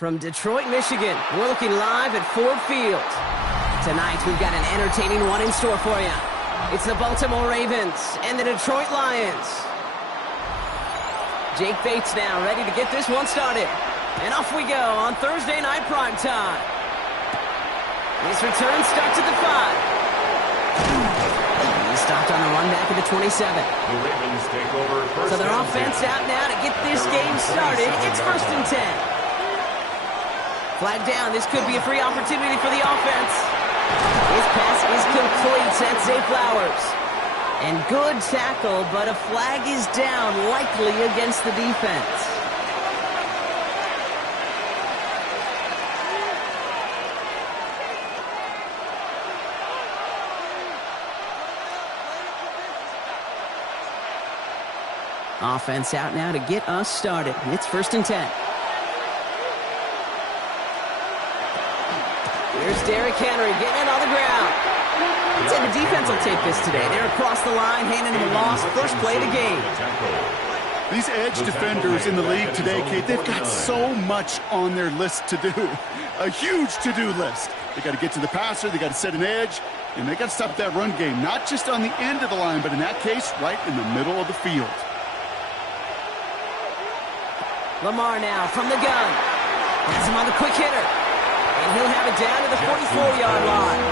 From Detroit, Michigan, we're looking live at Ford Field. Tonight, we've got an entertaining one in store for you. It's the Baltimore Ravens and the Detroit Lions. Jake Bates now ready to get this one started. And off we go on Thursday night primetime. This return starts at the 5. He's stopped on the run back at the 27. The Ravens take over first. So their offense out now to get this game started. It's 1st and 10. Flag down. This could be a free opportunity for the offense. His pass is complete. That's Zay Flowers. And good tackle, but a flag is down, likely against the defense. Offense out now to get us started. It's 1st and 10. Here's Derrick Henry getting it on the ground. I'd say the defense will take this today. They're across the line, handing him a loss. First play of the game. These edge defenders in the league today, Kate, they've got so much on their list to do. A huge to-do list. They got to get to the passer, they got to set an edge, and they got to stop that run game. Not just on the end of the line, but in that case, right in the middle of the field. Lamar now from the gun. Has him on the quick hitter. And he'll have it down to the 44-yard line.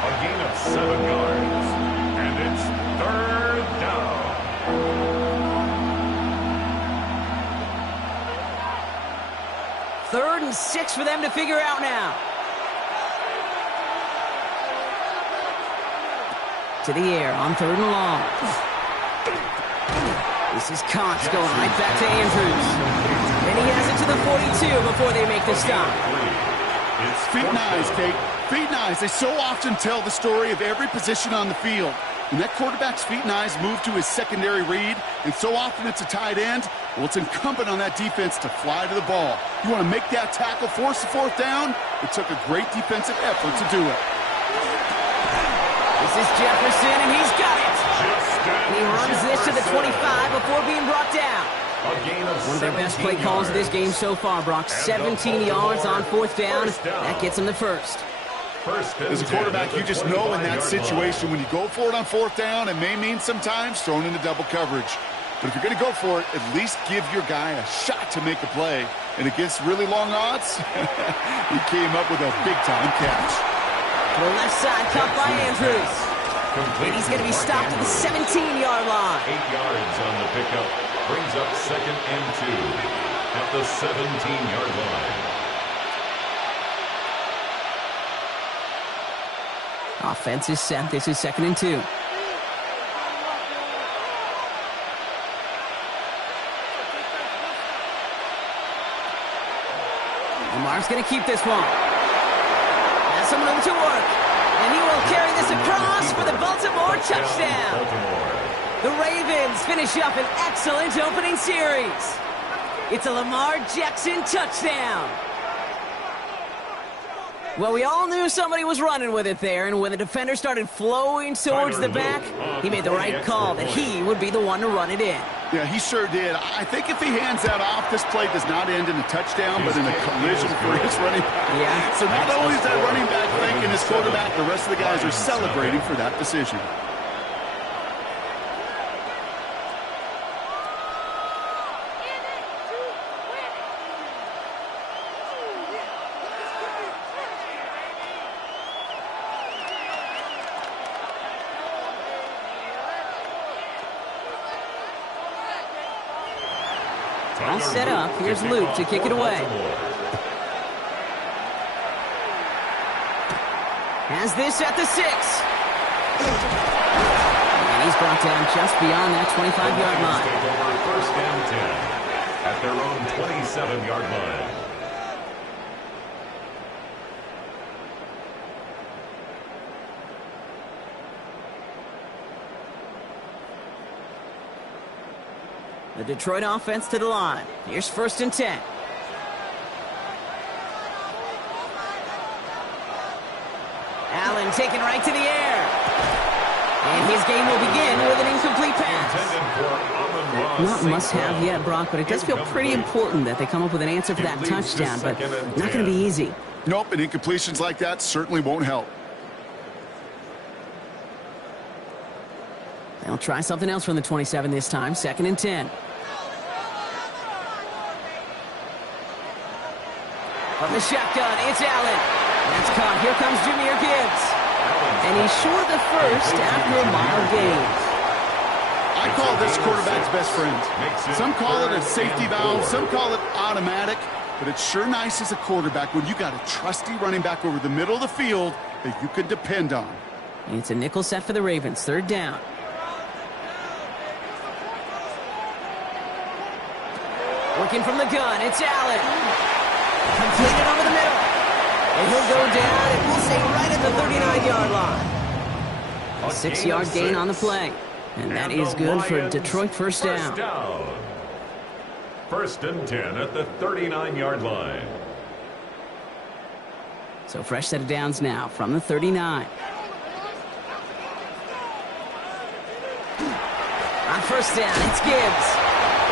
A gain of 7 yards. And it's 3rd down. 3rd and 6 for them to figure out now. To the air on 3rd and long. This is Cox going right back to Andrews. Then he has it to the 42 before they make the stop. It's feet and eyes, Kate. Feet and eyes. They so often tell the story of every position on the field. When that quarterback's feet and eyes move to his secondary read, and so often it's a tight end, well, it's incumbent on that defense to fly to the ball. You want to make that tackle, force the 4th down? It took a great defensive effort to do it. This is Jefferson, and he's got it. And he runs this to the 25 before being brought down. One of their best play calls of this game so far, Brock. 17 yards on 4th down. That gets him the first. As a quarterback, you just know in that situation when you go for it on 4th down, it may mean sometimes thrown into double coverage. But if you're going to go for it, at least give your guy a shot to make a play. And against really long odds, he came up with a big-time catch. To the left side, caught by Andrews. And he's going to be stopped at the 17-yard line. 8 yards on the pickup. Brings up 2nd and 2 at the 17-yard line. Offense is set. This is 2nd and 2. Lamar's going to keep this one. Has some room to work. And he will carry this across for the Baltimore touchdown. The Ravens finish up an excellent opening series. It's a Lamar Jackson touchdown. Well, we all knew somebody was running with it there, and when the defender started flowing towards the back, he made the right call that he would be the one to run it in. Yeah, he sure did. I think if he hands that off, this play does not end in a touchdown, but in a collision for his running back. Yeah. So not only is that running back thanking his quarterback, the rest of the guys are celebrating for that decision. All set up. Here's Luke to kick it away. Has this at the 6. And he's brought down just beyond that 25-yard line. Take over first and 10 at their own 27-yard line. The Detroit offense to the line. Here's first and 10. Allen taken right to the air. And his game will begin with an incomplete pass. Not must-have yet, Brock, but it does feel pretty important that they come up with an answer for that touchdown, but not going to be easy. Nope, and incompletions like that certainly won't help. They'll try something else from the 27 this time. Second and 10. From the shotgun, it's Allen. That's caught. Here comes Jahmyr Gibbs. And he's short of the first after a mile gain. I call this quarterback's best friend. Some call it a safety valve, some call it automatic, but it's sure nice as a quarterback when you got a trusty running back over the middle of the field that you can depend on. It's a nickel set for the Ravens. Third down. Working from the gun, it's Allen. Completed over the middle. And he'll go down, and we'll say right at the 39-yard line. A 6-yard gain on the play. And that is good for Detroit first down. First and 10 at the 39-yard line. So fresh set of downs now from the 39. On first down, it's Gibbs.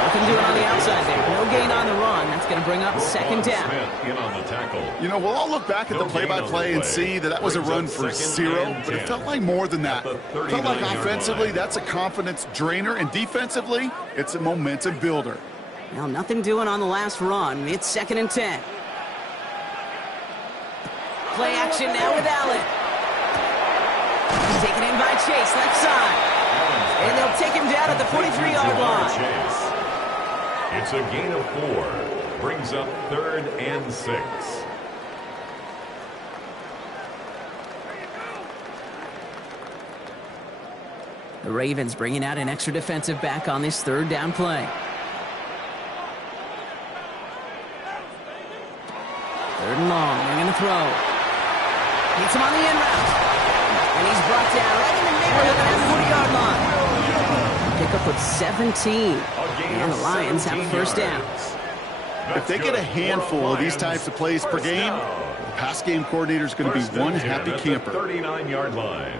What can do it on the outside there? No gain on the run. That's going to bring up second down. In on the tackle. You know, we'll all look back at the play-by-play and see that was a run for 0, but it felt like more than that. It felt like offensively, that's a confidence drainer, and defensively, it's a momentum builder. Well, nothing doing on the last run. It's second and 10. Play action now with Allen. Taken in by Chase, left side. And they'll take him down at the 43-yard line. It's a gain of 4. Brings up third and 6. The Ravens bringing out an extra defensive back on this third down play. Third and long. They're going to throw. Hits him on the end route. And he's brought down right in the neighborhood of that 40-yard line. Pick up with 17. And the Lions have a first down. If they get a handful of these types of plays per game, the pass game coordinator is going to be one happy camper. 39-yard line.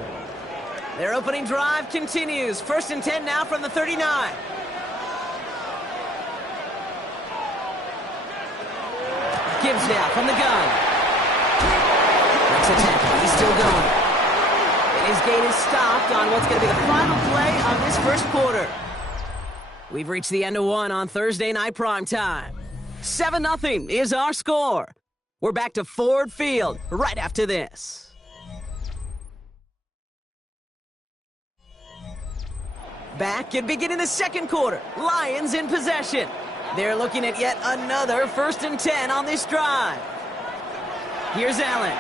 Their opening drive continues. First and 10 now from the 39. Gibbs now from the gun. Next attack. He's still going. And his gain is stopped on what's going to be the final play of this first quarter. We've reached the end of one on Thursday night prime time. 7-0 is our score. We're back to Ford Field right after this. Back and beginning the second quarter. Lions in possession. They're looking at yet another first and 10 on this drive. Here's Allen.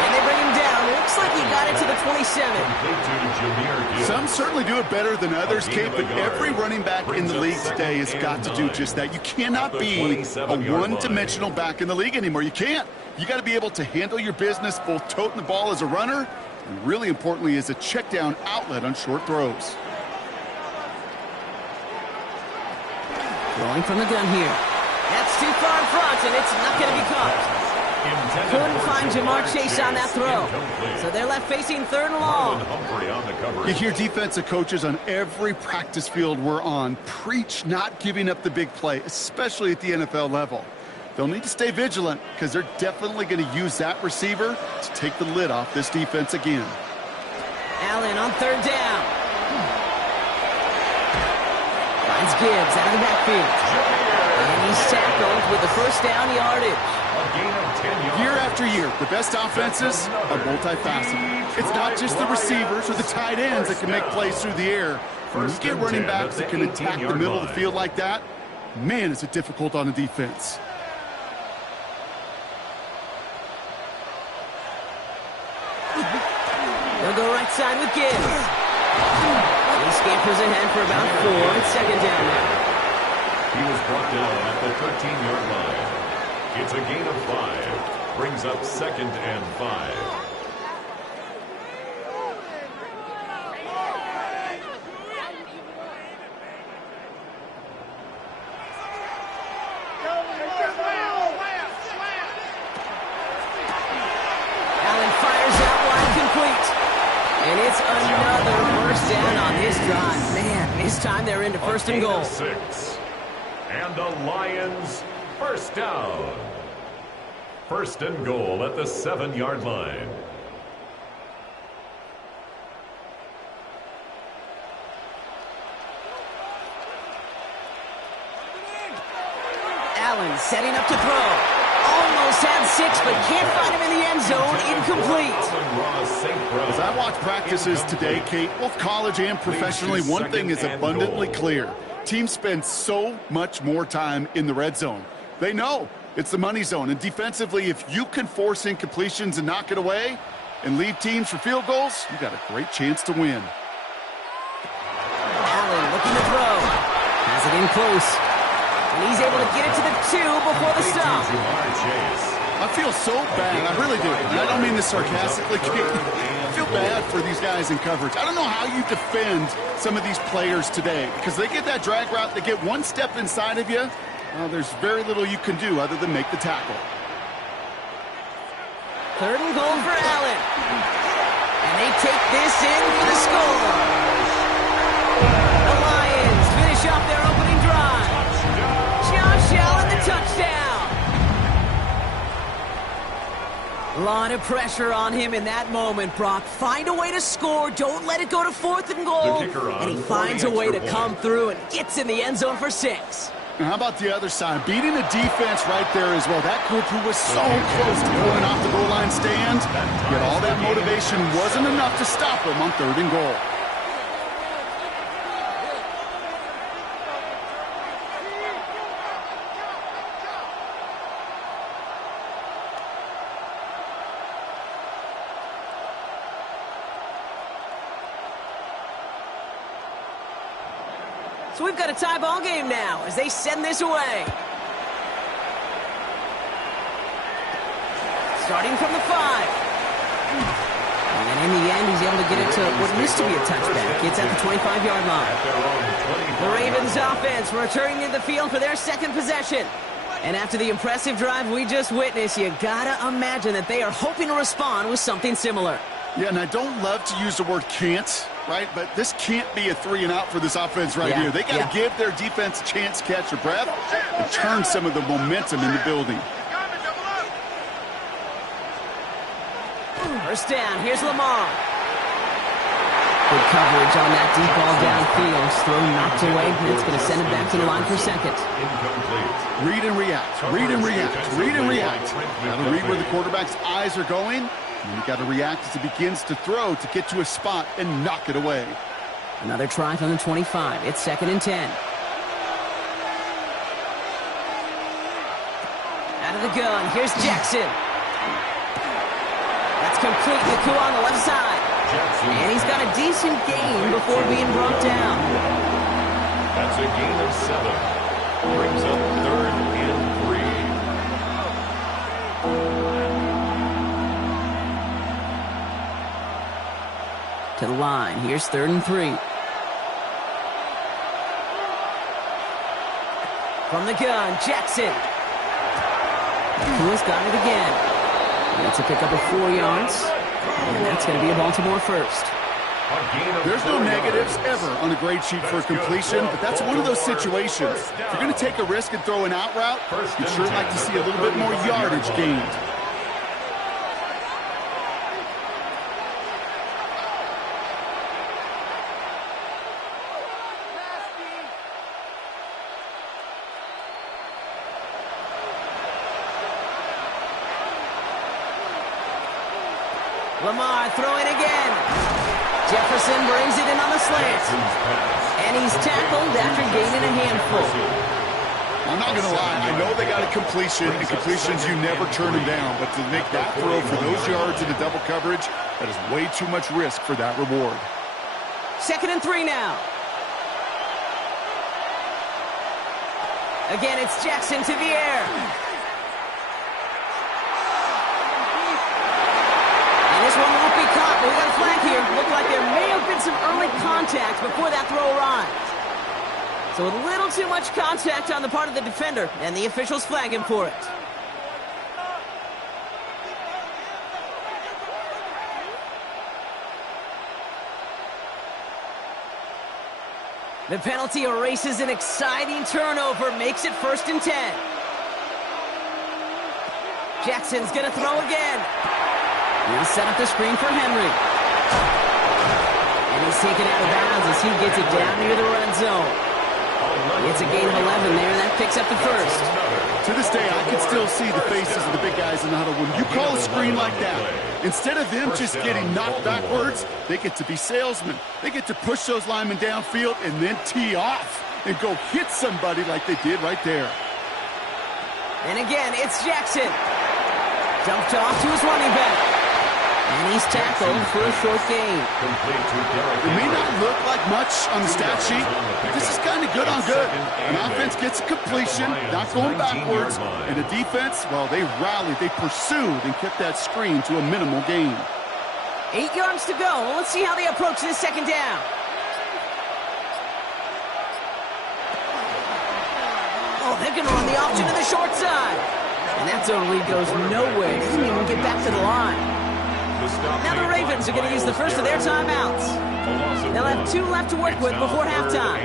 And they bring him down. Looks like he got it to the 27. Some certainly do it better than others, Kate, but every running back in the league today has got to do just that. You cannot be a one-dimensional back in the league anymore. You can't. You got to be able to handle your business, both toting the ball as a runner, and really importantly as a check-down outlet on short throws. Throwing from the gun here. That's too far in front, and it's not going to be caught. Couldn't find Jamar Chase on that throw. So they're left facing third and long. You hear defensive coaches on every practice field we're on preach not giving up the big play, especially at the NFL level. They'll need to stay vigilant because they're definitely going to use that receiver to take the lid off this defense again. Allen on third down. Finds Gibbs out of the backfield. And he's tackled with the first down yardage. Year after year, the best offenses are multifaceted. It's not just the receivers or the tight ends that can make plays through the air. When you get running backs that can attack the middle of the field like that, man, is it difficult on a defense. right side with Gibbs. He scampers ahead for about 4. It's second down now. He was brought down at the 13-yard line. It's a gain of 5. Brings up second and 5. This time they're into first and goal. 6. And the Lions first down. First and goal at the 7-yard line. Allen setting up to throw. Almost had 6, but can't find him in the end zone. Incomplete. As I watch practices today, Kate, both college and professionally, one thing is abundantly clear. Teams spend so much more time in the red zone. They know it's the money zone. And defensively, if you can force incompletions and knock it away and leave teams for field goals, you got a great chance to win. Allen looking to throw. Has it in close. And he's able to get it to the 2 before the stop. I feel so bad. I really do. And I don't mean this sarcastically. I feel bad for these guys in coverage. I don't know how you defend some of these players today because they get that drag route. They get one step inside of you. There's very little you can do other than make the tackle. Third and goal for Allen. And they take this in for the score. The Lions finish off their opening drive. Josh Allen, the touchdown. A lot of pressure on him in that moment, Brock. Find a way to score. Don't let it go to fourth and goal. And he finds a way to come through and gets in the end zone for 6. And how about the other side? Beating the defense right there as well. That group who was so close to pulling off the goal line stand, yet all that motivation wasn't enough to stop them on third and goal. So we've got a tie ball game now as they send this away. Starting from the 5. And in the end, he's able to get it to what used to be a touchback. It's at the 25-yard line. The Ravens offense returning to the field for their second possession. And after the impressive drive we just witnessed, you gotta imagine that they are hoping to respond with something similar. Yeah, and I don't love to use the word can't, right? But this can't be a 3-and-out for this offense right here. They got to give their defense a chance to catch their breath and turn some of the momentum in the building. First down. Here's Lamar. Good coverage on that deep ball downfield. Throw knocked away, and it's going to send it back to the line for second. Read and react. Read and react. Read and react. Got to read where the quarterback's eyes are going. And you got to react as he begins to throw to get to a spot and knock it away. Another try from the 25. It's second and 10. Out of the gun. Here's Jackson. That's complete. Naku on the left side. And he's got a decent gain before being brought down. That's a gain of 7. Brings up third and 3. To the line. Here's third and 3. From the gun, Jackson. Tua's got it again. That's a pickup of 4 yards. And that's going to be a Baltimore first. There's no negatives ever on a grade sheet for a completion, but that's one of those situations. If you're going to take a risk and throw an out route, you'd sure like to see a little bit more yardage gained. Lamar throwing again. Jefferson brings it in on the slant. And he's tackled after gaining a handful. I'm not going to lie. I know they got a completion, and completions, you never turn them down. But to make that throw for those yards in the double coverage, that is way too much risk for that reward. 2nd and 3 now. Again, it's Jackson to the air. And this one won't be caught, but we got a flag here. Looked like there may have been some early contact before that throw arrived. So a little too much contact on the part of the defender, and the officials flag him for it. The penalty erases an exciting turnover, makes it 1st and 10. Jackson's going to throw again. He'll set up the screen for Henry. And he's taken out of bounds as he gets it down near the red zone. It's a gain of 11 there, and that picks up the 1st. To this day, I can still see the faces of the big guys in the huddle. When you call a screen like that, instead of them just getting knocked backwards, they get to be salesmen. They get to push those linemen downfield and then tee off and go hit somebody like they did right there. And again, it's Jackson. Dumped off to his running back. And he's tackled for a short gain. It may not look like much on the stat sheet, but this is kind of good on good. An offense gets a completion, not going backwards, and the defense, well, they rallied, they pursued, and kept that screen to a minimal gain. 8 yards to go. Well, let's see how they approach this 2nd down. Oh, they're going to run the option to the short side. And that totally goes nowhere. Doesn't even get back to the line. Now the Ravens are going to use the first of their timeouts. They'll have 2 left to work with before halftime.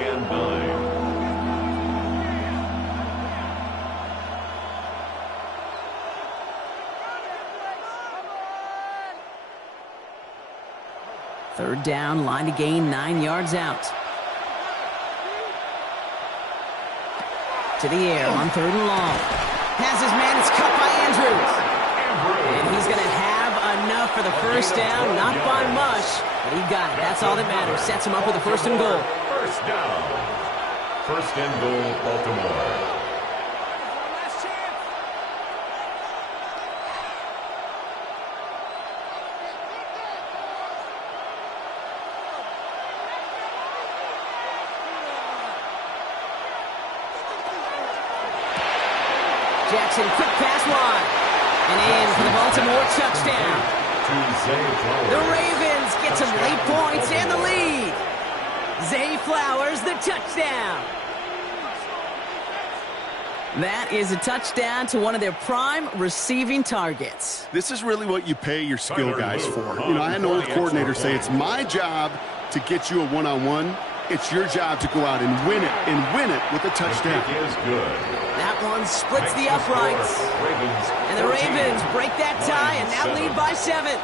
Third down, line to gain 9 yards out. To the air on 3rd and long. Has his man, it's cut by Andrews. And he's going to have enough for the 1st down, not by much, but he got it. That's all that matters. Sets him up with a 1st and goal. 1st down. 1st and goal, Baltimore. Jackson, quick pass wide. And in for the Baltimore touchdown. The Ravens get some late points and the lead. Zay Flowers, the touchdown. That is a touchdown to one of their prime receiving targets. This is really what you pay your skill guys for. You know, I had an old coordinator say it's my job to get you a one-on-one. It's your job to go out and win it with a touchdown. Is good. That one splits the uprights. And the Ravens break that tie and now lead by 7.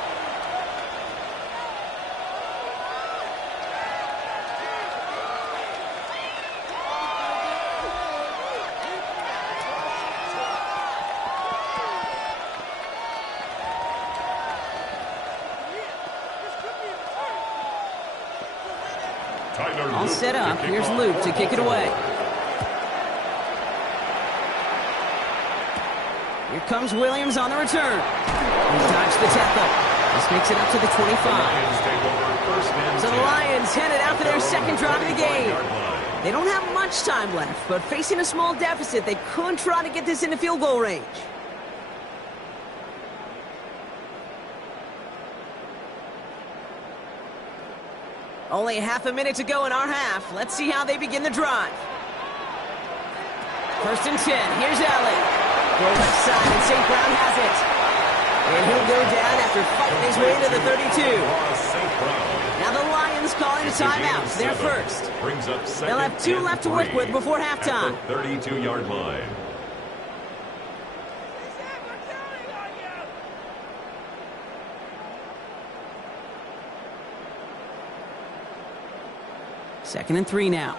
All set up. Here's Luke to kick it away. Here comes Williams on the return. He dodged the tackle. This makes it up to the 25. So the Lions headed out for their 2nd drive of the game. They don't have much time left, but facing a small deficit, they could try to get this into field goal range. Only half a minute to go in our half. Let's see how they begin the drive. 1st and 10. Here's Allen. Go left side, and St. Brown has it. And he'll go down after fighting his way to the 32. Now the Lions calling a timeout. They're first. They'll have 2 left to work with before halftime. 32-yard line. Second and 3 now.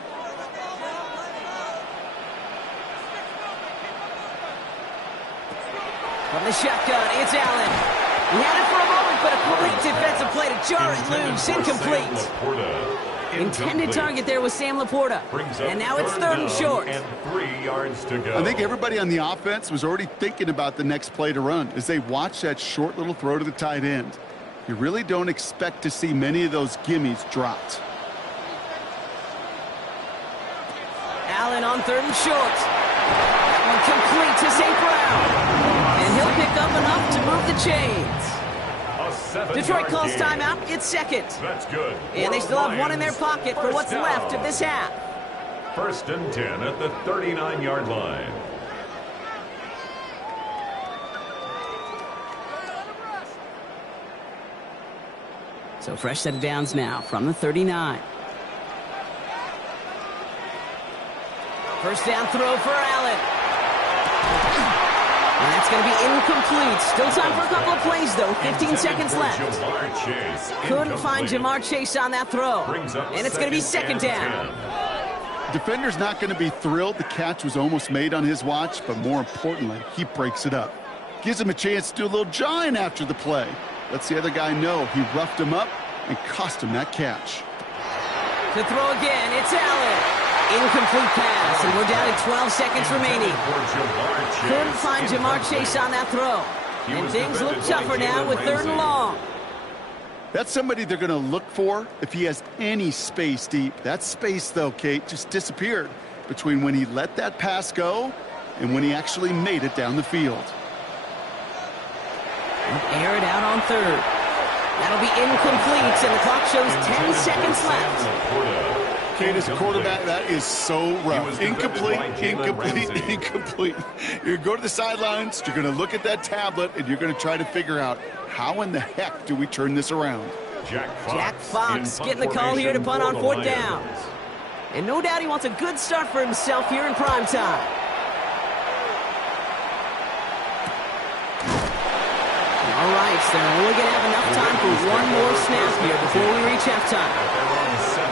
From the shotgun, it's Allen. He had it for a moment, but a great defensive play to jar it loose. Incomplete. Intended target there was Sam Laporta. And now it's 3rd and short. And 3 yards to go. I think everybody on the offense was already thinking about the next play to run as they watched that short little throw to the tight end. You really don't expect to see many of those gimmies dropped. Allen on 3rd and short. That one complete to St. Brown. And he'll pick up enough to move the chains. Detroit calls timeout. It's 2nd. That's good. And they still have one in their pocket for what's left of this half. 1st and 10 at the 39-yard line. So fresh set of downs now from the 39. First down throw for Allen. And that's going to be incomplete. Still time for a couple of plays, though. 15 seconds left. Couldn't find Jamar Chase on that throw. And it's going to be 2nd down. Defender's not going to be thrilled the catch was almost made on his watch, but more importantly, he breaks it up. Gives him a chance to do a little jawing after the play. Lets the other guy know he roughed him up and cost him that catch. To throw again, it's Allen. Incomplete pass, and we're down to 12 seconds remaining. Couldn't find Jamar Chase on that throw. And things look tougher now with 3rd and long. That's somebody they're going to look for if he has any space deep. That space, though, Kate, just disappeared between when he let that pass go and when he actually made it down the field. Air it out on 3rd. That'll be incomplete, and the clock shows 10 seconds left. Kate, as a quarterback, that is so rough. Incomplete. You're going to go to the sidelines, you're going to look at that tablet, and you're going to try to figure out how in the heck do we turn this around. Jack Fox getting the call here to punt on 4th down. And no doubt he wants a good start for himself here in prime time. All right, so they're only going to have enough time for one more snap here before we reach halftime.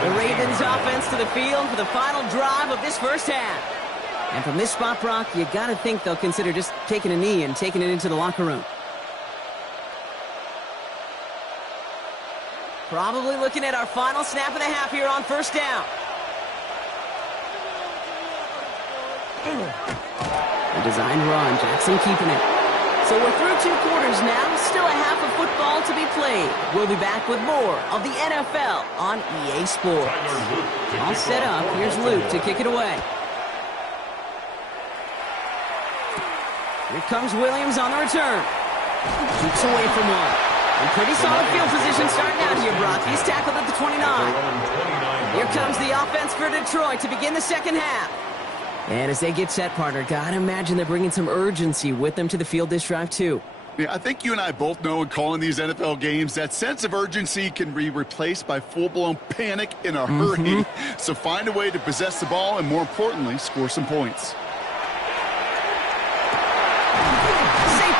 The Ravens offense to the field for the final drive of this first half. And from this spot, Brock, you got to think they'll consider just taking a knee and taking it into the locker room. Probably looking at our final snap of the half here on 1st down. A designed run, Jackson keeping it. So we're through 2 quarters now, still a half of football to be played. We'll be back with more of the NFL on EA Sports. All set up, here's Luke to kick it away. Here comes Williams on the return. Keeps away from one. And pretty solid field position starting out here, Brock. He's tackled at the 29. Here comes the offense for Detroit to begin the 2nd half. And as they get set, partner, gotta imagine they're bringing some urgency with them to the field this drive, too. Yeah, I think you and I both know in calling these NFL games, that sense of urgency can be replaced by full-blown panic in a hurry. So find a way to possess the ball and, more importantly, score some points. St.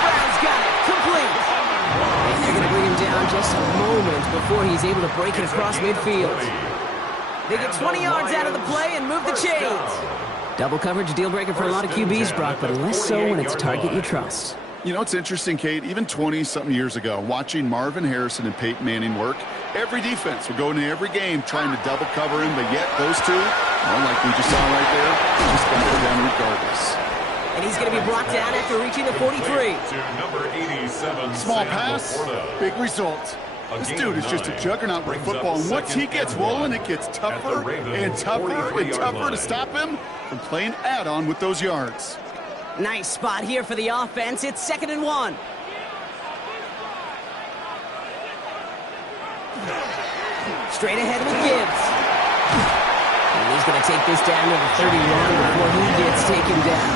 Brown's got it. Complete. And they're going to bring him down just a moment before he's able to break it across midfield. They get 20 yards out of the play and move the chains. Double coverage, deal breaker for a lot of QBs, Brock, but less so when it's a target you trust. You know, it's interesting, Kate, even 20-something years ago, watching Marvin Harrison and Peyton Manning work, every defense would go into every game trying to double cover him, but yet those two, well, like we just saw right there, just got it down regardless. And he's going to be brought down after reaching the 43. Small pass, big result. This dude is just a juggernaut with football, and once he gets rolling, it gets tougher and tougher and tougher to stop him from playing add-on with those yards. Nice spot here for the offense. It's 2nd and 1. Straight ahead with Gibbs. And he's going to take this down to the 31 before he gets taken down.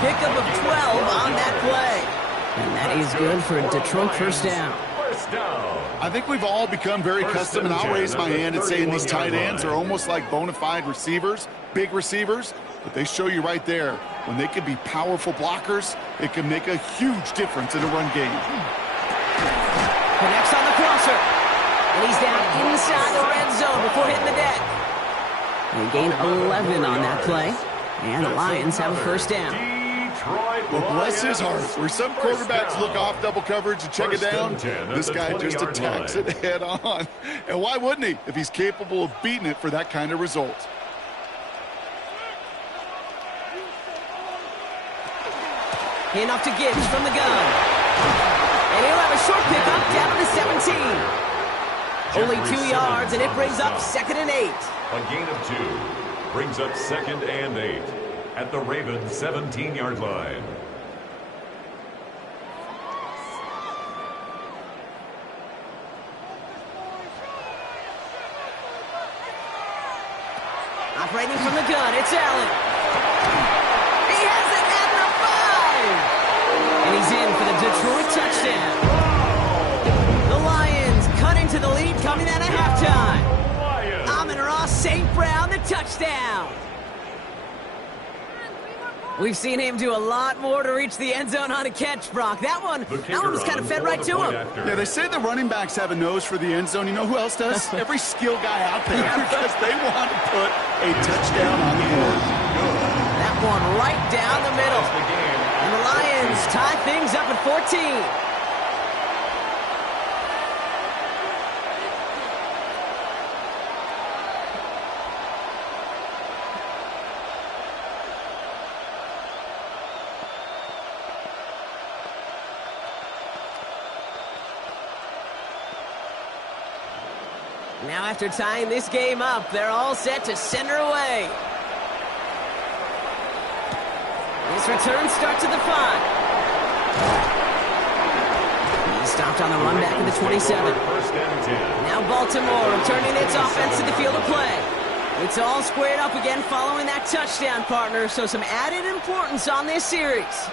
Pickup of 12 on that play. And that is good for a Detroit first down. I think we've all become very accustomed, and I'll raise my hand and saying these tight ends are almost like bona fide receivers, big receivers, but they show you right there, when they can be powerful blockers, it can make a huge difference in a run game. Connects on the crosser, and he's down inside the red zone before hitting the deck. They gain 11 on that play, and the Lions have a first down. Detroit Well, bless his heart. Lions. Where some First quarterbacks down. look off double coverage and check it First down, and 10 at this the guy just 20-yard attacks line. it head on. And why wouldn't he if he's capable of beating it for that kind of result? Handoff to Gibbs from the gun. And he'll have a short pickup down to the 17. Only 2 yards, and it brings up 2nd and 8. A gain of 2 brings up 2nd and 8 at the Ravens' 17-yard line. Operating from the gun, it's Allen. He has it at the 5. And he's in for the Detroit touchdown. The Lions cut into the lead coming out of halftime. Lions. Amon-Ra St. Brown, the touchdown. We've seen him do a lot more to reach the end zone on a catch, Brock. That one was kind of fed right to him. Yeah, they say the running backs have a nose for the end zone. You know who else does? Every skill guy out there, because they want to put a touchdown on the board. That one right down the middle. And the Lions tie things up at 14. Now after tying this game up, they're all set to send her away. This return starts at the 5. He's stopped on the run back at the 27. First and 10. Now Baltimore returning its offense to the field of play. It's all squared up again following that touchdown, partner, so some added importance on this series.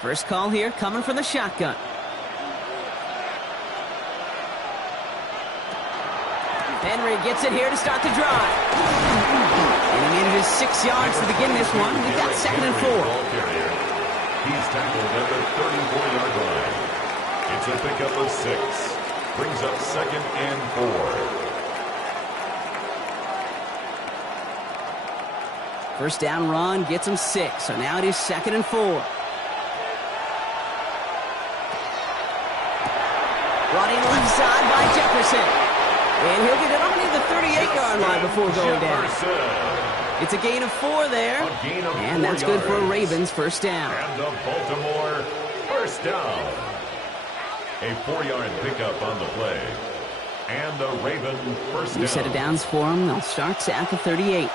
First call here coming from the shotgun. Henry gets it here to start the drive. And he manages 6 yards to begin this one. We've got 2nd and 4. Ball carrier. He's tackled at the 34-yard line. It's a pickup of 6. Brings up 2nd and 4. First down run gets him 6. So now it is 2nd and 4. Running left side by Jefferson. And he'll get it only the 38-yard line before going down. It's a gain of 4 there. And that's good for a Ravens first down. And the Baltimore first down. A 4-yard pickup on the play. And the Raven first down. New set of downs for them. They'll start at the 38.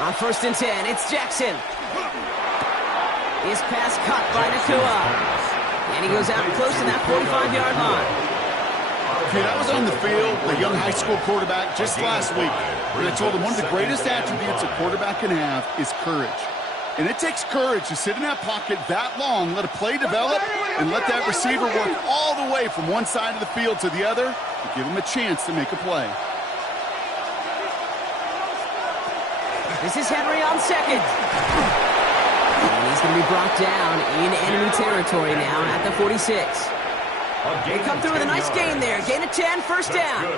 On 1st and 10, it's Jackson. His pass caught by Nakua. And he goes out close to that 45-yard line. Okay, that was on the field, the young high school quarterback, just last week. And I told him one of the greatest attributes a quarterback can have is courage. And it takes courage to sit in that pocket that long, let a play develop, and let that receiver work all the way from one side of the field to the other to give him a chance to make a play. This is Henry on 2nd. And he's going to be brought down in enemy territory now at the 46. They come through with a nice gain there. Gain of 10, first down.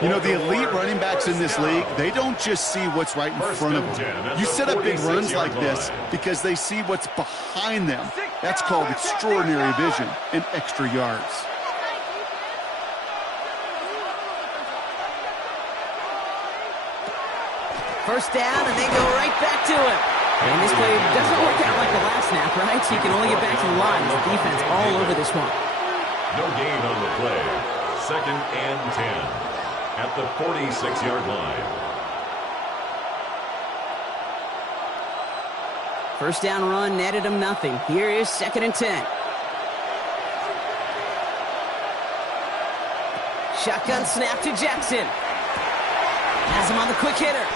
You know, the elite running backs in this league, they don't just see what's right in front of them. You set up big runs like this because they see what's behind them. That's called extraordinary vision and extra yards. First down, and they go right back to it. And this play doesn't work out like the last snap, right? So you can only get back to the line with the defense all over this one. No gain on the play. 2nd and 10 at the 46-yard line. First down run netted him nothing. Here is 2nd and 10. Shotgun snap to Jackson. Has him on the quick hitter.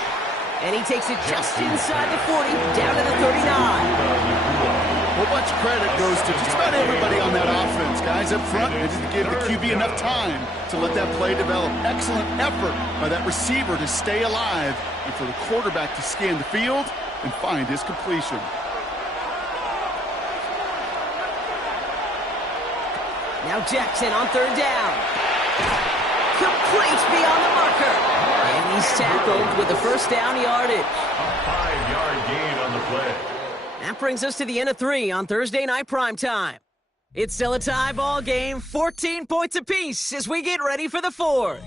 And he takes it just inside the 40, down to the 39. Well, much credit goes to just about everybody on that offense. Guys up front, they didn't give the QB enough time to let that play develop. Excellent effort by that receiver to stay alive and for the quarterback to scan the field and find his completion. Now Jackson on 3rd down. complete beyond the marker. And he's tackled with the first down yardage. A 5-yard gain on the play. That brings us to the end of 3 on Thursday Night Primetime. It's still a tie ball game, 14 points apiece as we get ready for the 4th.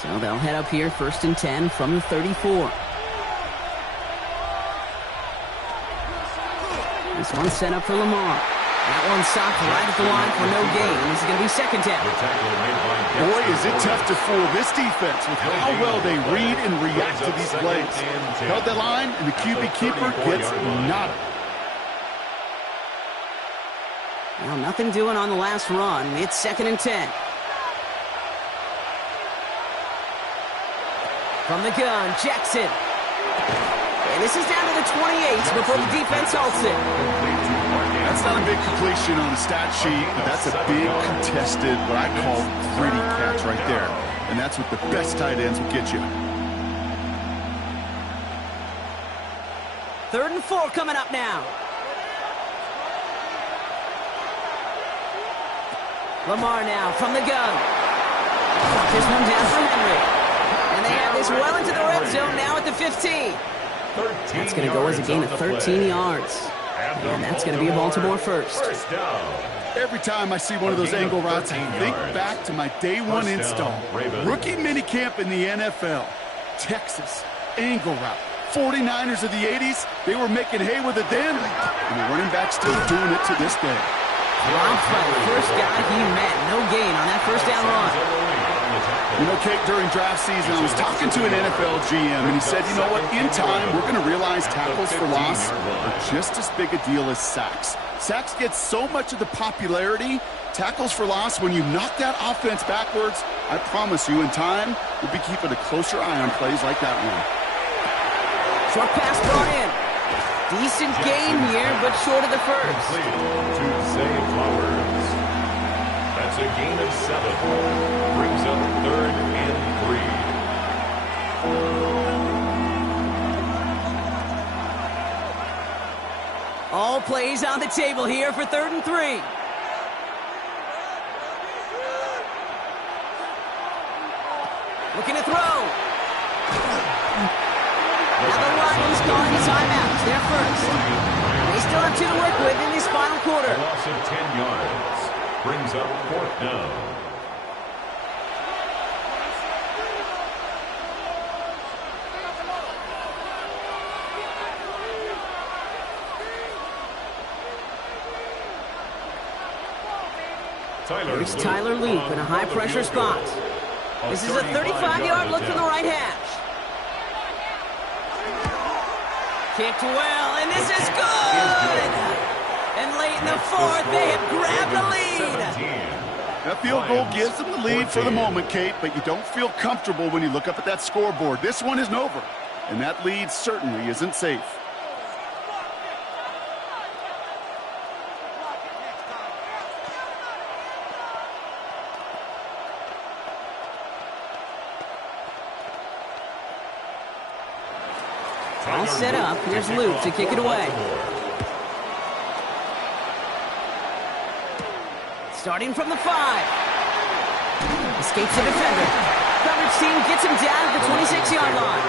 So they'll head up here, 1st and 10 from the 34. This one's set up for Lamar. That one's stopped right at the line for no gain. This is going to be 2nd down. Boy, is it tough to fool this defense with how well they read and react to these plays. Held the line, and the QB keeper gets nada. Well, nothing doing on the last run. It's 2nd and 10. From the gun, Jackson. And this is down to the 28 before the defense halts it. That's not a big completion on the stat sheet, but that's a big contested, what I call gritty catch right there. And that's what the best tight ends will get you. 3rd and 4 coming up now. Lamar now from the gun. This one down for Henry. And they have this well into the red zone now at the 15. That's going to go as a gain of 13 yards. And that's going to be a Baltimore first. Every time I see one of those angle routes, I think back to my day 1 install. Rookie minicamp in the NFL. Texas, angle route. 49ers of the 80s, they were making hay with it then. And the running back's still doing it to this day. Dropped by the first guy he met. No gain on that first down run. You know, Kate, during draft season, I was talking to an NFL GM, and he said, you know what, in time, we're going to realize tackles for loss are just as big a deal as sacks. Sacks get so much of the popularity. Tackles for loss, when you knock that offense backwards, I promise you, in time, we'll be keeping a closer eye on plays like that one. Short pass brought in. Decent gain here, but short of the first. To Zay Flowers. That's a gain of 7. Brings up 3rd and 3. All plays on the table here for 3rd and 3. Looking to throw. Now the Lions calling a timeout. They're first. They still have 2 to work with in this final quarter. A loss of 10 yards. Brings up 4th down. Here's Tyler Loop in a high-pressure spot. This is a 35-yard look from the right hash. Kicked well, and this is good! And late in the 4th, they have grabbed the lead. That field goal gives them the lead for the moment, Kate, but you don't feel comfortable when you look up at that scoreboard. This one isn't over, and that lead certainly isn't safe. All set up. Here's Luke to kick it away. Starting from the 5. Escapes the defender. Coverage team gets him down at the 26-yard line.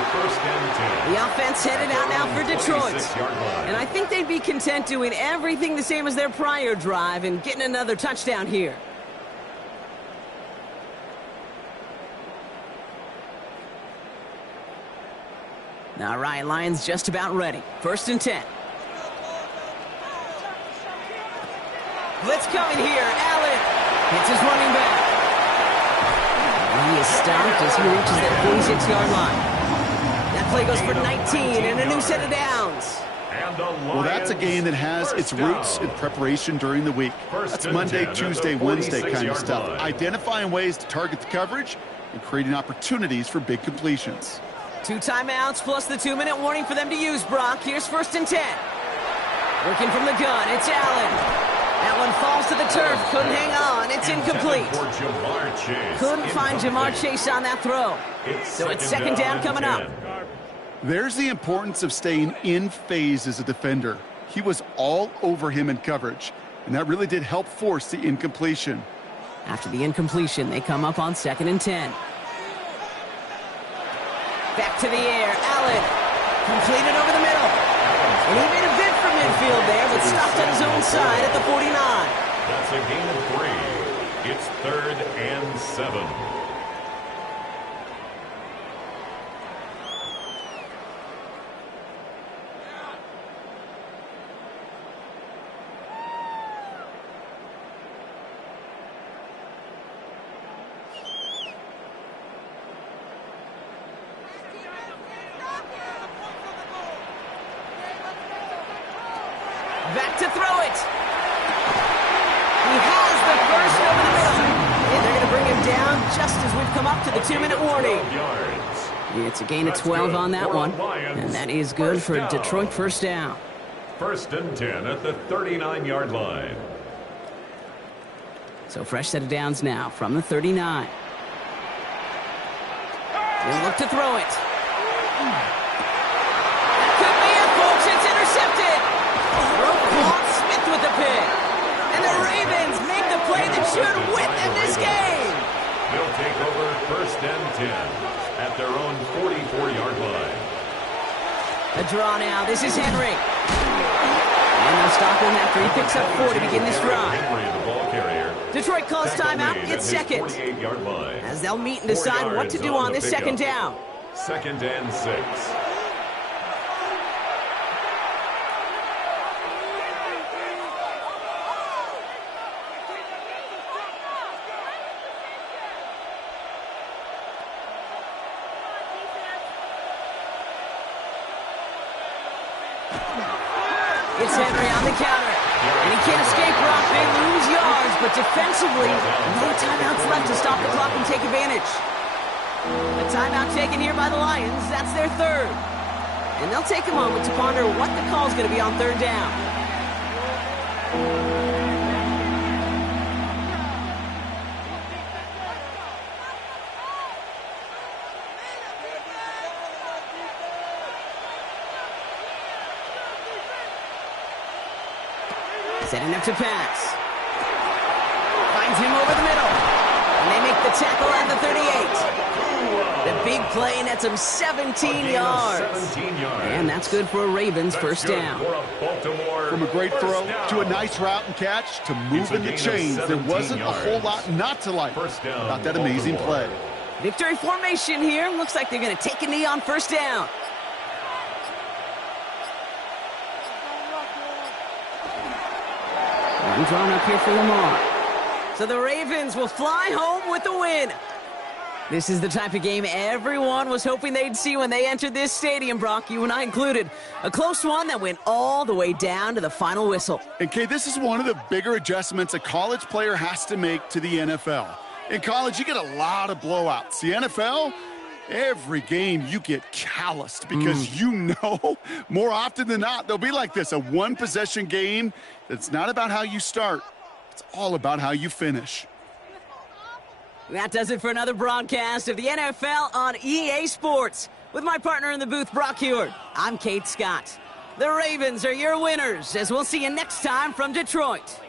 The offense headed out now for Detroit. And I think they'd be content doing everything the same as their prior drive and getting another touchdown here. All right, Lions just about ready. 1st and 10. Blitz coming here. Allen hits his running back. And he is stopped as he reaches that 46-yard line. That play goes for 19 and a new set of downs. Well, that's a game that has its roots in preparation during the week. That's Monday, Tuesday, Wednesday kind of stuff. Identifying ways to target the coverage and creating opportunities for big completions. 2 timeouts plus the 2-minute warning for them to use, Brock. Here's 1st and 10. Working from the gun, it's Allen. That one falls to the turf. Couldn't hang on. It's incomplete. Couldn't find Jamar Chase on that throw. So it's 2nd down coming up. There's the importance of staying in phase as a defender. He was all over him in coverage, and that really did help force the incompletion. After the incompletion, they come up on 2nd and 10. Back to the air, Allen. Completed over the middle. And he made a bid for midfield there, but stopped on his own side at the 49. That's a gain of 3. It's 3rd and 7. Back to throw it. He has the first over the middle. And they're going to bring him down just as we've come up to the 2-minute warning. It's a gain of 12 on that one. And that is good for Detroit 1st down. 1st and 10 at the 39-yard line. So fresh set of downs now from the 39. They'll look to throw it. That could be it, folks. It's intercepted. Roquan Smith with the pick. And the Ravens make the play that should win them this game. They'll take over 1st and 10 at their own 44-yard line. A draw now. This is Henry. And they'll stop him after he picks up 4 to begin this drive. Henry, the ball carrier. Detroit calls timeout. It's 2nd. As they'll meet and decide what to do on this 2nd down. 2nd and 6. It's Henry on the counter. And he can't escape, Brock. They lose yards, but defensively, no timeouts left to stop the clock and take advantage. A timeout taken here by the Lions. That's their 3rd. And they'll take a moment to ponder what the call's going to be on 3rd down. Setting up to pass. Finds him over the middle. And they make the tackle at the 38. The big play nets him 17 yards. 17 yards. And that's good for a Ravens 1st down. From a great throw to a nice route and catch to moving the chains, there wasn't a whole lot not to like about that amazing play. Victory formation here. Looks like they're going to take a knee on 1st down. And drawn up here for Lamar. So the Ravens will fly home with the win. This is the type of game everyone was hoping they'd see when they entered this stadium, Brock, you and I included. A close one that went all the way down to the final whistle. And, Kay, this is one of the bigger adjustments a college player has to make to the NFL. In college, you get a lot of blowouts. The NFL, every game you get calloused because you know more often than not they'll be like this, a one-possession game that's not about how you start. It's all about how you finish. That does it for another broadcast of the NFL on EA Sports. With my partner in the booth, Brock Huard, I'm Kate Scott. The Ravens are your winners, as we'll see you next time from Detroit.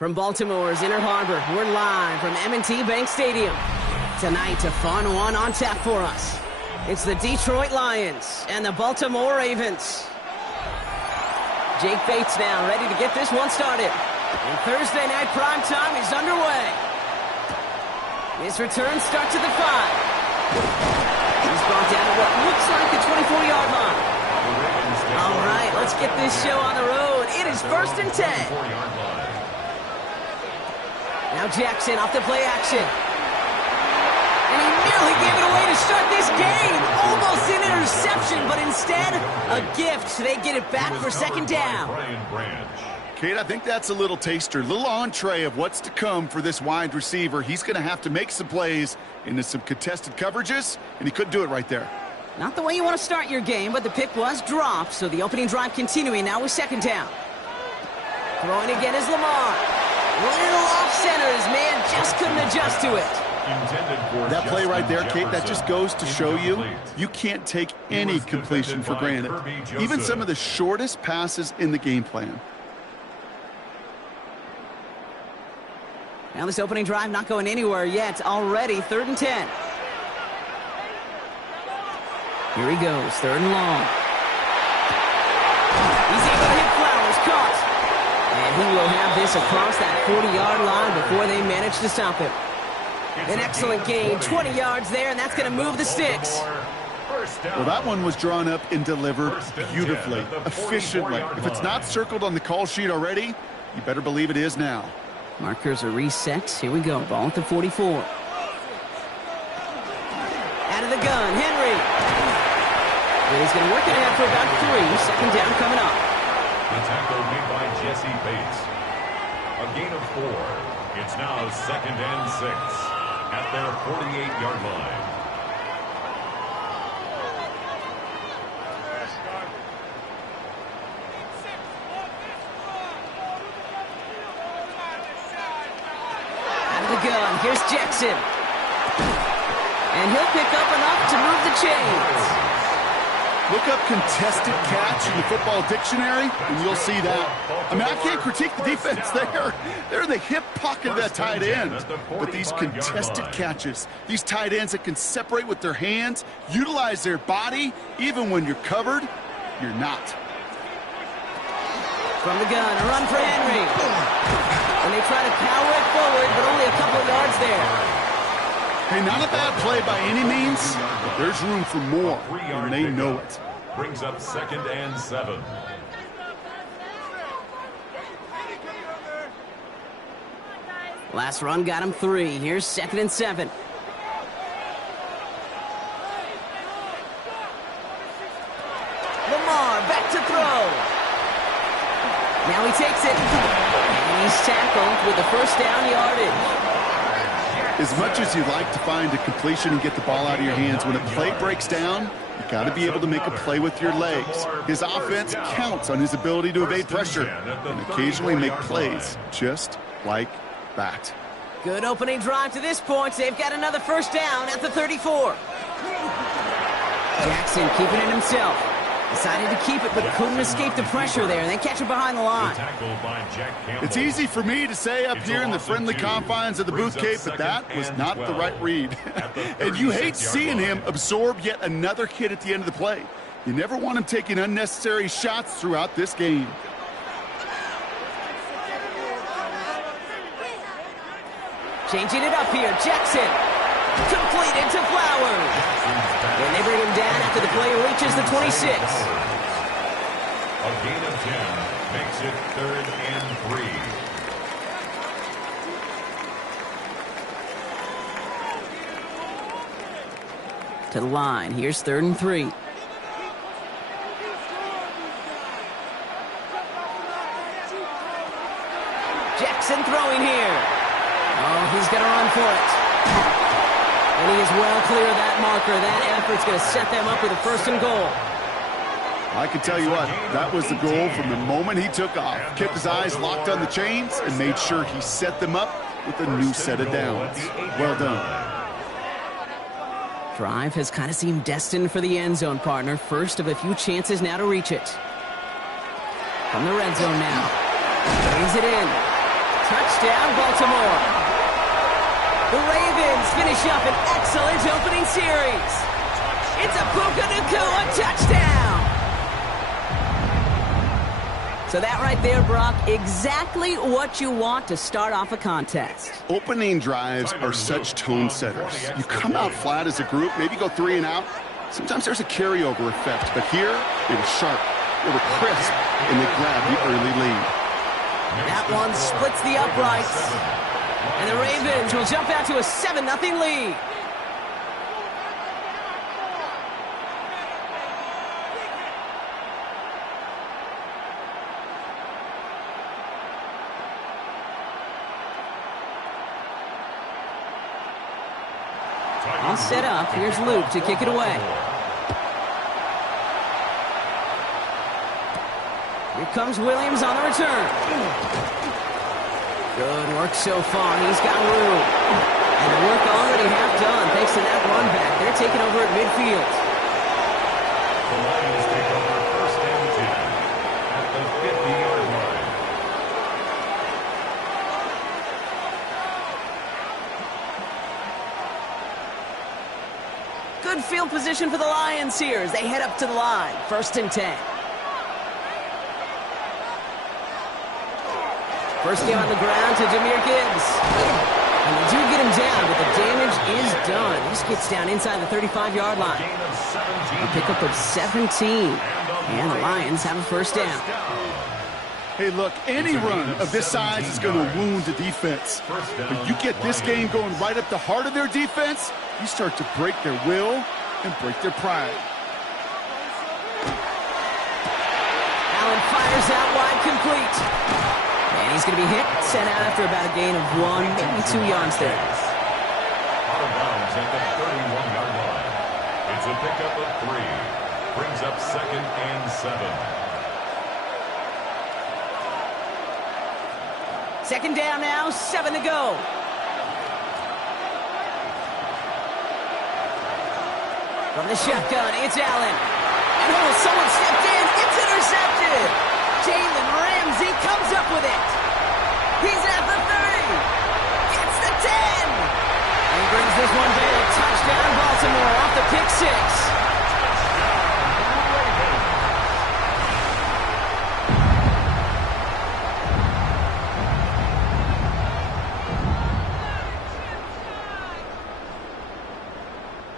From Baltimore's Inner Harbor, we're live from M&T Bank Stadium. Tonight, a fun one on tap for us. It's the Detroit Lions and the Baltimore Ravens. Jake Bates now ready to get this one started. And Thursday night primetime is underway. His return starts at the 5. He's brought down to what looks like the 24-yard line. All right, let's get this show on the road. It is 1st and 10. Now Jackson off the play action. And he nearly gave it away to start this game. Almost an interception, but instead, a gift. They get it back for 2nd down. Kate, I think that's a little taster, a little entree of what's to come for this wide receiver. He's going to have to make some plays into some contested coverages, and he couldn't do it right there. Not the way you want to start your game, but the pick was dropped, so the opening drive continuing now with 2nd down. Throwing again is Lamar. Little off center, his man just couldn't adjust to it. That play right there, Kate, that just goes to show you, you can't take any completion for granted. Even some of the shortest passes in the game plan. Now this opening drive not going anywhere yet. Already 3rd and 10. Here he goes, 3rd and long. He's able to hit Flowers, caught. And he will have this across that 40-yard line before they manage to stop him. An excellent gain, 20 yards there, and that's going to move the sticks. Well, that one was drawn up and delivered beautifully, efficiently. If it's not circled on the call sheet already, you better believe it is now. Markers are reset. Here we go, ball at the 44. Out of the gun, Henry. And he's going to work it ahead for about 3. 2nd down coming up. The tackle made by Jesse Bates. A gain of 4. It's now 2nd and 6 at their 48-yard line. Out of the gun, here's Jackson. And he'll pick up enough to move the chains. Look up contested catch in the football dictionary, and you'll see that. I mean, I can't critique the defense there. They're in the hip pocket of that tight end. But these contested catches, these tight ends that can separate with their hands, utilize their body, even when you're covered, you're not. From the gun, a run for Henry. And they try to power it forward, but only a couple of yards there. Hey, not a bad play by any means, but there's room for more, and they know it. Brings up 2nd and 7. Last run got him 3. Here's 2nd and 7. Lamar back to throw. Now he takes it. And he's tackled with the 1st down yardage. As much as you'd like to find a completion and get the ball out of your hands, when a play breaks down, you got to be able to make a play with your legs. His offense counts on his ability to evade pressure and occasionally make plays just like that. Good opening drive to this point. They've got another 1st down at the 34. Jackson keeping it himself. Decided to keep it, but couldn't escape the pressure there. They catch it behind the line. It's easy for me to say up here in the friendly confines of the booth, Cape, but that was not the right read. And you hate seeing him absorb yet another hit at the end of the play. You never want him taking unnecessary shots throughout this game. Changing it up here, Jackson. Completed to Flowers. And they bring him down after the play reaches the 26. A gain of 10 makes it 3rd and 3. To the line. Here's 3rd and 3. Jackson throwing here. Oh, he's going to run for it. And he is well clear of that marker. That effort's going to set them up with a 1st and goal. I can tell you what, that was the goal from the moment he took off. Kept his eyes locked on the chains and made sure he set them up with a new set of downs. Well done. Drive has kind of seemed destined for the end zone, partner. First of a few chances now to reach it. From the red zone now. Brings it in. Touchdown, Baltimore. The Ravens finish up an excellent opening series. It's a Puka Nacua touchdown. So that right there, Brock, exactly what you want to start off a contest. Opening drives are such tone setters. You come out flat as a group, maybe go 3 and out. Sometimes there's a carryover effect, but here they were sharp, they were crisp, and they grabbed the early lead. That one splits the uprights. And the Ravens will jump out to a 7-0 lead. All set up. Here's Luke to kick it away. Here comes Williams on the return. Good work so far. He's got room. And the work already half done thanks to that run back. They're taking over at midfield. The Lions take over first and 10 at the 50-yard line. Good field position for the Lions here as they head up to the line. First and 10. First down on the ground to Jahmyr Gibbs. And they do get him down, but the damage is done. He just gets down inside the 35-yard line. A pickup of 17. And the Lions have a first down. Hey, look, any run of this size is going to wound the defense. But you get this game going right up the heart of their defense, you start to break their will and break their pride. Allen fires out wide, complete. And he's going to be hit, sent out after about a gain of 1, maybe 2 yards there. Out of bounds at the 31-yard line. It's a pickup of 3. Brings up second and 7. Second down now, 7 to go. From the shotgun, it's Allen. And oh, someone stepped in. It's intercepted. Jalen Ramsey comes up with it. He's at the 30. Gets the 10. And he brings this one back. Touchdown, Baltimore off the pick 6.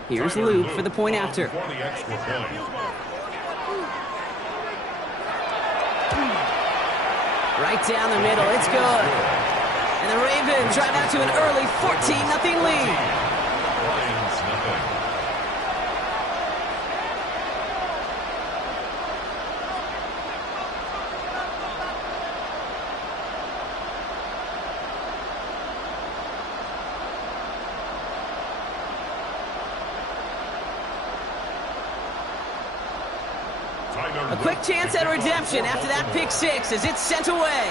Here's Luke for the point after. Right down the middle, it's good. And the Ravens drive out to an early 14-0 lead. A quick chance at redemption after that pick 6 as it's sent away.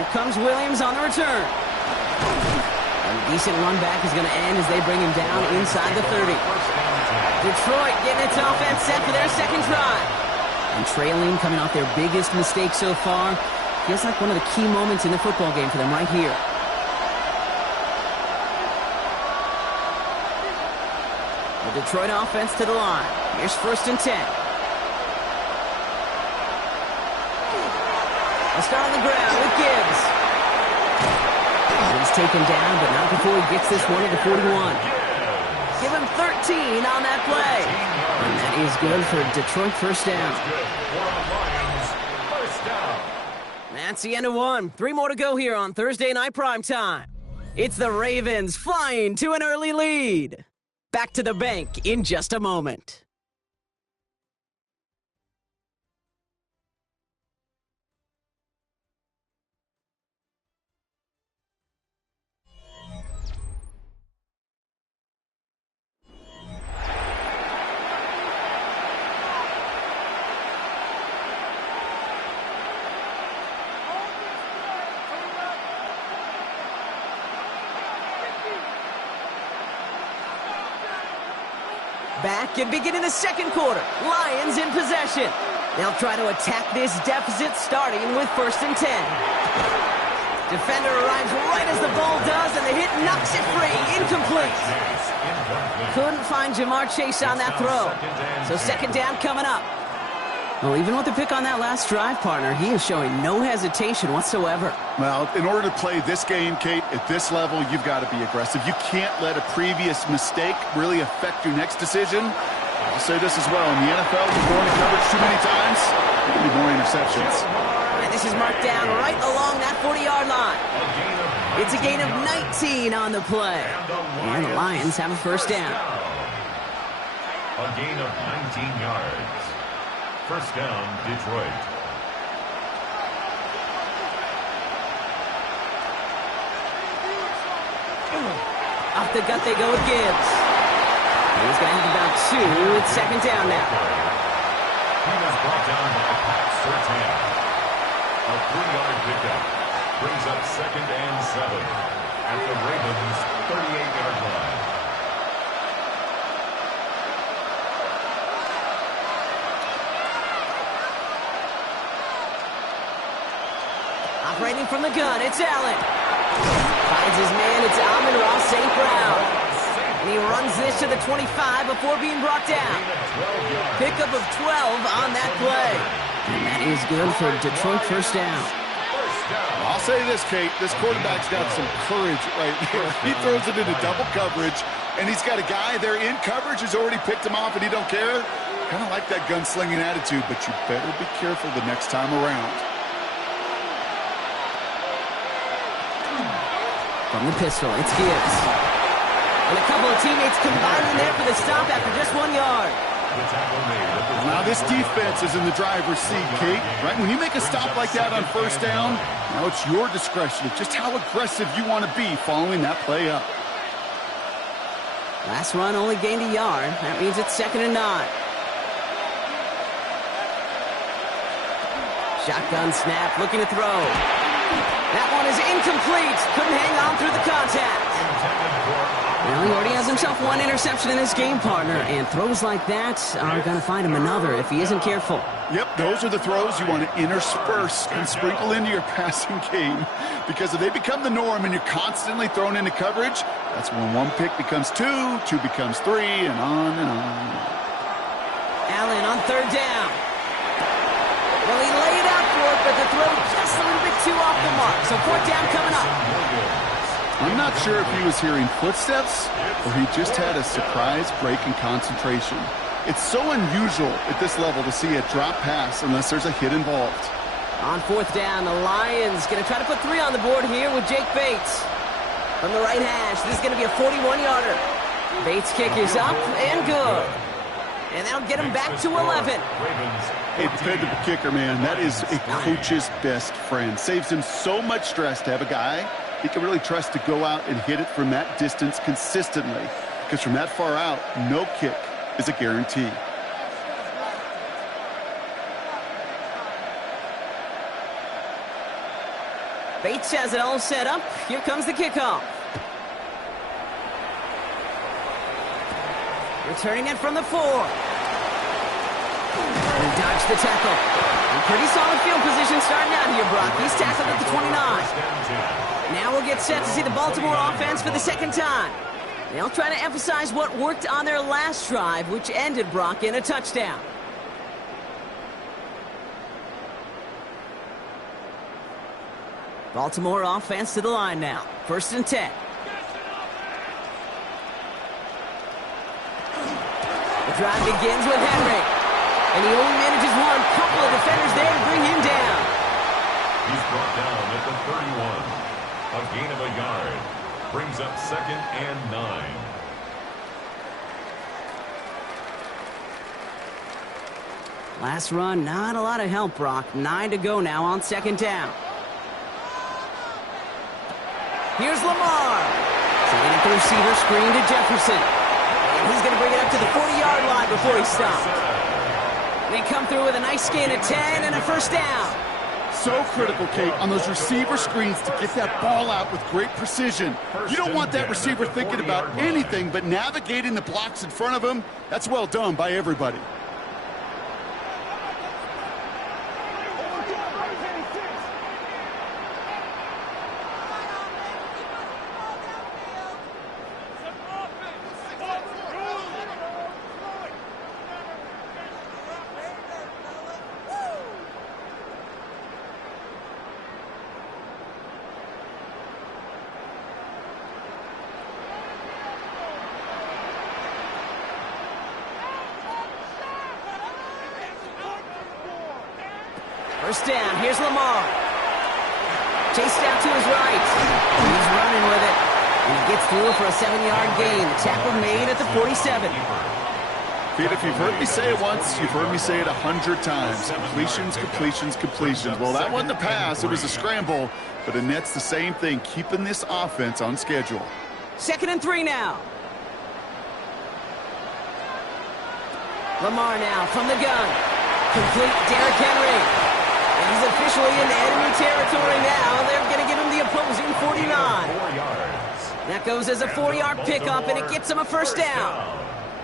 Here comes Williams on the return. A decent run back is going to end as they bring him down inside the 30. Detroit getting its offense set for their second drive. And trailing, coming off their biggest mistake so far. Feels like one of the key moments in the football game for them right here. The Detroit offense to the line. Here's first and 10. Let's start on the ground with Gibbs. He's taken down, but not before he gets this one at the 41. Give him 13 on that play. And that is good for Detroit first down. That's the end of one. 3 more to go here on Thursday Night Primetime. It's the Ravens flying to an early lead. Back to the bank in just a moment. Back and beginning the second quarter. Lions in possession. They'll try to attack this deficit starting with 1st and 10. Defender arrives right as the ball does, and the hit knocks it free. Incomplete. Couldn't find Ja'Marr Chase on that throw. So 2nd down coming up. Well, even with the pick on that last drive, partner, he is showing no hesitation whatsoever. Well, in order to play this game, Kate, at this level, you've got to be aggressive. You can't let a previous mistake really affect your next decision. I'll say this as well. In the NFL, you're going to coverage too many times, you need more interceptions. And this is marked down right along that 40-yard line. It's a gain of 19 on the play. And the Lions have a 1st down. A gain of 19 yards. 1st down, Detroit. Off the gut they go with Gibbs. He's going to have about 2. It's 2nd down now. He was brought down by Pat Surtain. A 3-yard pickup brings up 2nd and 7 at the Ravens' 38-yard line. Operating from the gun, it's Allen. Finds his man, it's Amon-Ra St. Brown. And he runs this to the 25 before being brought down. Pickup of 12 on that play. And that is good for Detroit 1st down. I'll say this, Kate. This quarterback's got some courage right there. He throws it into double coverage, and he's got a guy there in coverage who's already picked him off, and he don't care. Kind of like that gunslinging attitude, but you better be careful the next time around. From the pistol, it's Gibbs. And a couple of teammates combining there for the stop after just 1 yard. Now this defense is in the driver's seat, Kate. Right? When you make a stop like that on 1st down, now it's your discretion of just how aggressive you want to be following that play up. Last run only gained a yard. That means it's 2nd and 9. Shotgun snap, looking to throw. That one is incomplete. Couldn't hang on through the contact. Well, he already has himself 1 interception in this game, partner, and throws like that are going to find him another if he isn't careful. Yep, those are the throws you want to intersperse and sprinkle into your passing game, because if they become the norm and you're constantly thrown into coverage, that's when 1 pick becomes 2, 2 becomes 3, and on and on. Allen on 3rd down. Well, he laid out for it, but the throw just a little bit too off the mark. So 4th down coming up. I'm not sure if he was hearing footsteps or he just had a surprise break in concentration. It's so unusual at this level to see a drop pass unless there's a hit involved. On 4th down, the Lions going to try to put 3 on the board here with Jake Bates. From the right hash, this is going to be a 41-yarder. Bates' kick is up and good. And that'll get him back to 11. Hey, dependable kicker, man. That is a coach's best friend. Saves him so much stress to have a guy he can really trust to go out and hit it from that distance consistently. Because from that far out, no kick is a guarantee. Bates has it all set up. Here comes the kickoff. Returning it from the 4. And dodged the tackle. And pretty solid field position starting out here, Brock. He's tackled at the 29. Now we'll get set to see the Baltimore offense for the 2nd time. They'll try to emphasize what worked on their last drive, which ended, Brock, in a touchdown. Baltimore offense to the line now. 1st and 10. The drive begins with Henry. And he only manages 1. Couple of defenders there to bring him down. He's brought down at the 31. A gain of a yard. Brings up 2nd and 9. Last run, not a lot of help, Brock. 9 to go now on 2nd down. Here's Lamar. Sending it the receiver screen to Jefferson. And he's going to bring it up to the 40-yard line before he stops. They come through with a nice gain of 10 and a 1st down. So critical, Kate, on those receiver screens to get that ball out with great precision. You don't want that receiver thinking about anything but navigating the blocks in front of him. That's well done by everybody. First down, here's Lamar. Chased out to his right. He's running with it. He gets through for a 7-yard gain. The tackle made at the 47. Pete, if you've heard me say it once, you've heard me say it 100 times. Completions, completions, completions. Well, that wasn't a pass. It was a scramble. But it nets the same thing, keeping this offense on schedule. 2nd and 3 now. Lamar now from the gun. Complete Derrick Henry. And he's officially in enemy territory now. They're going to give him the opposing 49. That goes as a 4-yard pickup, and it gets him a first down.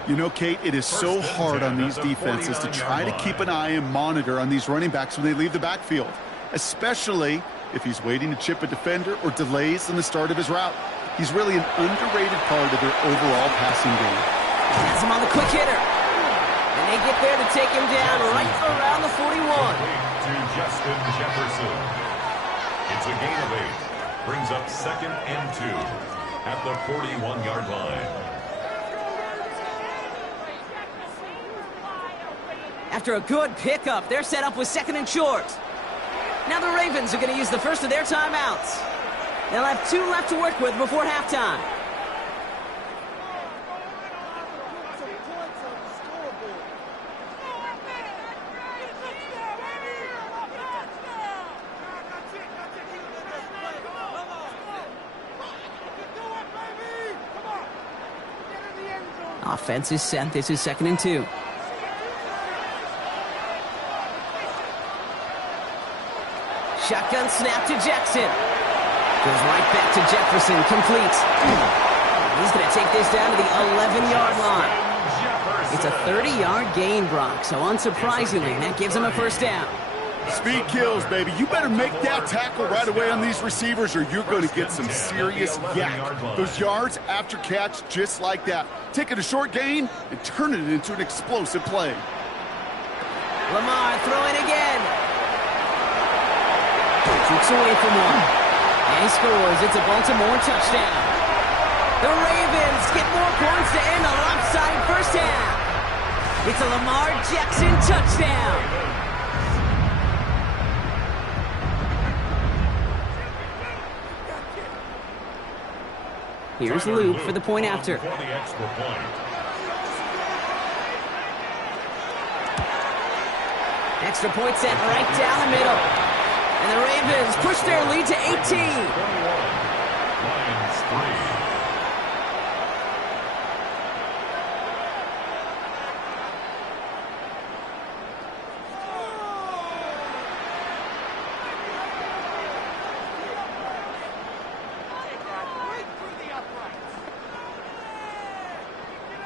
You know, Kate, it is so hard on these defenses to try to keep an eye and monitor on these running backs when they leave the backfield, especially if he's waiting to chip a defender or delays in the start of his route. He's really an underrated part of their overall passing game. Has him on the quick hitter. And they get there to take him down right around the 41. To Justin Jefferson. It's a gain of 8. Brings up 2nd and 2 at the 41-yard line. After a good pickup, they're set up with 2nd and short. Now the Ravens are going to use the first of their timeouts. They'll have 2 left to work with before halftime. Offense is set. This is 2nd and 2. Shotgun snap to Jackson. Goes right back to Jefferson. Complete. He's going to take this down to the 11-yard line. It's a 30-yard gain, Brock. So unsurprisingly, that gives him a first down. Speed kills, baby. You better make that tackle right away on these receivers or you're going to get some serious yak. Those yards after catch just like that. Taking a short gain and turning it into an explosive play. Lamar throwing again. Jukes away from one. And he scores. It's a Baltimore touchdown. The Ravens get more points to end the lopsided first half. It's a Lamar Jackson touchdown. Here's Luke for the point after. Extra point set right down the middle. And the Ravens push their lead to 18. Lions 3.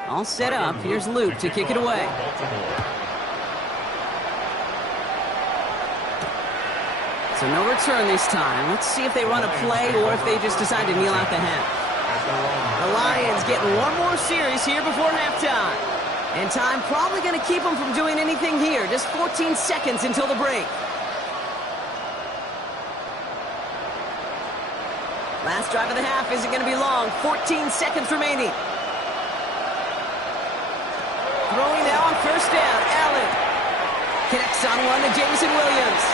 All set up. Here's Luke to kick it away. So no return this time. Let's see if they run a play or if they just decide to kneel out the half. The Lions getting one more series here before halftime. And time probably going to keep them from doing anything here. Just 14 seconds until the break. Last drive of the half isn't going to be long. 14 seconds remaining. Throwing now on first down. Allen connects on one to Jameson Williams.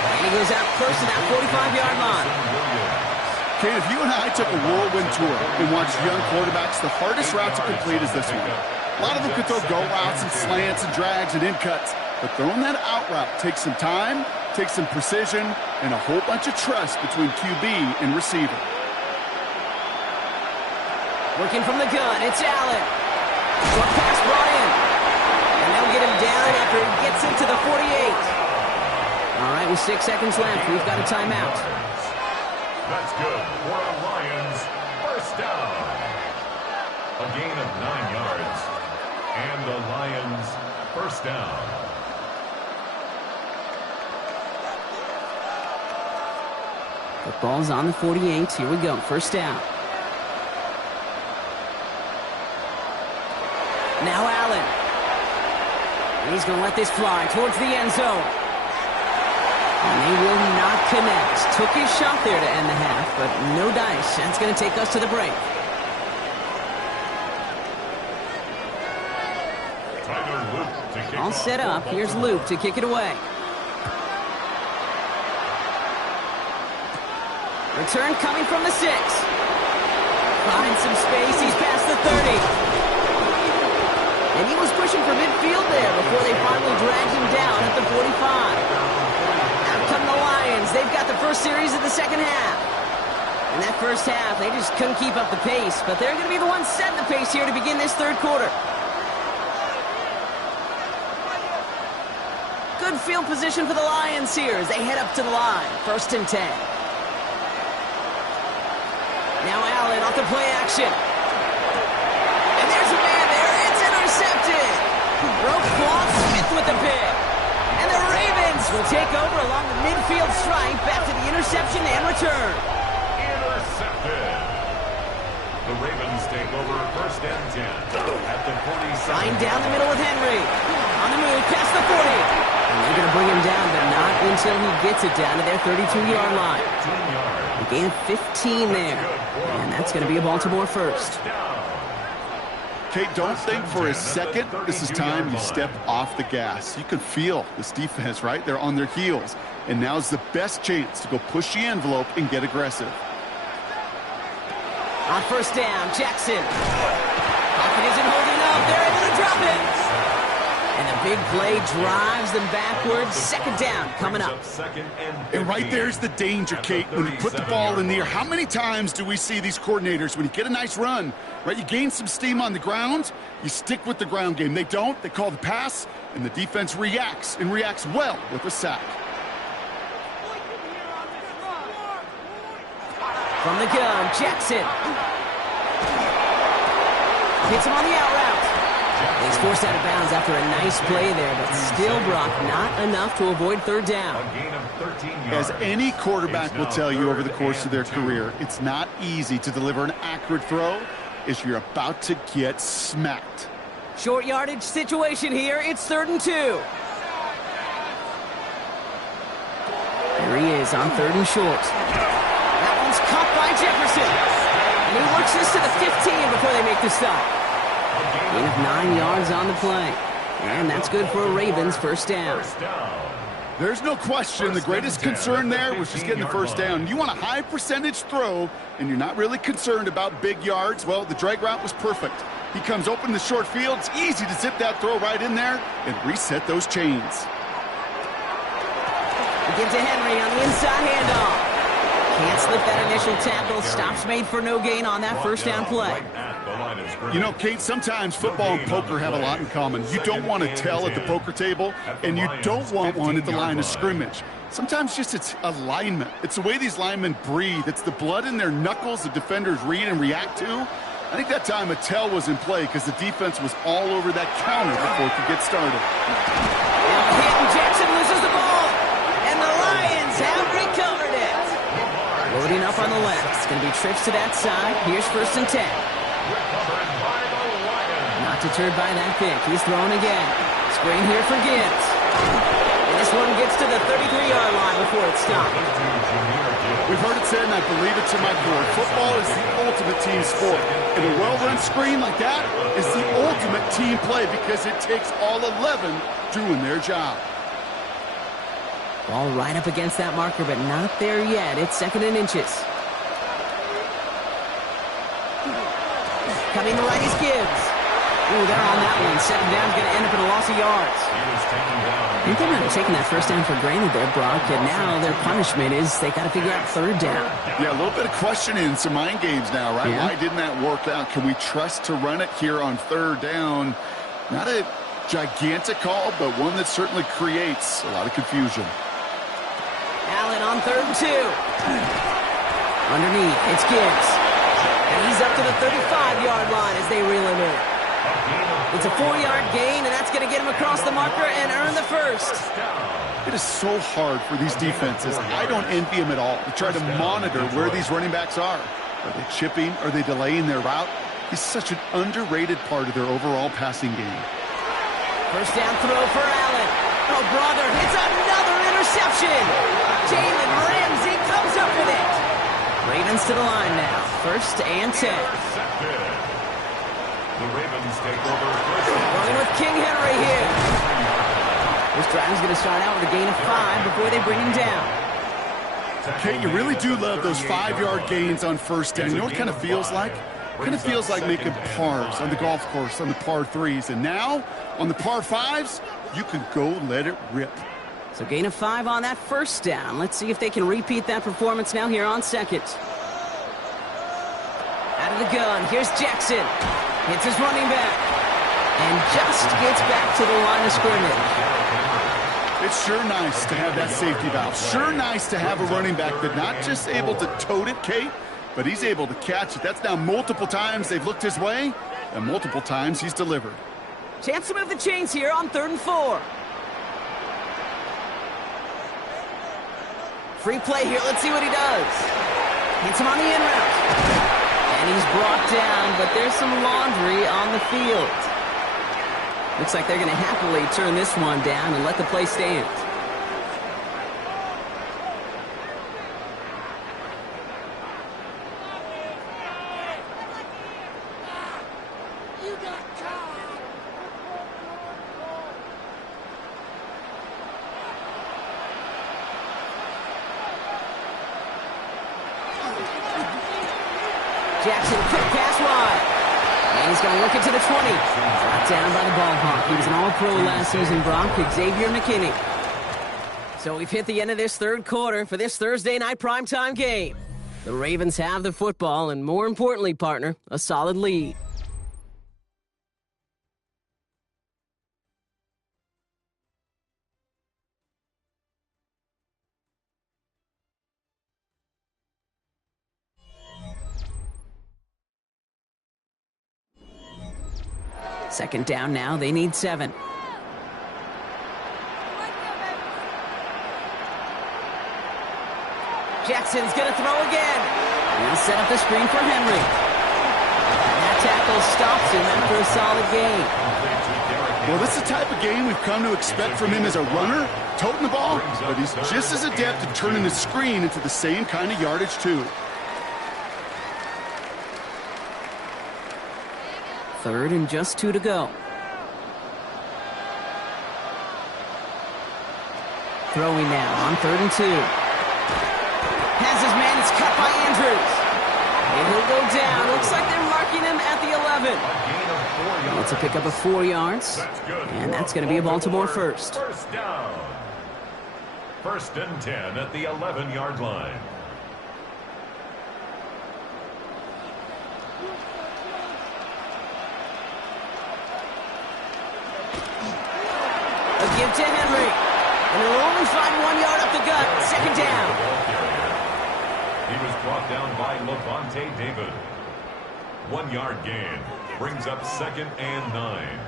And he goes out close to that 45-yard line. Kate, if you and I took a whirlwind tour and watched young quarterbacks, the hardest route to complete is this one. A lot of them can throw go routes and slants and drags and in cuts. But throwing that out route takes some time, takes some precision, and a whole bunch of trust between QB and receiver. Working from the gun, it's Allen. Short pass brought in. And they'll get him down after he gets into the 48. All right, with 6 seconds left, we've got a timeout. That's good for a Lions first down. A gain of 9 yards. And the Lions first down. The ball's on the 48. Here we go. First down. Now Allen. And he's going to let this fly towards the end zone. And they will not connect. Took his shot there to end the half, but no dice. That's going to take us to the break. All set up. Here's Luke to kick it away. Return coming from the 6. Finds some space. He's past the 30. And he was pushing for midfield there before they finally dragged him down at the 45. Out come the Lions. They've got the first series of the second half. In that first half, they just couldn't keep up the pace, but they're going to be the ones setting the pace here to begin this third quarter. Good field position for the Lions here as they head up to the line. First and 10. Now Allen off the play action. And there's a man there. It's intercepted. Broke Claude Smith with the pick. And the Ravens will take over along the midfield stripe after the interception and return. Intercepted. The Ravens take over first and 10 at the 47. Line down the middle with Henry. On the move, past the 40. And they're going to bring him down, but not until he gets it down to their 32-yard line. A gain of 15 there. And that's going to be a Baltimore first. Kate, don't think for a second this is time you step off the gas. You can feel this defense, right? They're on their heels. And now's the best chance to go push the envelope and get aggressive. On first down, Jackson. Pocket isn't holding up. They're able to drop it. And a big play drives them backwards. Second down coming up. And right there's the danger, Kate, when you put the ball in the air. How many times do we see these coordinators, when you get a nice run, right, you gain some steam on the ground, you stick with the ground game. They don't. They call the pass, and the defense reacts, and reacts well with a sack. From the gun, Jackson. Hits him on the out route. He's forced out of bounds after a nice play there, but still, Brock, not enough to avoid third down. As any quarterback will tell you over the course of their career, it's not easy to deliver an accurate throw as you're about to get smacked. Short yardage situation here. It's 3rd and 2. There he is on 3rd and short. That one's caught by Jefferson. And he works this to the 15 before they make the stop. Gain of 9 yards on the play. And that's good for a Ravens first down. There's no question the greatest concern there was just getting the first down. You want a high percentage throw, and you're not really concerned about big yards. Well, the drag route was perfect. He comes open in the short field. It's easy to zip that throw right in there and reset those chains. Give to Henry on the inside handoff. Can't slip that initial tackle. Stops made for no gain on that first down play. You know, Kate, sometimes football and poker have a lot in common. You don't want to tell at the poker table, and you don't want one at the line of scrimmage. Sometimes just it's alignment. It's the way these linemen breathe. It's the blood in their knuckles the defenders read and react to. I think that time a tell was in play because the defense was all over that counter before it could get started. Now Jackson loses the ball, and the Lions have recovered it. Loading up on the left. It's going to be trips to that side. Here's 1st and 10. Not deterred by that pick. He's throwing again. Screen here for Gibbs. And this one gets to the 33-yard line before it's stopped. We've heard it said, and I believe it to my core, football is the ultimate team sport. And a well-run screen like that is the ultimate team play because it takes all 11 doing their job. Ball right up against that marker, but not there yet. It's 2nd and inches. Coming to right is Gibbs. Ooh, they're on that one. 2nd down's going to end up in a loss of yards. I think they're not taking that first down for granted there, Brock. And now their punishment is they got to figure out 3rd down. Yeah, a little bit of questioning, some mind games now, right? Yeah. Why didn't that work out? Can we trust to run it here on 3rd down? Not a gigantic call, but one that certainly creates a lot of confusion. Allen on 3rd and 2. Underneath, it's Gibbs. And he's up to the 35-yard line as they reel him in. It's a 4-yard gain, and that's going to get him across the marker and earn the first. It is so hard for these defenses. I don't envy them at all to try to monitor where these running backs are. Are they chipping? Are they delaying their route? He's such an underrated part of their overall passing game. First down throw for Allen. Oh, brother, it's another interception. Jalen Ramsey comes up with it. Ravens to the line now. First and 10. The Ravens take over first. Going with King Henry here. This drive is going to start out with a gain of 5 before they bring him down. Kate, you really do love those 5-yard gains on first down. You know what it kind of feels like? It kind of feels like making pars on the golf course on the par 3s. And now, on the par 5s, you can go let it rip. So gain of 5 on that first down. Let's see if they can repeat that performance now here on second. Out of the gun, here's Jackson. Hits his running back. And just gets back to the line of scrimmage. It's sure nice to have that safety valve. Sure nice to have a running back that's not just able to tote it, Kate, but he's able to catch it. That's now multiple times they've looked his way, and multiple times he's delivered. Chance to move the chains here on 3rd and 4. Free play here. Let's see what he does. Hits him on the in route. And he's brought down, but there's some laundry on the field. Looks like they're going to happily turn this one down and let the play stand. Jackson, quick pass wide. And he's going to work it to the 20. Brought down by the ball hawk. He was an all-pro last season, Brock, Xavier McKinney. So we've hit the end of this third quarter for this Thursday night primetime game. The Ravens have the football and, more importantly, partner, a solid lead. Second down now. They need 7. Jackson's going to throw again. He'll set up the screen for Henry. And that tackle stops him after a solid gain. Well, this is the type of game we've come to expect from him as a runner, toting the ball, but he's just as adept at turning the screen into the same kind of yardage, too. 3rd and just 2 to go. Throwing now on 3rd and 2. Has his man, it's cut by Andrews. And he'll go down. Looks like they're marking him at the 11. It's a pickup of 4 yards. And that's going to be a Baltimore first. First down. 1st and 10 at the 11-yard line. A give to Henry. And they'll only find 1 yard up the gut. 2nd down. He was brought down by Levante David. 1 yard gain brings up 2nd and 9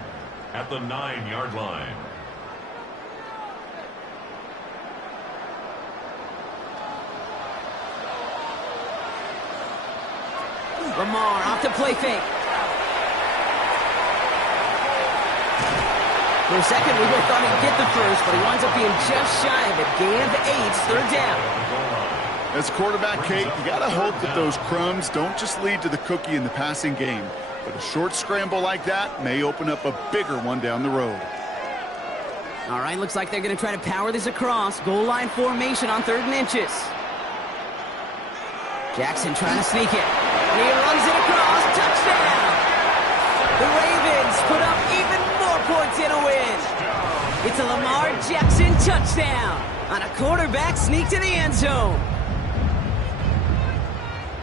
at the 9-yard line. Lamar off the play fake. For a second, we both thought he'd get the first, but he winds up being just shy of it. Gain of 8, 3rd down. As quarterback, Kate, you got to hope that those crumbs don't just lead to the cookie in the passing game. But a short scramble like that may open up a bigger one down the road. All right, looks like they're going to try to power this across. Goal line formation on 3rd and inches. Jackson trying to sneak it. And he runs it across. Touchdown! The Ravens put up even more points in a win. It's a Lamar Jackson touchdown on a quarterback sneak to the end zone.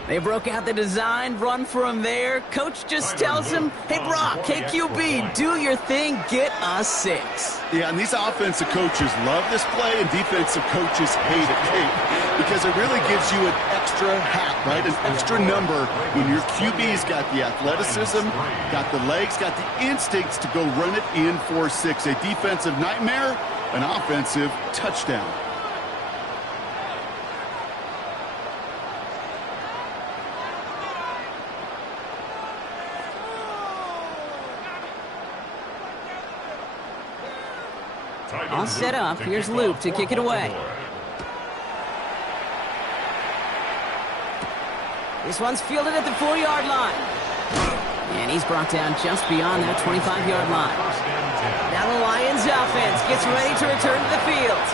They broke out the design, run for him there. Coach just tells him, hey, Brock, KQB, do your thing, get us 6. Yeah, and these offensive coaches love this play, and defensive coaches hate it, Kate, because it really gives you an extra hat, right, an extra number when your QB's got the athleticism, got the legs, got the instincts to go run it in for 6. A defensive nightmare, an offensive touchdown. All set up. Here's Luke to kick it away. This one's fielded at the 4-yard line. And he's brought down just beyond that 25-yard line. Now the Lions offense gets ready to return to the field.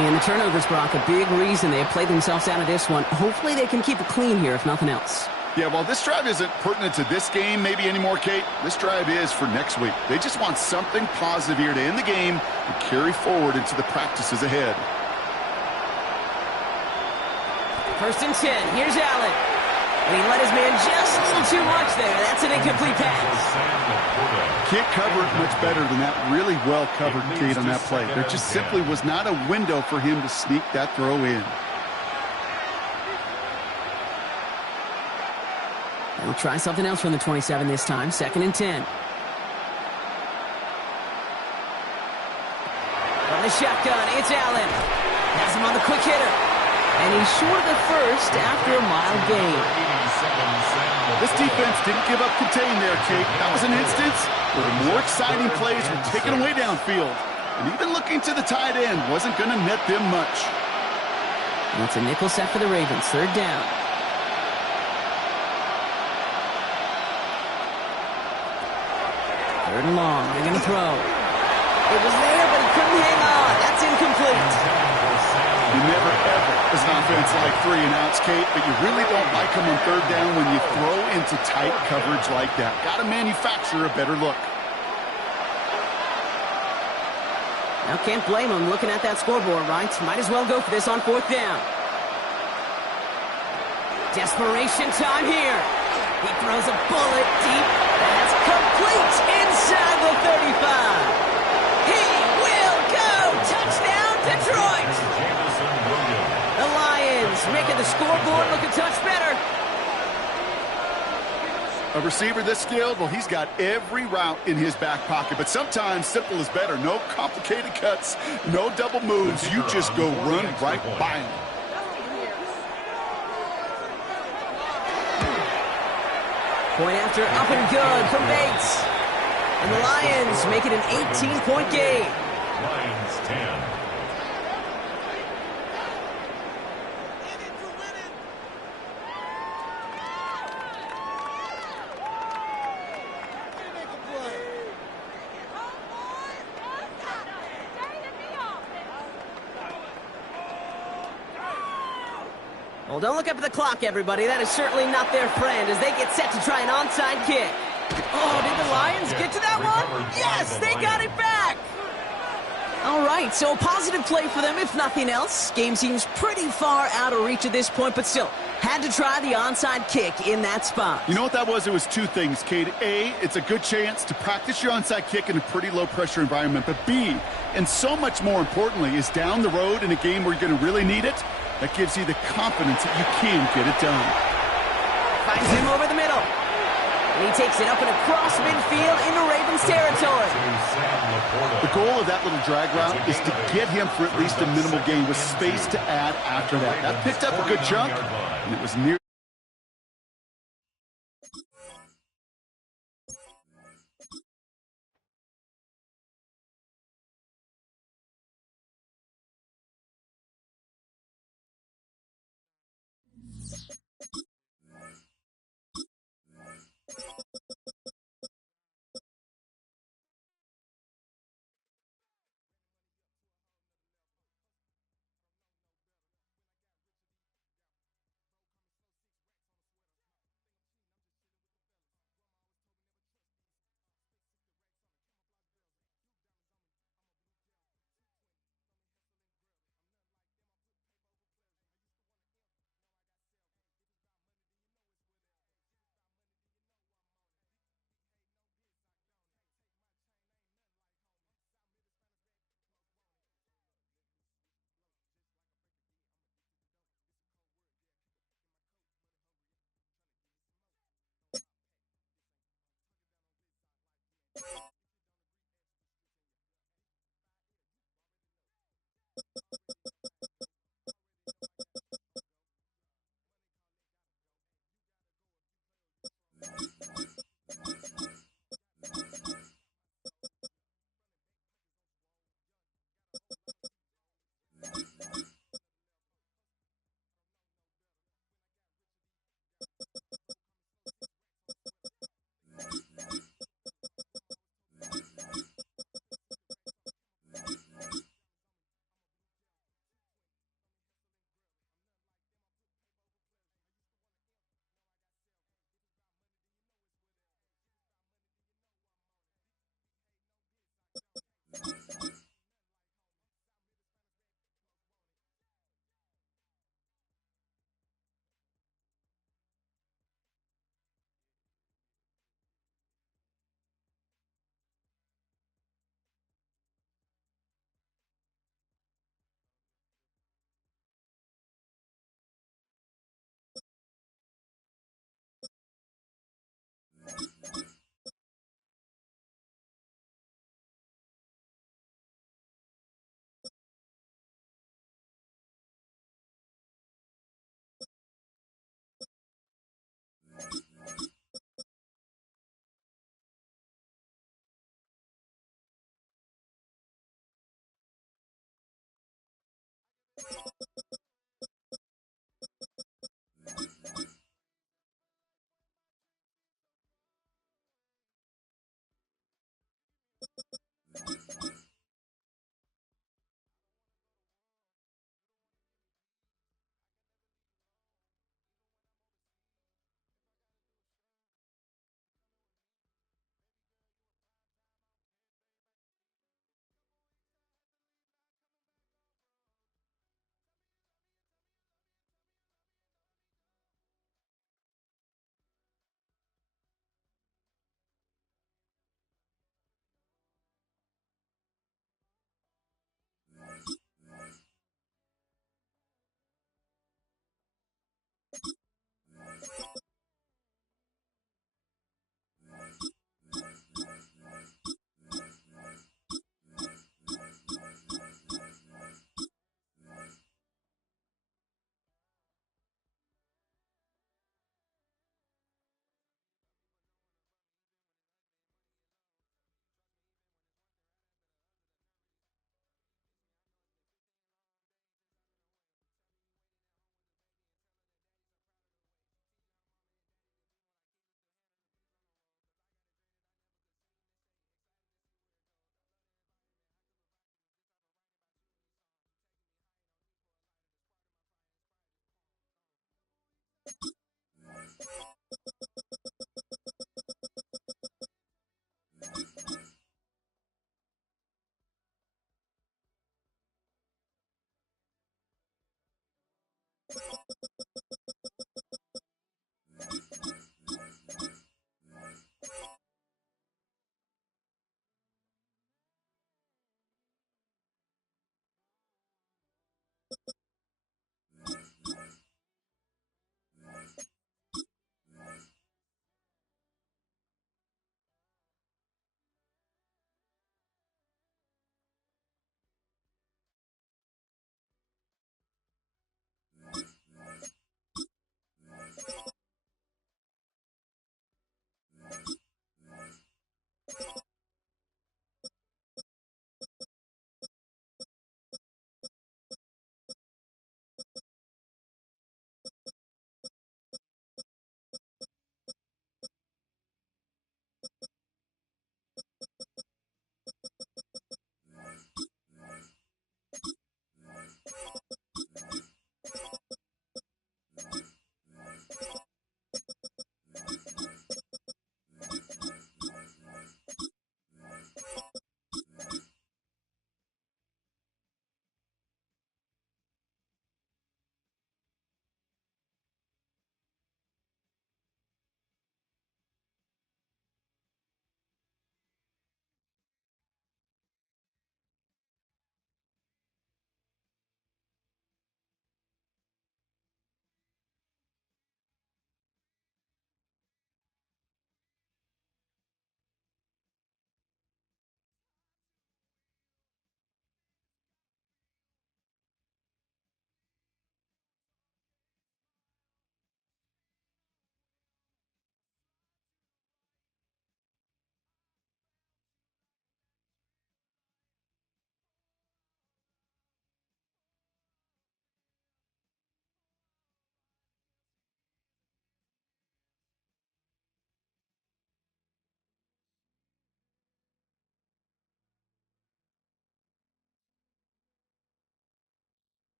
And the turnovers, Brock, a big reason they have played themselves out of this one. Hopefully they can keep it clean here, if nothing else. Yeah, while this drive isn't pertinent to this game maybe anymore, Kate, this drive is for next week. They just want something positive here to end the game and carry forward into the practices ahead. 1st and 10. Here's Allen. And he let his man just a little too much there. That's an incomplete pass. Can't cover it much better than that. Really well covered, Kate, on that play. There just simply was not a window for him to sneak that throw in. They'll try something else from the 27 this time. 2nd and 10. From the shotgun, it's Allen. Has him on the quick hitter. And he's short of the first after a mild gain. This defense didn't give up contain there, Kate. That was an instance where the more exciting plays were taken away downfield. And even looking to the tight end wasn't going to net them much. And it's a nickel set for the Ravens. 3rd down. Third and long. They're going to throw. It was there, but he couldn't hang on. That's incomplete. You never, ever, as an offense, like 3 and outs, Kate, but you really don't like them on 3rd down when you throw into tight coverage like that. Got to manufacture a better look. Now, can't blame him looking at that scoreboard, right? Might as well go for this on 4th down. Desperation time here. He throws a bullet deep. That's complete inside the 35. He will go. Touchdown, Detroit. The Lions making the scoreboard look a touch better. A receiver this skilled, well, he's got every route in his back pocket, but sometimes simple is better. No complicated cuts, no double moves. You just go run right by him. Point after up and good from Bates. And the Lions make it an 18-point game. Lions 10. Well, don't look up at the clock, everybody. That is certainly not their friend as they get set to try an onside kick. Oh, did the Lions get to that one? Yes, they got it back. All right, so a positive play for them, if nothing else. Game seems pretty far out of reach at this point, but still, had to try the onside kick in that spot. You know what that was? It was 2 things, Kate. A, it's a good chance to practice your onside kick in a pretty low-pressure environment. But B, and so much more importantly, is down the road in a game where you're going to really need it. That gives you the confidence that you can get it done. Finds him over the middle. And he takes it up and across midfield into Ravens territory. The goal of that little drag route is to get him for at least a minimal gain with space to add after that. That picked up a good chunk, and it was near.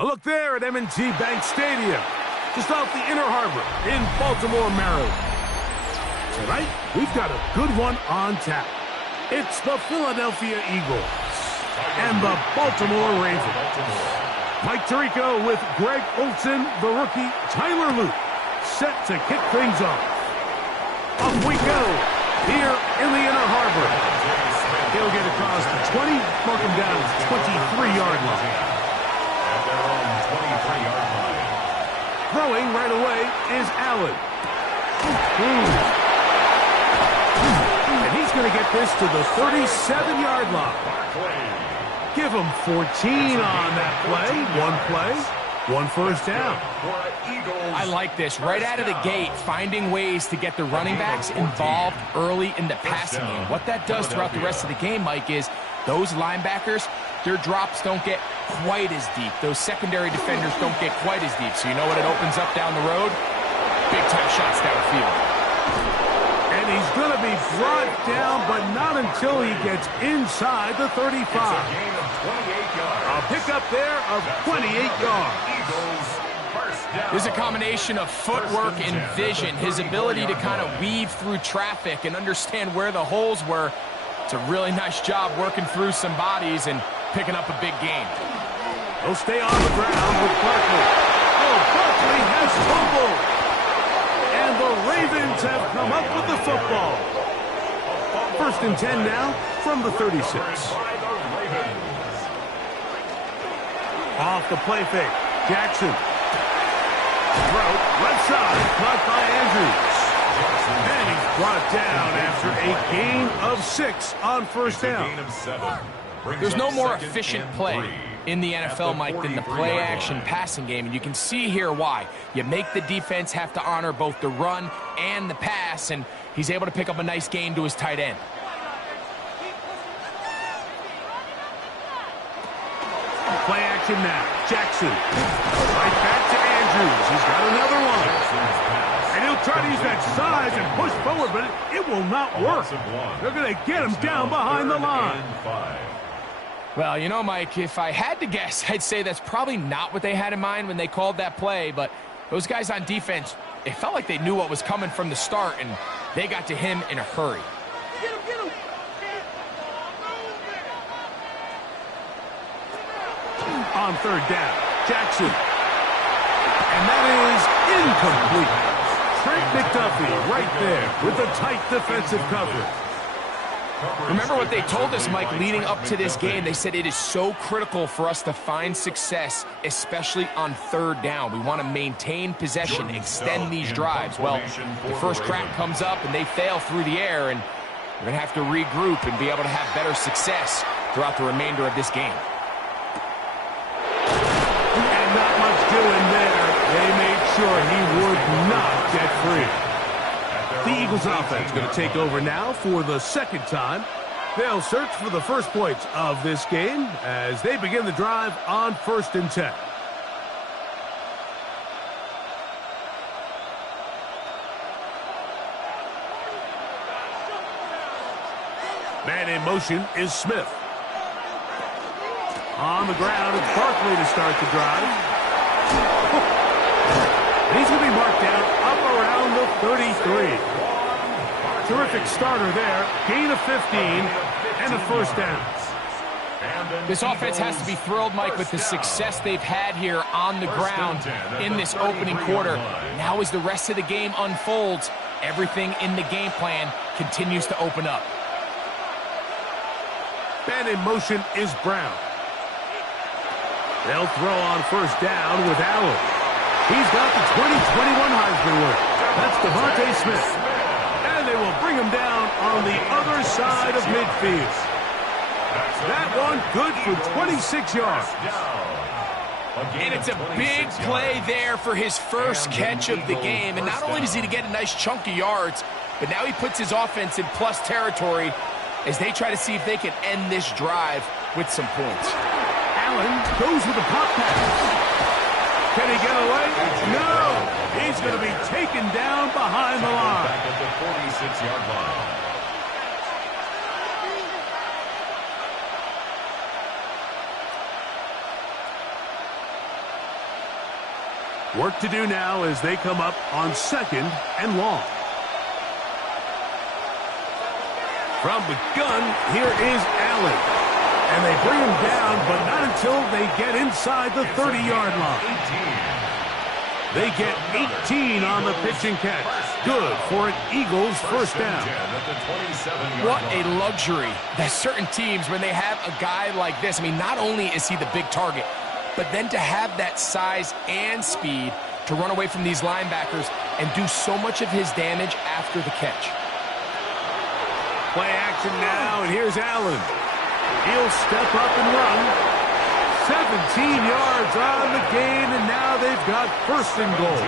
A look there at M&T Bank Stadium, just off the Inner Harbor in Baltimore, Maryland. Tonight, we've got a good one on tap. It's the Philadelphia Eagles and the Baltimore Ravens. Mike Tirico with Greg Olsen, the rookie Tyler Luke, set to kick things off. Off we go here in the Inner Harbor. He'll get across the 20, mark him down at the 23-yard line. At their own 23-yard line. Throwing right away is Allen. And he's going to get this to the 37-yard line. Give him 14 on that play, one first down. I like this. Right out of the gate, finding ways to get the running backs involved early in the passing game. What that does throughout the rest of the game, Mike, is those linebackers, their drops don't get quite as deep. Those secondary defenders don't get quite as deep. So you know what it opens up down the road? Big-time shots downfield. And he's going to be brought down, but not until he gets inside the 35. A pickup there of 28 yards. There's a combination of footwork and vision, his ability to kind of weave through traffic and understand where the holes were. It's a really nice job working through some bodies and picking up a big gain. He'll stay on the ground with Barkley. Oh, Barkley has fumbled. And the Ravens have come up with the football. First and 10 now from the 36. Off the play fake. Jackson. Throw, left side, caught by Andrews. And he's brought down after a gain of 6 on first down. There's no more efficient play in the NFL, Mike, than the play-action passing game, and you can see here why. You make the defense have to honor both the run and the pass, and he's able to pick up a nice gain to his tight end. Play action now. Jackson. Right back to Andrews. He's got another one. And he'll try to use that size and push forward, but it will not work. They're going to get him down behind the line. Well, you know, Mike, if I had to guess, I'd say that's probably not what they had in mind when they called that play, but those guys on defense, it felt like they knew what was coming from the start, and they got to him in a hurry. On third down, Jackson. And that is incomplete. Trent McDuffie right there with the tight defensive coverage. Remember what they told us, Mike, leading up to this game. They said it is so critical for us to find success, especially on third down. We want to maintain possession, extend these drives. Well, the first crack comes up and they fail through the air, and we're going to have to regroup and be able to have better success throughout the remainder of this game. And not much doing there. They made sure he would not get free. The Eagles offense going to take over now for the second time. They'll search for the first points of this game as they begin the drive on 1st and 10. Man in motion is Smith. On the ground, it's Barkley to start the drive. And he's going to be marked down up around the 33. Terrific starter there. Gain of 15 and a first down. This offense has to be thrilled, Mike, with the success they've had here on the ground in this opening quarter. Now as the rest of the game unfolds, everything in the game plan continues to open up. Man in motion is Brown. They'll throw on first down with Allen. He's got the 2021 Heisman winner. That's Devontae Smith. And they will bring him down on the other side of midfield. That one good for 26 yards. And it's a big play there for his first catch of the game. And not only does he get a nice chunk of yards, but now he puts his offense in plus territory as they try to see if they can end this drive with some points. Allen goes with a pop pass. Can he get away? No! He's going to be taken down behind the line. Back at the 46-yard line. Work to do now as they come up on 2nd and long. From the gun, here is Allen. And they bring him down, but not until they get inside the 30-yard line. They get 18 on the pitch and catch. Good for an Eagles first down. What a luxury that certain teams, when they have a guy like this, I mean, not only is he the big target, but then to have that size and speed to run away from these linebackers and do so much of his damage after the catch. Play action now, and here's Allen. He'll step up and run. 17 yards on the gain, and now they've got 1st and goal.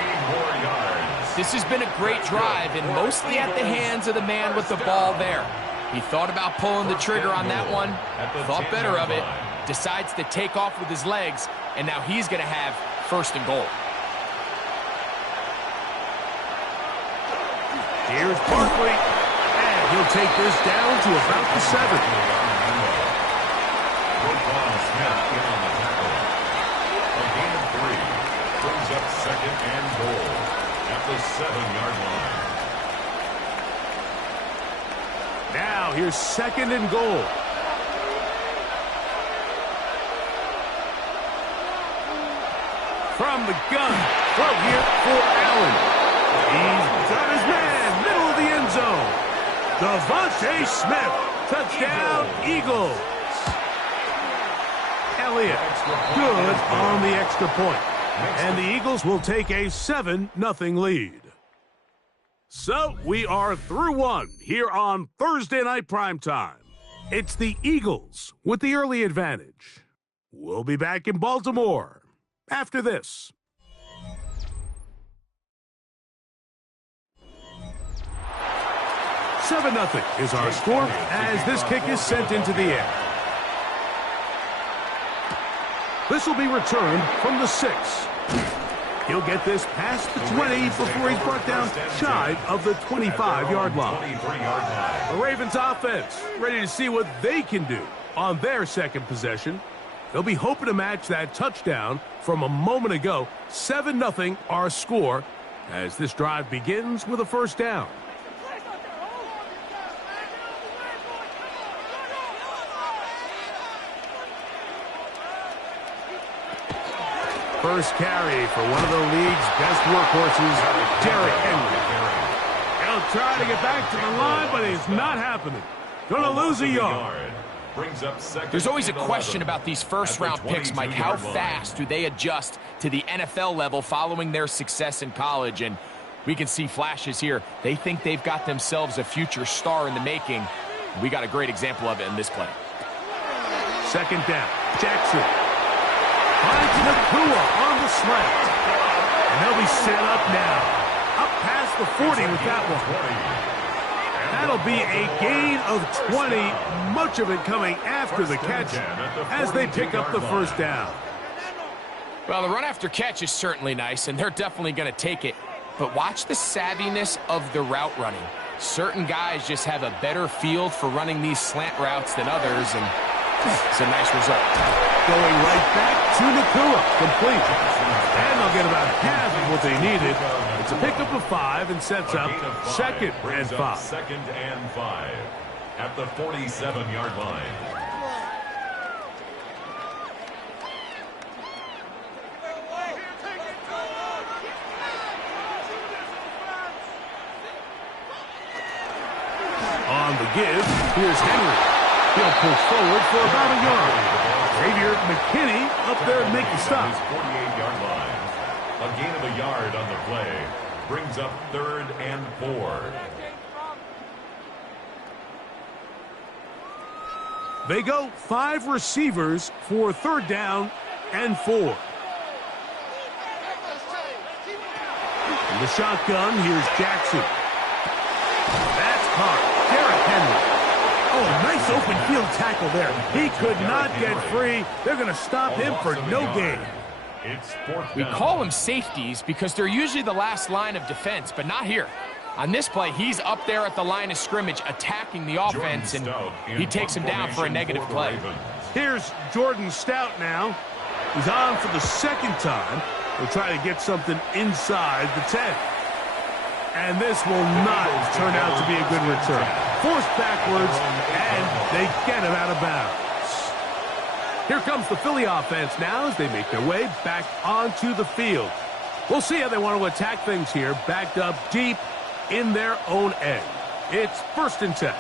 This has been a great drive, and mostly at the hands of the man with the ball there. He thought about pulling the trigger on that one, thought better of it, decides to take off with his legs, and now he's going to have 1st and goal. Here's Barkley, and he'll take this down to about the 7. Brings up 2nd and goal at the 7-yard line. Now here's 2nd and goal. From the gun, throw here for Allen. He's got his man, middle of the end zone. Devontae Smith, touchdown, Eagles. Elliott, good on the extra point. And the Eagles will take a 7-0 lead. So we are through one here on Thursday Night Primetime. It's the Eagles with the early advantage. We'll be back in Baltimore after this. $7-0 is our score as this kick is sent into the air. This will be returned from the 6. He'll get this past the 20 before he's brought down shy of the 25-yard line. The Ravens offense ready to see what they can do on their 2nd possession. They'll be hoping to match that touchdown from a moment ago. 7-0 our score as this drive begins with a 1st down. First carry for one of the league's best workhorses, Derrick Henry. He'll try to get back to the line, but it's not happening. Gonna lose a yard. There's always a question about these first-round picks, Mike. How fast do they adjust to the NFL level following their success in college? And we can see flashes here. They think they've got themselves a future star in the making. We got a great example of it in this play. 2nd down, Jackson. Finds Nakua on the slant. And they'll be set up now. Up past the 40 with that one. That'll be a gain of 20. Much of it coming after the catch as they pick up the 1st down. Well, the run after catch is certainly nice, and they're definitely going to take it. But watch the savviness of the route running. Certain guys just have a better feel for running these slant routes than others, and it's a nice result. Going right back to Nakua, complete. And they'll get about half of what they needed. It's a pickup of 5 and sets up 2nd and 5. 2nd and 5 at the 47-yard line. On the give, here's Henry. He'll push forward for about a yard. Xavier McKinney up there to make the stop. 48-yard line. A gain of a yard on the play brings up 3rd and 4. They go 5 receivers for 3rd down and 4. In the shotgun, here's Jackson. That's caught. Derrick Henry. Oh, nice open field tackle there. He could not get free. They're going to stop him for no gain. We call them safeties because they're usually the last line of defense, but not here. On this play, he's up there at the line of scrimmage attacking the offense, and he takes him down for a negative play. Here's Jordan Stout now. He's on for the 2nd time. We'll try to get something inside the 10. And this will not turn out to be a good return. Forced backwards, and they get it out of bounds. Here comes the Philly offense now as they make their way back onto the field. We'll see how they want to attack things here, backed up deep in their own end. It's 1st and 10.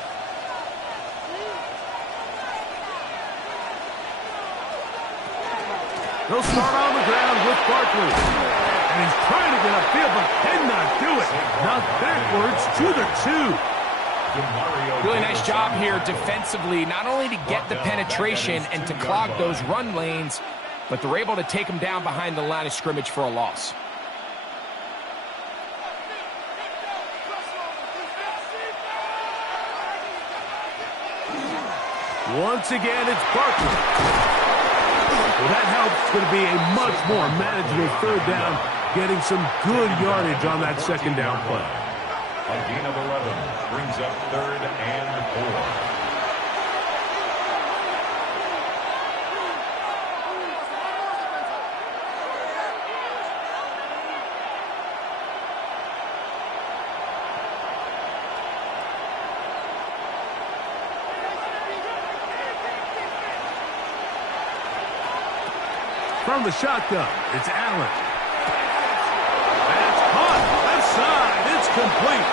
They'll start on the ground with Barkley. And he's trying to get upfield, but cannot do it. Now backwards to the 2. Really nice job here defensively, not only to get the penetration and to clog those run lanes, but they're able to take them down behind the line of scrimmage for a loss. Once again, it's Barkley. Well, that helps. It's going to be a much more manageable 3rd down, getting some good yardage on that 2nd down play. A gain of 11 brings up 3rd and 4. From the shotgun, it's Allen. That's caught. Left side. It's complete.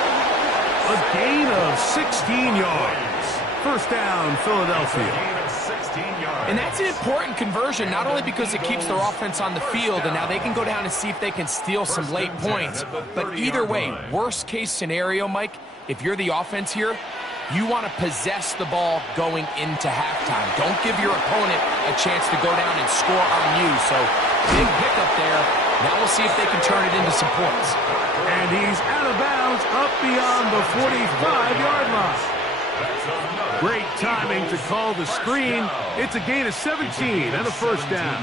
A gain of 16 yards. 1st down, Philadelphia. And that's an important conversion, not only because it keeps their offense on the field, and now they can go down and see if they can steal some late points. But either way, worst case scenario, Mike, if you're the offense here, you want to possess the ball going into halftime. Don't give your opponent a chance to go down and score on you. So, big pickup there. Now we'll see if they can turn it into some points. And he's out of bounds up beyond the 45-yard line. Great timing to call the screen. It's a gain of 17 and a 1st down.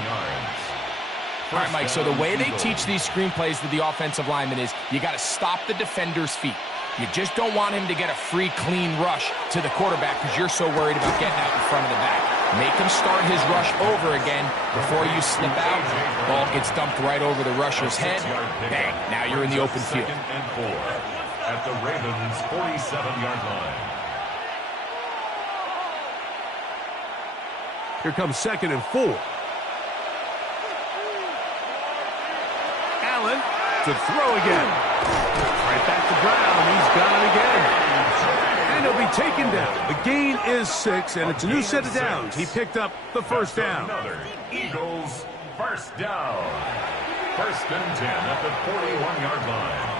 All right, Mike, so the way they teach these screenplays to the offensive lineman is you got to stop the defender's feet. You just don't want him to get a free, clean rush to the quarterback because you're so worried about getting out in front of the back. Make him start his rush over again before you slip out. Ball gets dumped right over the rusher's head. Bang, now you're in the open field. 2nd and 4 at the Ravens' 47-yard line. Here comes 2nd and 4. Allen to throw again. Right back to Brown. He's got it again. And he'll be taken down. The gain is 6, and it's a new set of downs. He picked up the 1st down. Another Eagles 1st down. 1st and 10 at the 41-yard line.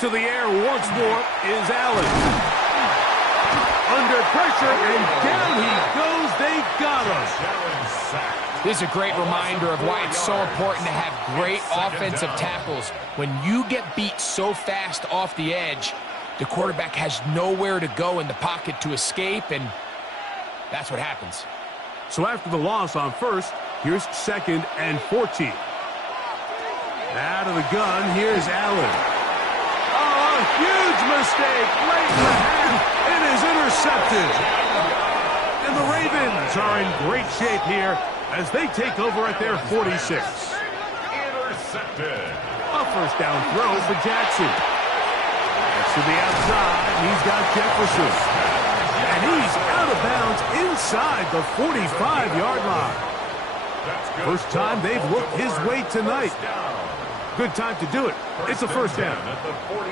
To the air once more is Allen. Under pressure, and down he goes. They got him. This is a great reminder of why it's so important to have great offensive tackles. When you get beat so fast off the edge, the quarterback has nowhere to go in the pocket to escape, and that's what happens. So after the loss on 1st, here's 2nd and 14. Out of the gun, here's Allen. A huge mistake late in the half. It is intercepted. And the Ravens are in great shape here as they take over at their 46. Intercepted. A 1st down throw for Jackson. That's to the outside. He's got Jefferson. And he's out of bounds inside the 45-yard line. 1st time they've looked his way tonight. Good time to do it. It's a 1st down.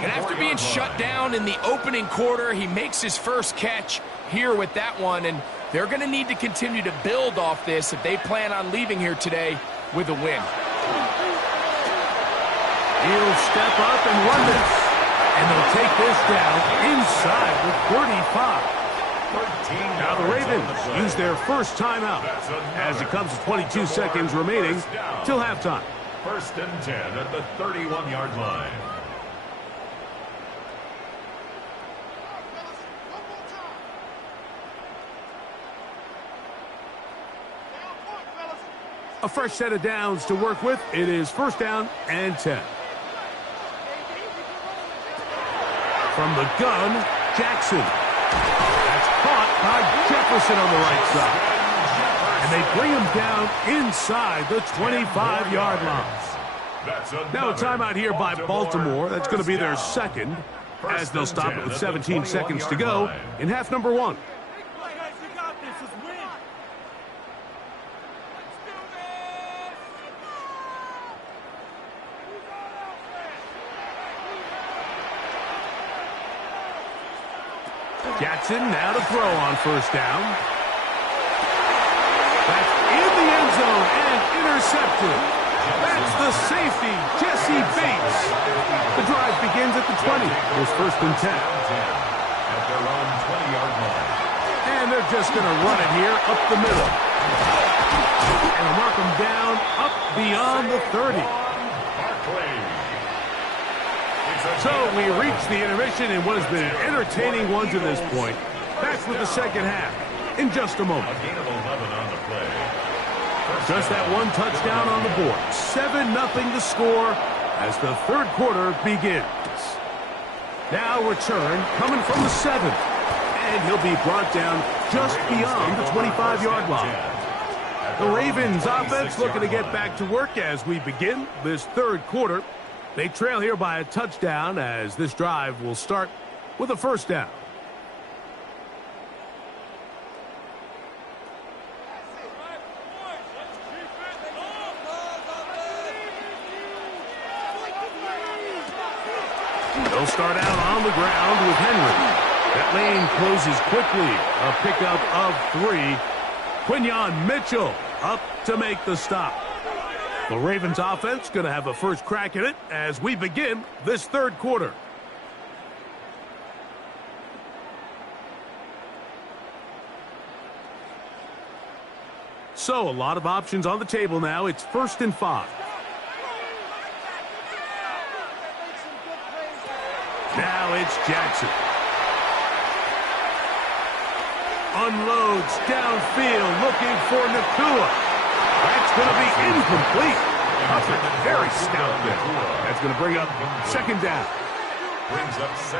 And after being shut down in the opening quarter, he makes his 1st catch here with that one, and they're going to need to continue to build off this if they plan on leaving here today with a win. He'll step up and run this. And they'll take this down inside the 35. Now the Ravens use their 1st timeout as it comes to 22 seconds remaining till halftime. 1st and 10 at the 31-yard line. A fresh set of downs to work with. It is first down and 10. From the gun, Jackson. That's caught by Jefferson on the right side. And they bring him down inside the 25-yard line. Now a timeout here by Baltimore. That's going to be their second, as they'll stop it with 17 seconds to go in half number 1. Jackson now to throw on first down. That's in the end zone and intercepted. That's the safety, Jesse Bates. The drive begins at the 20. It's first and 10. At their own 20-yard line. And they're just going to run it here up the middle. And mark them down up beyond the 30. So we reach the intermission in what has been an entertaining one to this point. Back with the second half in just a moment. A gain of 11 on the play. Just that one touchdown on the board. 7-0 to score as the third quarter begins. Now return coming from the 7th. And he'll be brought down just beyond the 25-yard line. The Ravens offense looking to get back to work as we begin this third quarter. They trail here by a touchdown as this drive will start with a first down. They'll start out on the ground with Henry. That lane closes quickly. A pickup of 3. Quinyon Mitchell up to make the stop. The Ravens offense going to have a first crack at it as we begin this third quarter. So a lot of options on the table now. It's first and 5. Now it's Jackson. Unloads downfield looking for Nacua. That's going to be incomplete. Very stout there. That's going to bring up second down.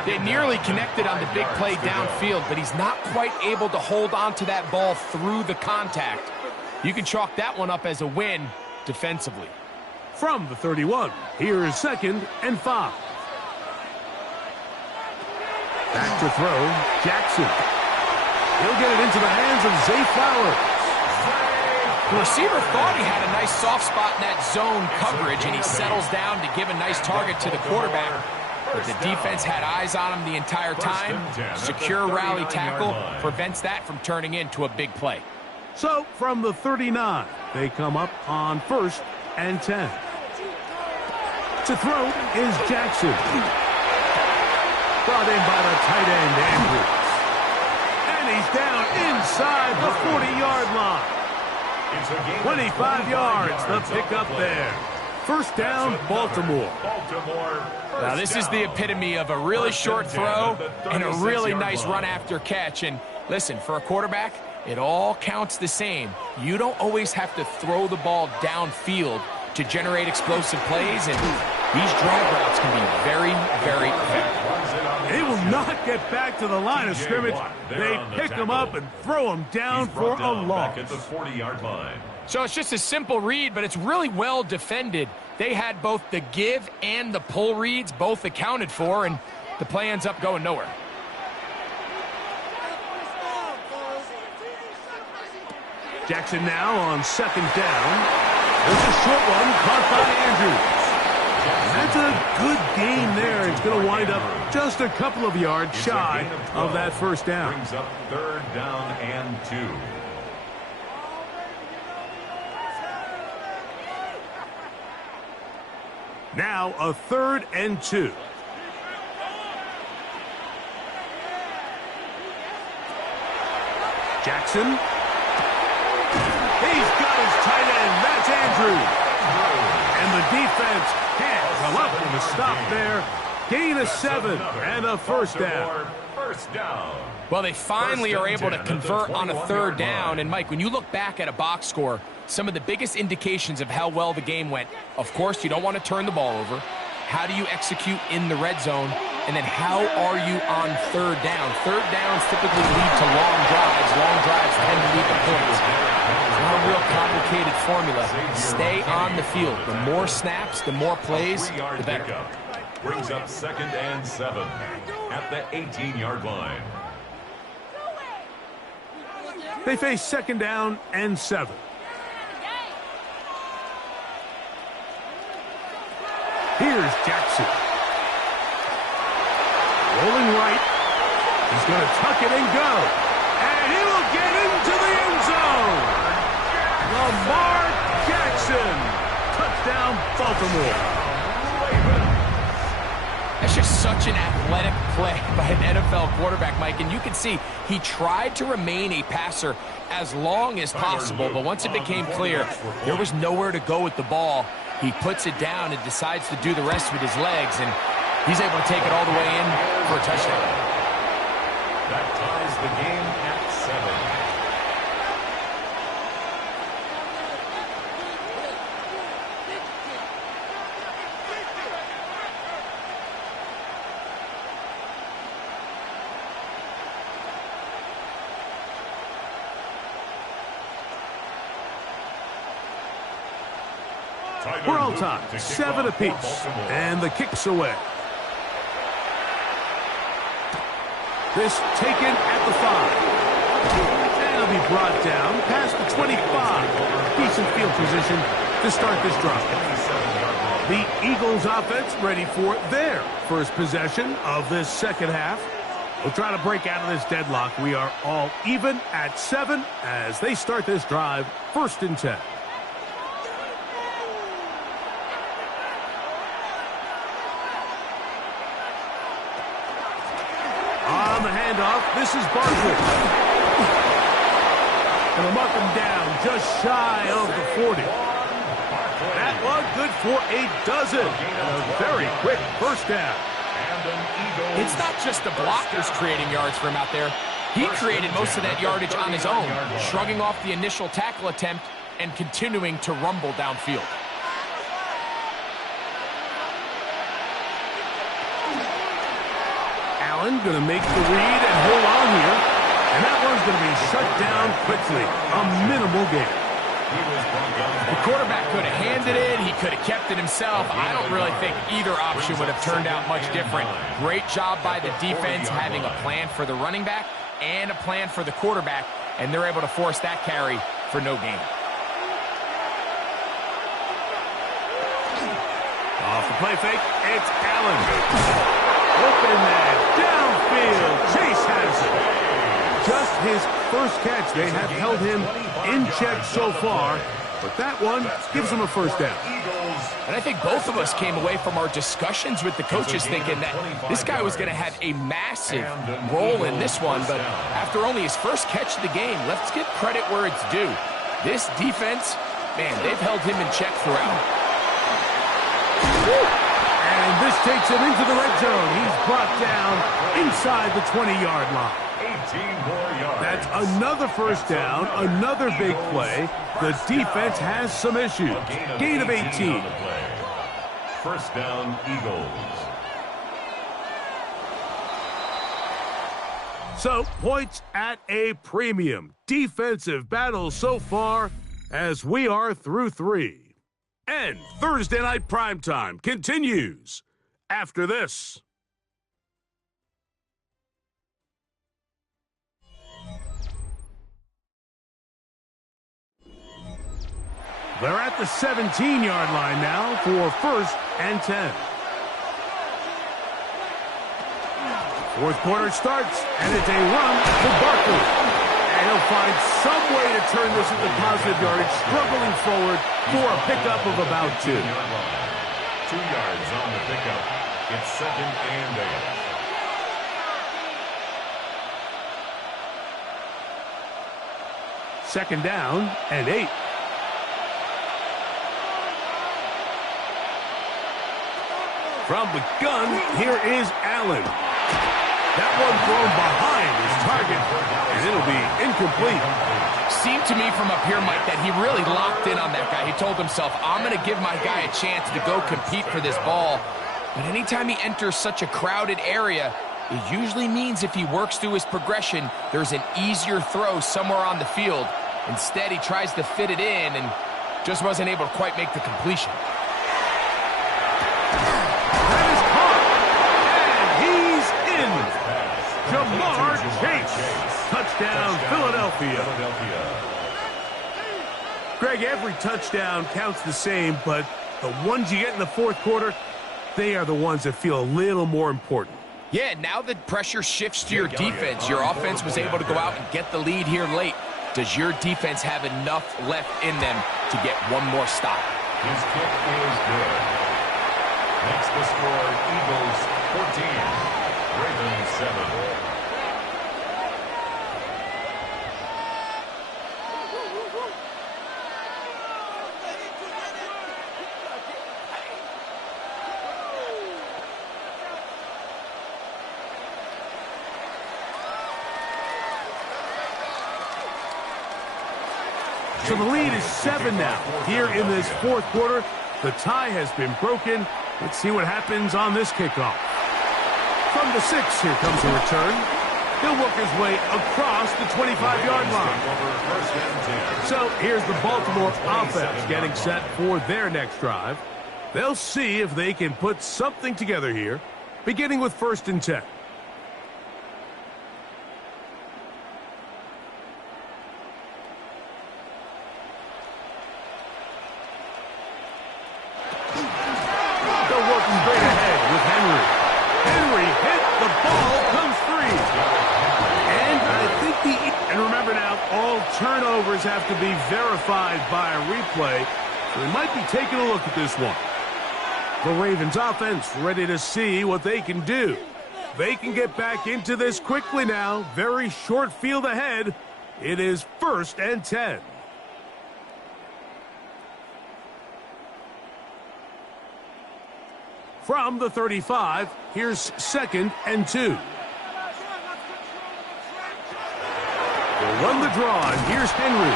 They nearly connected on the big play downfield, but he's not quite able to hold on to that ball through the contact. You can chalk that one up as a win defensively. From the 31, here is second and 5. Back to throw, Jackson. He'll get it into the hands of Zay Flowers. The receiver thought he had a nice soft spot in that zone coverage, and he settles down to give a nice target to the quarterback. But the defense had eyes on him the entire time. Secure rally tackle prevents that from turning into a big play. So, from the 39, they come up on first and 10. To throw is Jackson. Brought in by the tight end, Andrews. And he's down inside the 40-yard line. 25 yards, the pickup there. First down, Baltimore. Now, this is the epitome of a really short throw and a really nice run after catch. And listen, for a quarterback, it all counts the same. You don't always have to throw the ball downfield to generate explosive plays, and these drag routes can be very, very effective. They will not get back to the line of scrimmage. They pick them up and throw them down for a loss. At the 40-yard line. So it's just a simple read, but it's really well defended. They had both the give and the pull reads both accounted for, and the play ends up going nowhere. Jackson now on second down. There's a short one caught by Andrews. That's a good gain there. It's going to wind up just a couple of yards shy of that first down. Brings up third down and 2. Now a 3rd and 2. Jackson. He's got his tight end. That's Andrews. And the defense can't come up with a stop there. Gain of 7 and a first down. First down. Well, they finally are able to convert on a third down. And, Mike, when you look back at a box score, some of the biggest indications of how well the game went. Of course, you don't want to turn the ball over. How do you execute in the red zone? And then how are you on third down? Third downs typically lead to long drives. Long drives tend to lead to points. It's not a real complicated formula. Stay on the field. The more snaps, the more plays, the better. Brings up 2nd and 7 at the 18-yard line. They face 2nd down and 7. Here's Jackson. Rolling right. He's going to tuck it and go. And he will get into the end zone. Lamar Jackson. Touchdown, Baltimore. That's just such an athletic play by an NFL quarterback, Mike. And you can see he tried to remain a passer as long as possible. But once it became clear there was nowhere to go with the ball, he puts it down and decides to do the rest with his legs. And he's able to take it all the way in for a touchdown. That ties the game at 7. We're all tied, 7 apiece, and the kick's away. This taken at the 5. And it'll be brought down past the 25. Decent field position to start this drive. The Eagles offense ready for their first possession of this second half. We'll try to break out of this deadlock. We are all even at 7 as they start this drive, 1st and 10. On the handoff, this is Barkley. And they'll mark him down just shy of the 40. That one good for a dozen. And a very quick first down. It's not just the blockers creating yards for him out there. He created most of that yardage on his own, shrugging off the initial tackle attempt and continuing to rumble downfield. Allen going to make the read and hold on here. And that one's going to be shut down quickly. A minimal gain. The quarterback could have handed it. He could have kept it himself. I don't really think either option would have turned out much different. Great job by the defense having a plan for the running back and a plan for the quarterback, and they're able to force that carry for no gain. Off the play fake, it's Allen. Open that downfield. Chase has it. Just his first catch. They have held him in check so far, but that one gives him a first down. And I think both of us came away from our discussions with the coaches thinking that this guy was going to have a massive role in this one, but after only his first catch of the game, let's give credit where it's due. This defense, man, they've held him in check throughout. And this takes him into the red zone. He's brought down inside the 20-yard line. 18 more yards. That's another first down, another big play. The defense has some issues. Gain of 18. First down, Eagles. So, points at a premium. Defensive battle so far as we are through 3. And Thursday Night Primetime continues after this. They're at the 17-yard line now for 1st and 10. Fourth quarter starts, and it's a run for Barkley. And he'll find some way to turn this into positive yardage, struggling forward for a pickup of about 2. 2 yards on the pickup. It's 2nd and 8. Second down and 8. From the gun, here is Allen. That one thrown behind his target, and it'll be incomplete. Seemed to me from up here, Mike, that he really locked in on that guy. He told himself, I'm going to give my guy a chance to go compete for this ball. But anytime he enters such a crowded area, it usually means if he works through his progression, there's an easier throw somewhere on the field. Instead, he tries to fit it in and just wasn't able to quite make the completion. That is caught, and he's in. Ja'Marr Chase. Touchdown, Philadelphia. Greg, every touchdown counts the same, but the ones you get in the fourth quarter, they are the ones that feel a little more important. Yeah, now the pressure shifts to your defense. Your offense was able to go out and get the lead here late. Does your defense have enough left in them to get one more stop? His kick is good. Makes the score Eagles 14, Ravens 7. So the lead is 7 now. Here in this fourth quarter, the tie has been broken. Let's see what happens on this kickoff. From the 6, here comes a return. He'll work his way across the 25-yard line. So here's the Baltimore offense getting set for their next drive. They'll see if they can put something together here, beginning with 1st and 10. Straight ahead with Henry. Henry hit, the ball comes free. And remember now, all turnovers have to be verified by a replay. So they might be taking a look at this one. The Ravens offense ready to see what they can do. They can get back into this quickly now. Very short field ahead. It is 1st and 10. From the 35, here's 2nd and 2. They'll run the draw, and here's Henry.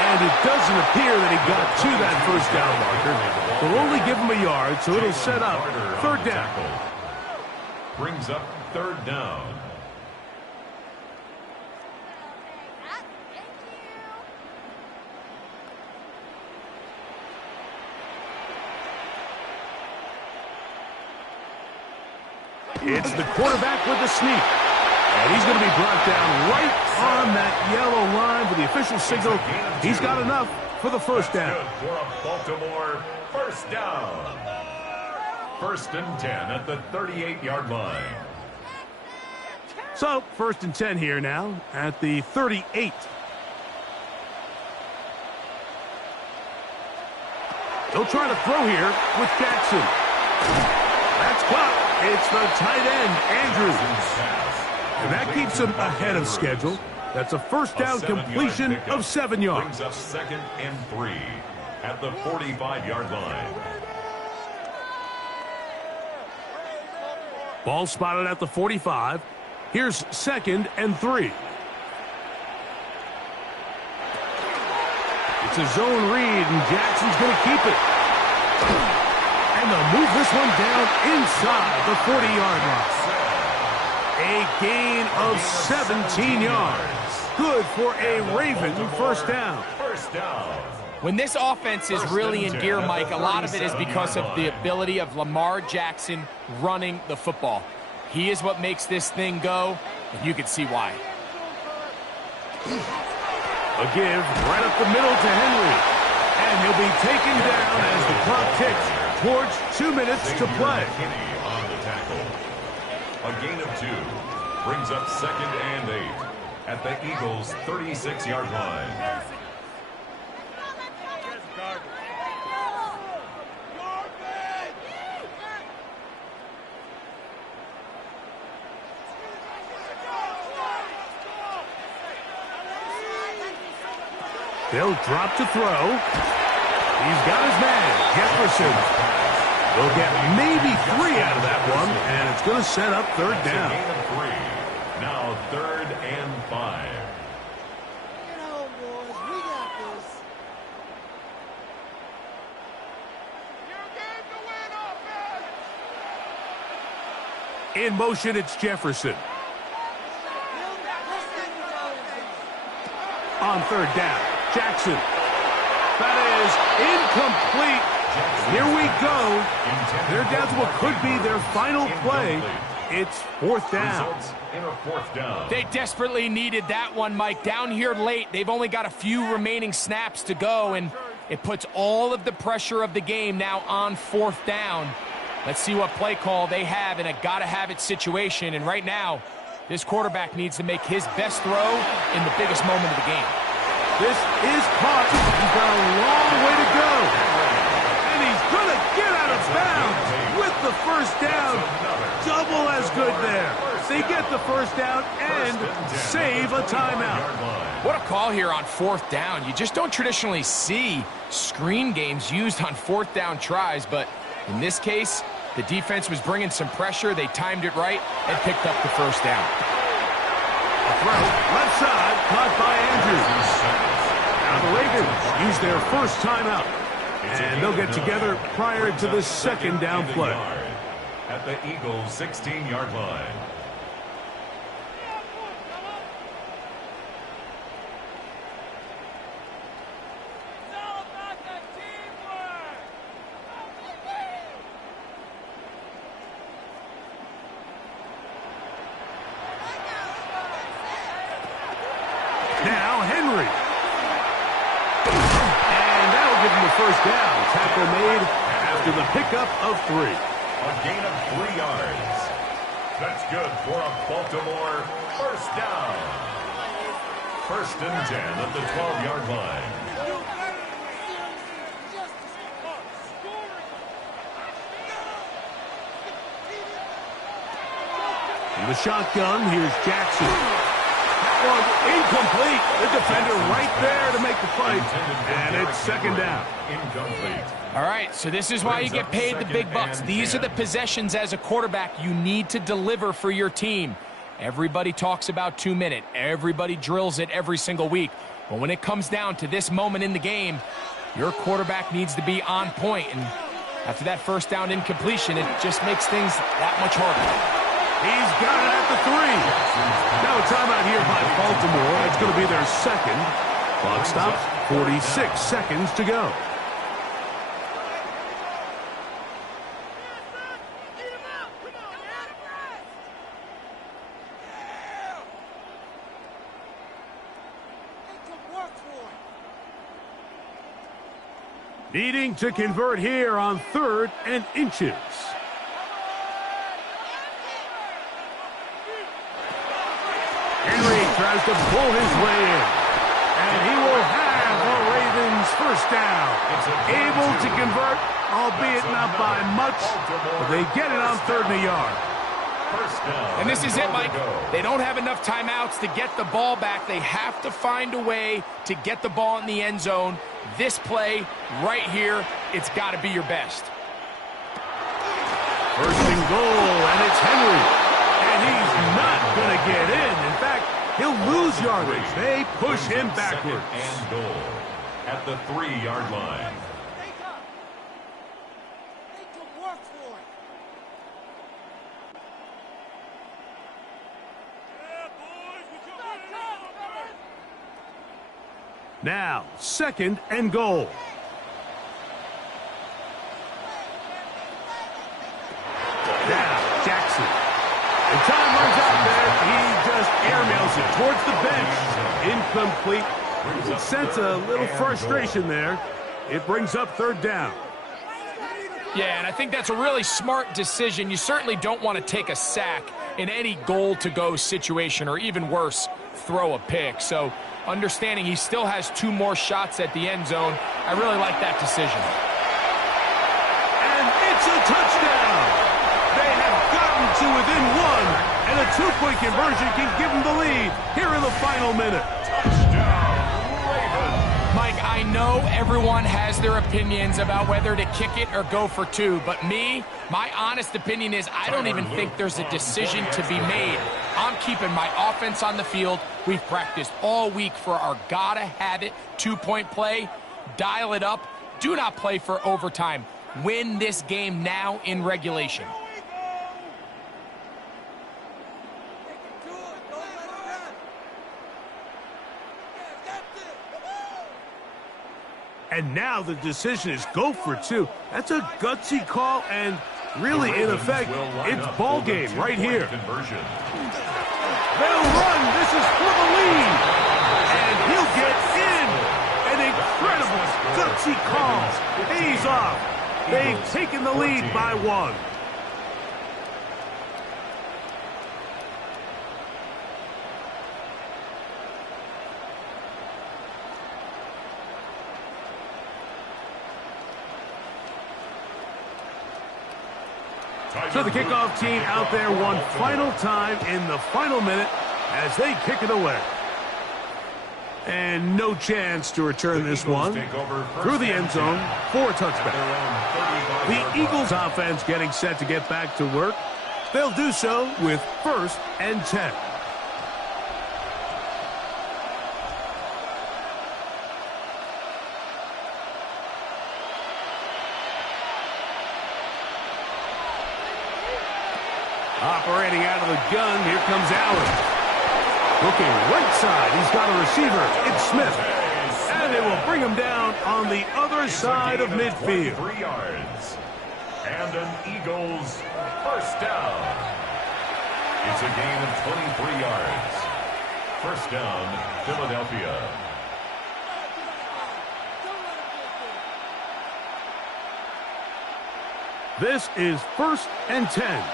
And it doesn't appear that he got to that 1st down marker. They'll only give him a yard, so it'll set up 3rd down. Brings up 3rd down. It's the quarterback with the sneak. And he's going to be brought down right on that yellow line for the official signal. He's got enough for the 1st down. Good for a Baltimore 1st down. 1st and 10 at the 38-yard line. So, 1st and 10 here now at the 38. He'll try to throw here with Jackson. That's caught. It's the tight end, Andrews. And that keeps him ahead of schedule. That's a 1st down completion of 7 yards. Brings up 2nd and 3 at the 45-yard line. Ball spotted at the 45. Here's 2nd and 3. It's a zone read, and Jackson's going to keep it. And they'll move this one down inside the 40-yard line. A gain of 17 yards. Good for a Raven 1st down. 1st down. When this offense is really in gear, Mike, a lot of it is because of the ability of Lamar Jackson running the football. He is what makes this thing go, and you can see why. A give right up the middle to Henry. And he'll be taken down as the clock ticks towards 2 minutes to play. On the tackle. A gain of 2 brings up 2nd and 8 at the Eagles' 36-yard line. They'll drop to throw. He's got his man, Jefferson. They'll get maybe 3 out of that one, and it's going to set up 3rd down. Gain of 3. Now 3rd and 5. In motion, it's Jefferson. On third down, Jackson. That is incomplete. Here we go. They're down to what could be their final play. It's fourth down. They desperately needed that one, Mike. Down here late, they've only got a few remaining snaps to go, and it puts all of the pressure of the game now on fourth down. Let's see what play call they have in a gotta-have-it situation. And right now, this quarterback needs to make his best throw in the biggest moment of the game. This is caught. He's got a long way to go. And he's going to get out of bounds with the first down. Double as good there. They get the first down and save a timeout. What a call here on fourth down. You just don't traditionally see screen games used on fourth down tries, but in this case, the defense was bringing some pressure. They timed it right and picked up the first down. Throw, left side, caught by Andrews. Now the Ravens use their first timeout. And they'll get together prior to the second down play. At the Eagles' 16-yard line. Now Henry. And that'll give him the first down. Tackle made after the pickup of 3. A gain of 3 yards. That's good for a Baltimore first down. First and 10 at the 12-yard line. In the shotgun, here's Jackson. That one incomplete. The defender right there to make the fight. And it's second down. Incomplete. All right, so this is why you get paid the big bucks. These are the possessions as a quarterback you need to deliver for your team. Everybody talks about 2-minute. Everybody drills it every single week. But when it comes down to this moment in the game, your quarterback needs to be on point. And after that first down incompletion, it just makes things that much harder. He's got it at the 3. Now a timeout here by Baltimore. It's going to be their second. Clock stops. 46 seconds to go. Needing to convert here on 3rd and inches. Henry tries to pull his way in. And he will have the Ravens first down. Able to convert, albeit not by much, but they get it on 3rd and a yard. And this is it, Mike. They don't have enough timeouts to get the ball back. They have to find a way to get the ball in the end zone. This play right here, it's got to be your best. First and goal, and it's Henry. And he's not going to get in. In fact, he'll lose yardage. They push him backwards. And goal at the 3-yard line. Now, 2nd and goal. Now, Jackson. And time runs out there. He just airmails it towards the bench. Incomplete. It sense a little frustration there. It brings up 3rd down. Yeah, and I think that's a really smart decision. You certainly don't want to take a sack in any goal-to-go situation, or even worse, throw a pick. So understanding he still has 2 more shots at the end zone, I really like that decision. And it's a touchdown. They have gotten to within 1, and a 2-point conversion can give them the lead here in the final minute. Mike, I know everyone has their opinions about whether to kick it or go for 2, but my honest opinion is I don't even think there's a decision to be made. I'm keeping my offense on the field. We've practiced all week for our gotta-have-it 2-point play. Dial it up. Do not play for overtime. Win this game now in regulation. And now the decision is go for two. That's a gutsy call, and really, in effect, it's ball game right here. They'll run. This is for the lead. And he'll get in. An incredible gutsy call. Pays off. They've taken the lead by 1. So the kickoff team out there one final time in the final minute as they kick it away. And no chance to return this one through the end zone for a touchback. The Eagles offense getting set to get back to work. They'll do so with 1st and 10. Operating out of the gun, here comes Allen. Looking right side, he's got a receiver. It's Smith. And they will bring him down on the other side of midfield. 3 yards. And an Eagles first down. It's a gain of 23 yards. First down, Philadelphia. This is 1st and 10.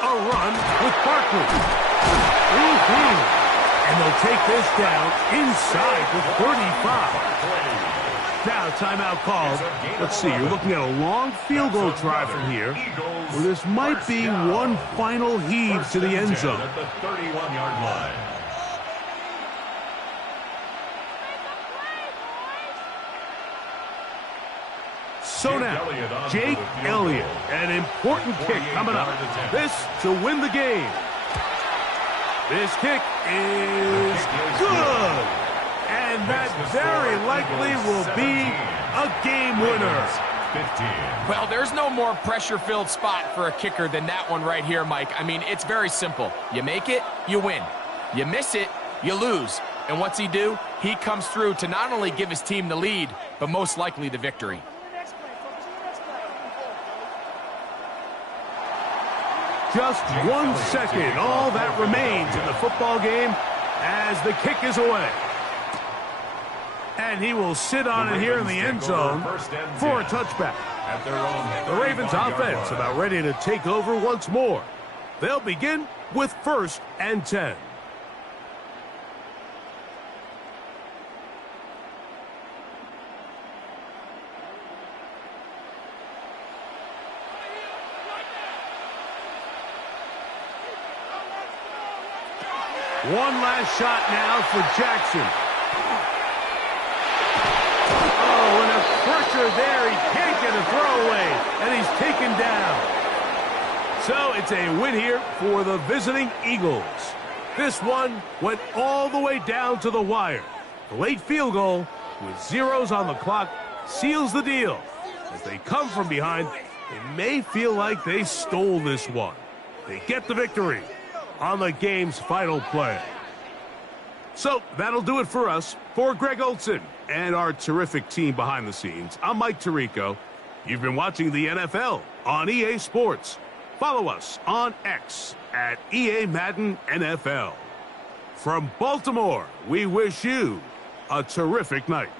A run with Barkley. And they'll take this down inside the 35. Now, timeout called. Let's see, you're looking at a long field goal try from here. Well, this might be one final heave to the end zone. At the 31-yard line. So now, Jake Elliott, an important kick coming up. This to win the game. This kick is good. And that very likely will be a game winner. Well, there's no more pressure-filled spot for a kicker than that one right here, Mike. I mean, it's very simple. You make it, you win. You miss it, you lose. And what's he do? He comes through to not only give his team the lead, but most likely the victory. Just 1 second, all that remains in the football game as the kick is away. And he will sit on it here in the end zone for a touchback. The Ravens offense about ready to take over once more. They'll begin with 1st and 10. One last shot now for Jackson. Oh, and a pressure there. He can't get a throwaway, and he's taken down. So it's a win here for the visiting Eagles. This one went all the way down to the wire. The late field goal with zeros on the clock seals the deal. As they come from behind, they may feel like they stole this one. They get the victory on the game's final play. So that'll do it for us. For Greg Olson and our terrific team behind the scenes, I'm Mike Tirico. You've been watching the NFL on EA Sports. Follow us on X at EA Madden NFL. From Baltimore, we wish you a terrific night.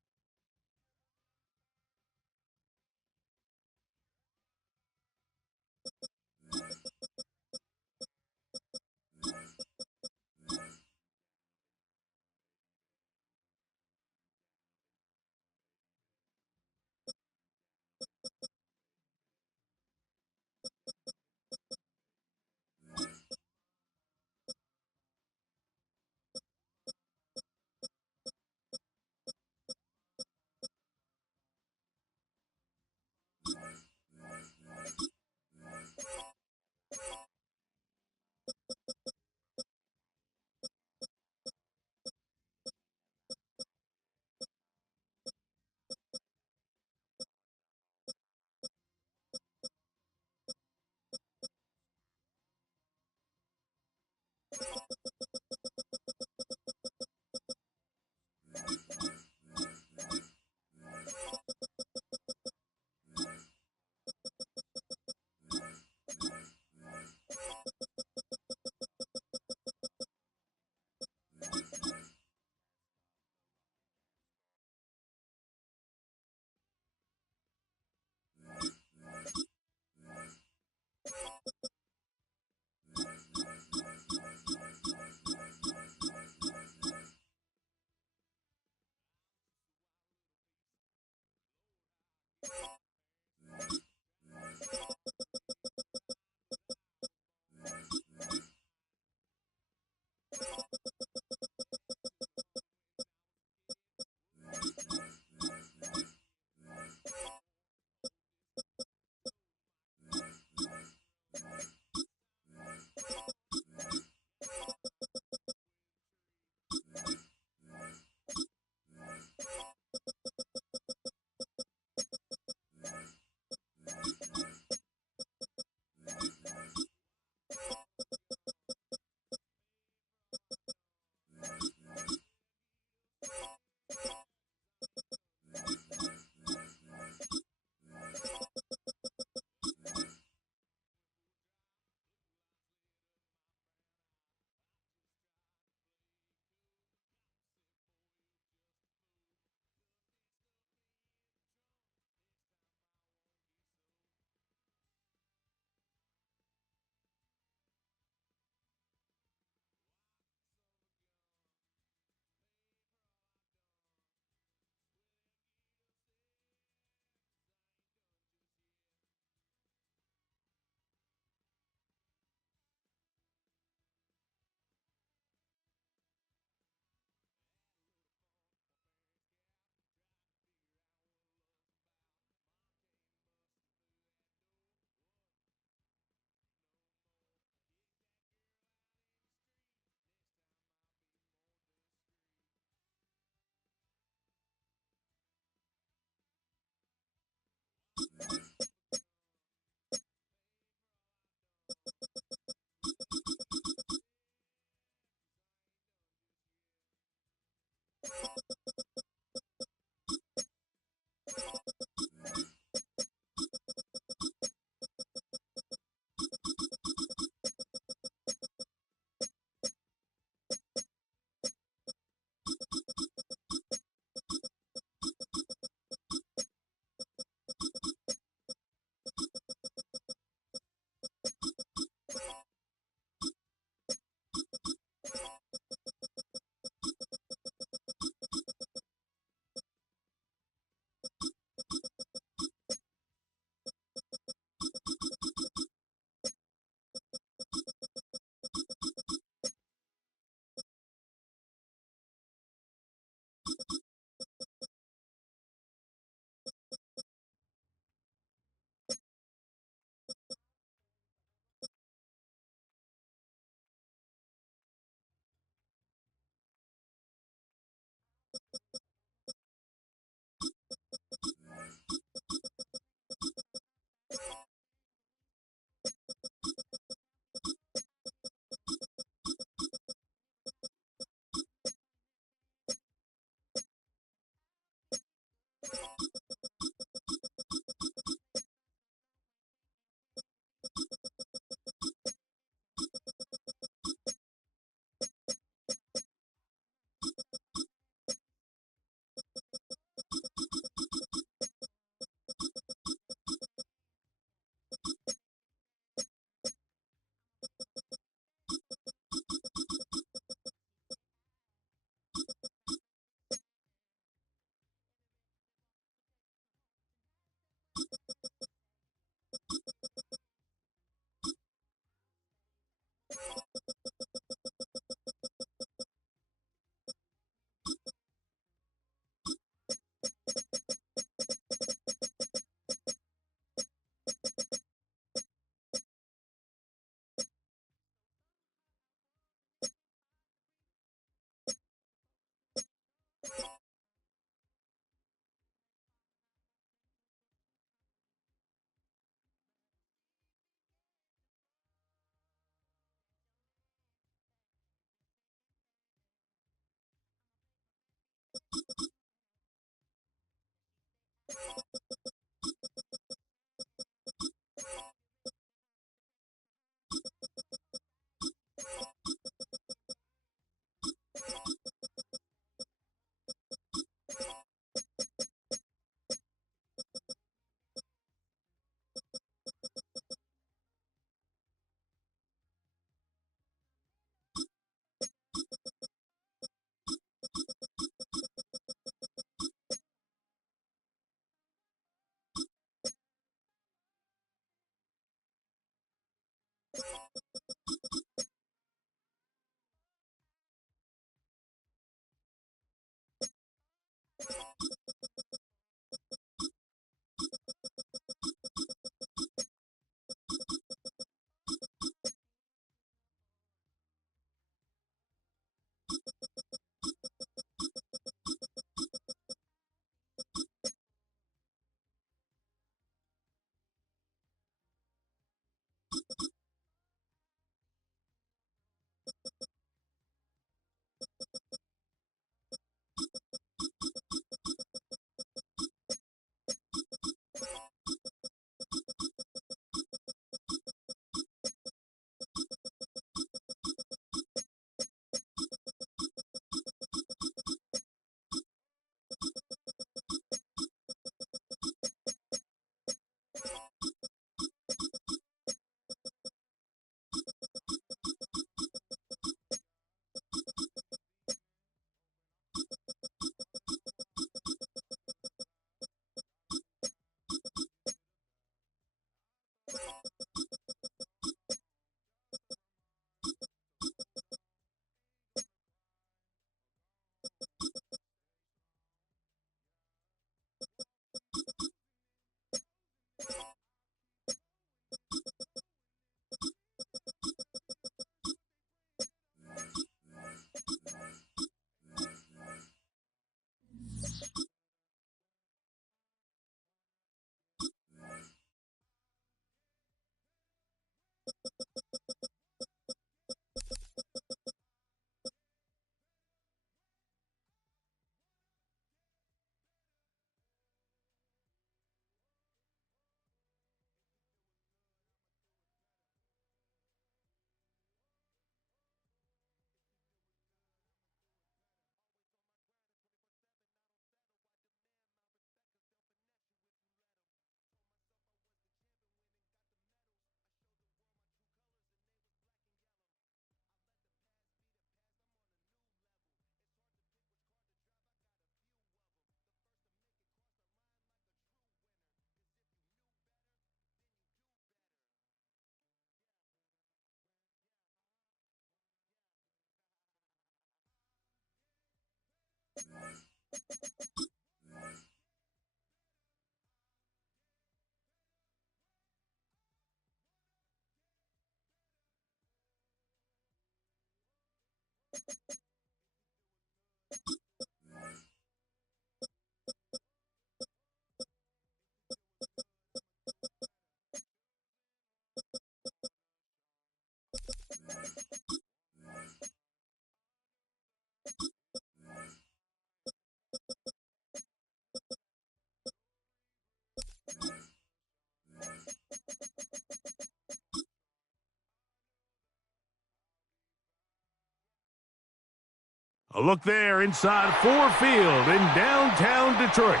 A look there inside Ford Field in downtown Detroit.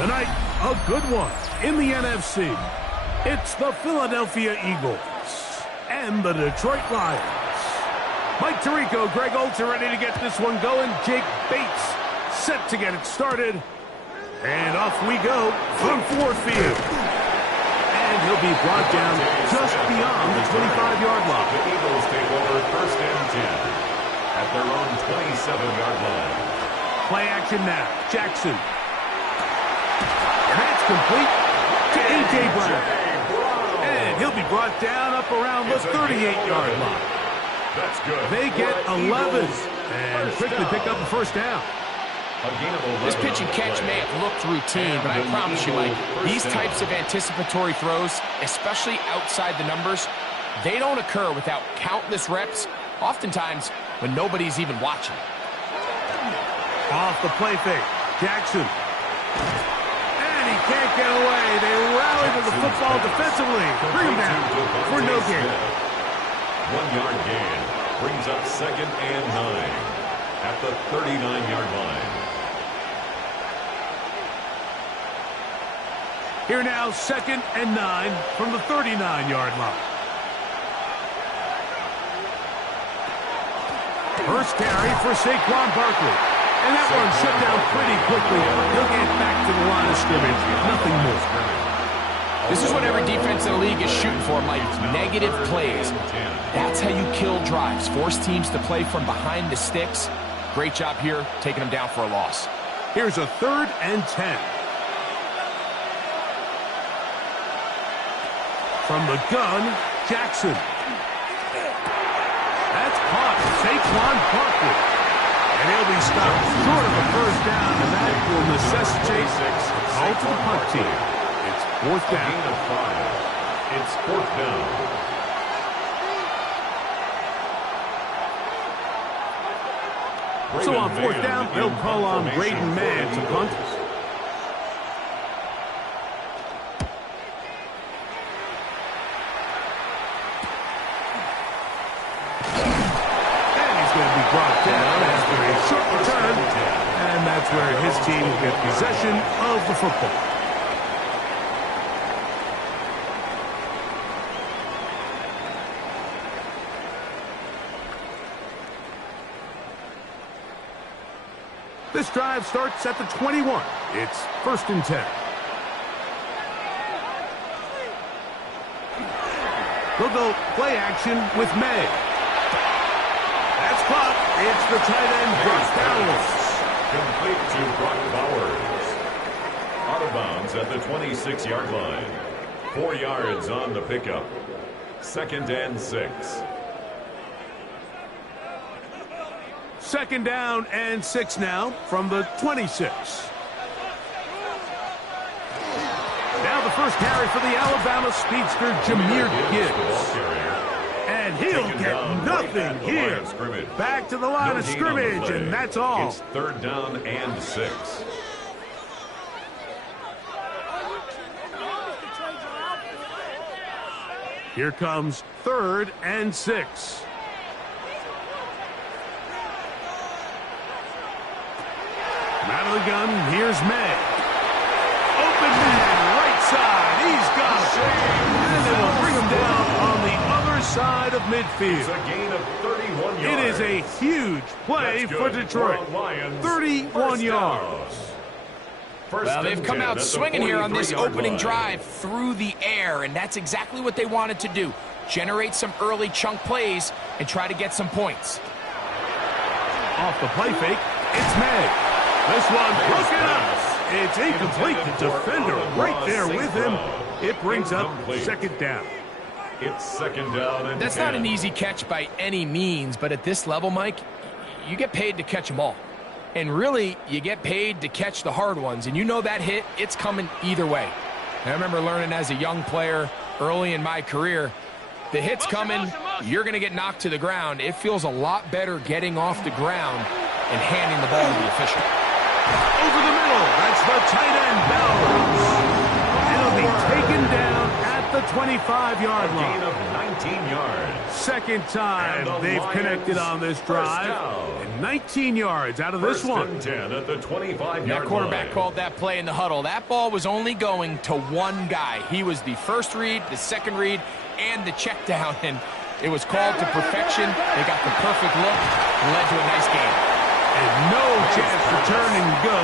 Tonight, a good one in the NFC. It's the Philadelphia Eagles and the Detroit Lions. Mike Tirico, Greg Olsen are ready to get this one going. Jake Bates set to get it started. And off we go from Ford Field. And he'll be brought down just beyond the 25-yard line. The Eagles take over first and 10 at their own 27-yard line. Play action now. Jackson. And that's complete to A.J. Brown. And he'll be brought down up around the 38-yard line. That's good. They get 11 and quickly pick up a first down. This pitch and catch may have looked routine, but I promise you, Mike, these types of anticipatory throws, especially outside the numbers, they don't occur without countless reps, oftentimes when nobody's even watching. Off the play fake. Jackson. And he can't get away. They rally to the football defensively. Bring him down for no gain. 1 yard gain. Brings up 2nd and 9 at the 39-yard line. Here now, 2nd and 9 from the 39-yard line. First carry for Saquon Barkley. And that one shut down pretty quickly. He'll get back to the line of scrimmage. Nothing more. This is what every defense in the league is shooting for, Mike. Negative plays. That's how you kill drives. Force teams to play from behind the sticks. Great job here, taking them down for a loss. Here's a 3rd and 10. From the gun, Jackson. That's caught. Saquon Barkley. And he'll be stopped short of a first down, and that will necessitate a call to the punt team. It's 4th down. A gain of 5. It's 4th down. So on 4th down, they'll call on Braden Mann to punt. Brought down after a short return, and that's where his team will get possession of the football. This drive starts at the 21. It's 1st and 10. They'll go play action with May. That's caught. It's the tight end, Brock Bowers. Complete to Brock Bowers. Out of bounds at the 26-yard line. 4 yards on the pickup. 2nd and 6. 2nd down and 6 now from the 26. Now the first carry for the Alabama speedster, Jahmyr Gibbs. And he'll get nothing here. Back to the line of scrimmage, and that's all. It's 3rd down and 6. Here comes 3rd and 6. Out of the gun, here's May. Open man, right side. He's got it. And it'll bring him down on the other side of midfield. It's a gain of 31 yards. It is a huge play for Detroit. 31 yards. Well, they've come out swinging here on this opening drive through the air, and that's exactly what they wanted to do. Generate some early chunk plays and try to get some points. Off the play fake, it's May. This one broken up. It's incomplete. The defender right there with him. It brings up 2nd down. It's 2nd down and That's 10. not an easy catch by any means, but at this level, Mike, you get paid to catch them all. And really, you get paid to catch the hard ones. And you know that hit, it's coming either way. And I remember learning as a young player early in my career, the hit's coming, you're going to get knocked to the ground. It feels a lot better getting off the ground and handing the ball to the official. Over the middle, that's the tight end, Bowers. It'll be taken down at the 25-yard line. Gain of 19 yards. 2nd time they've connected on this drive. And 19 yards out of this one. 1st and 10 at the 25-yard line. That quarterback called that play in the huddle. That ball was only going to one guy. He was the first read, the second read, and the check down. And it was called to perfection. They got the perfect look and led to a nice game. And no chance to turn and go.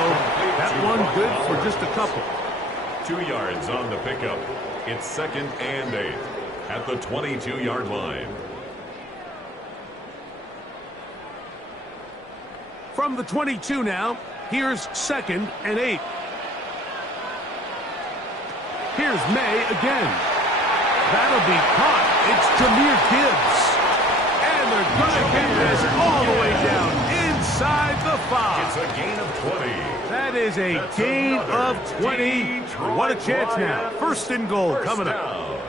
That one good for just a couple. 2 yards on the pickup. It's 2nd and 8 at the 22-yard line. From the 22 now, here's 2nd and 8. Here's May again. That'll be caught. It's Jahmyr Gibbs. And they're going to get this all the way down inside the 5. It's a gain of 20. That is a gain of 20. What a chance now. 1st and goal coming up.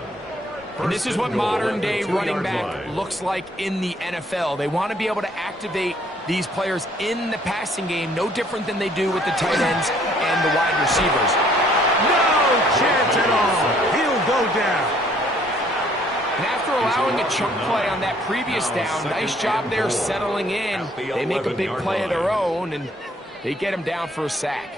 And this is what modern-day running back looks like in the NFL. They want to be able to activate these players in the passing game, no different than they do with the tight ends and the wide receivers. No chance at all. He'll go down. And after allowing a chunk play on that previous down, nice job there settling in. They make a big play of their own, and they get him down for a sack.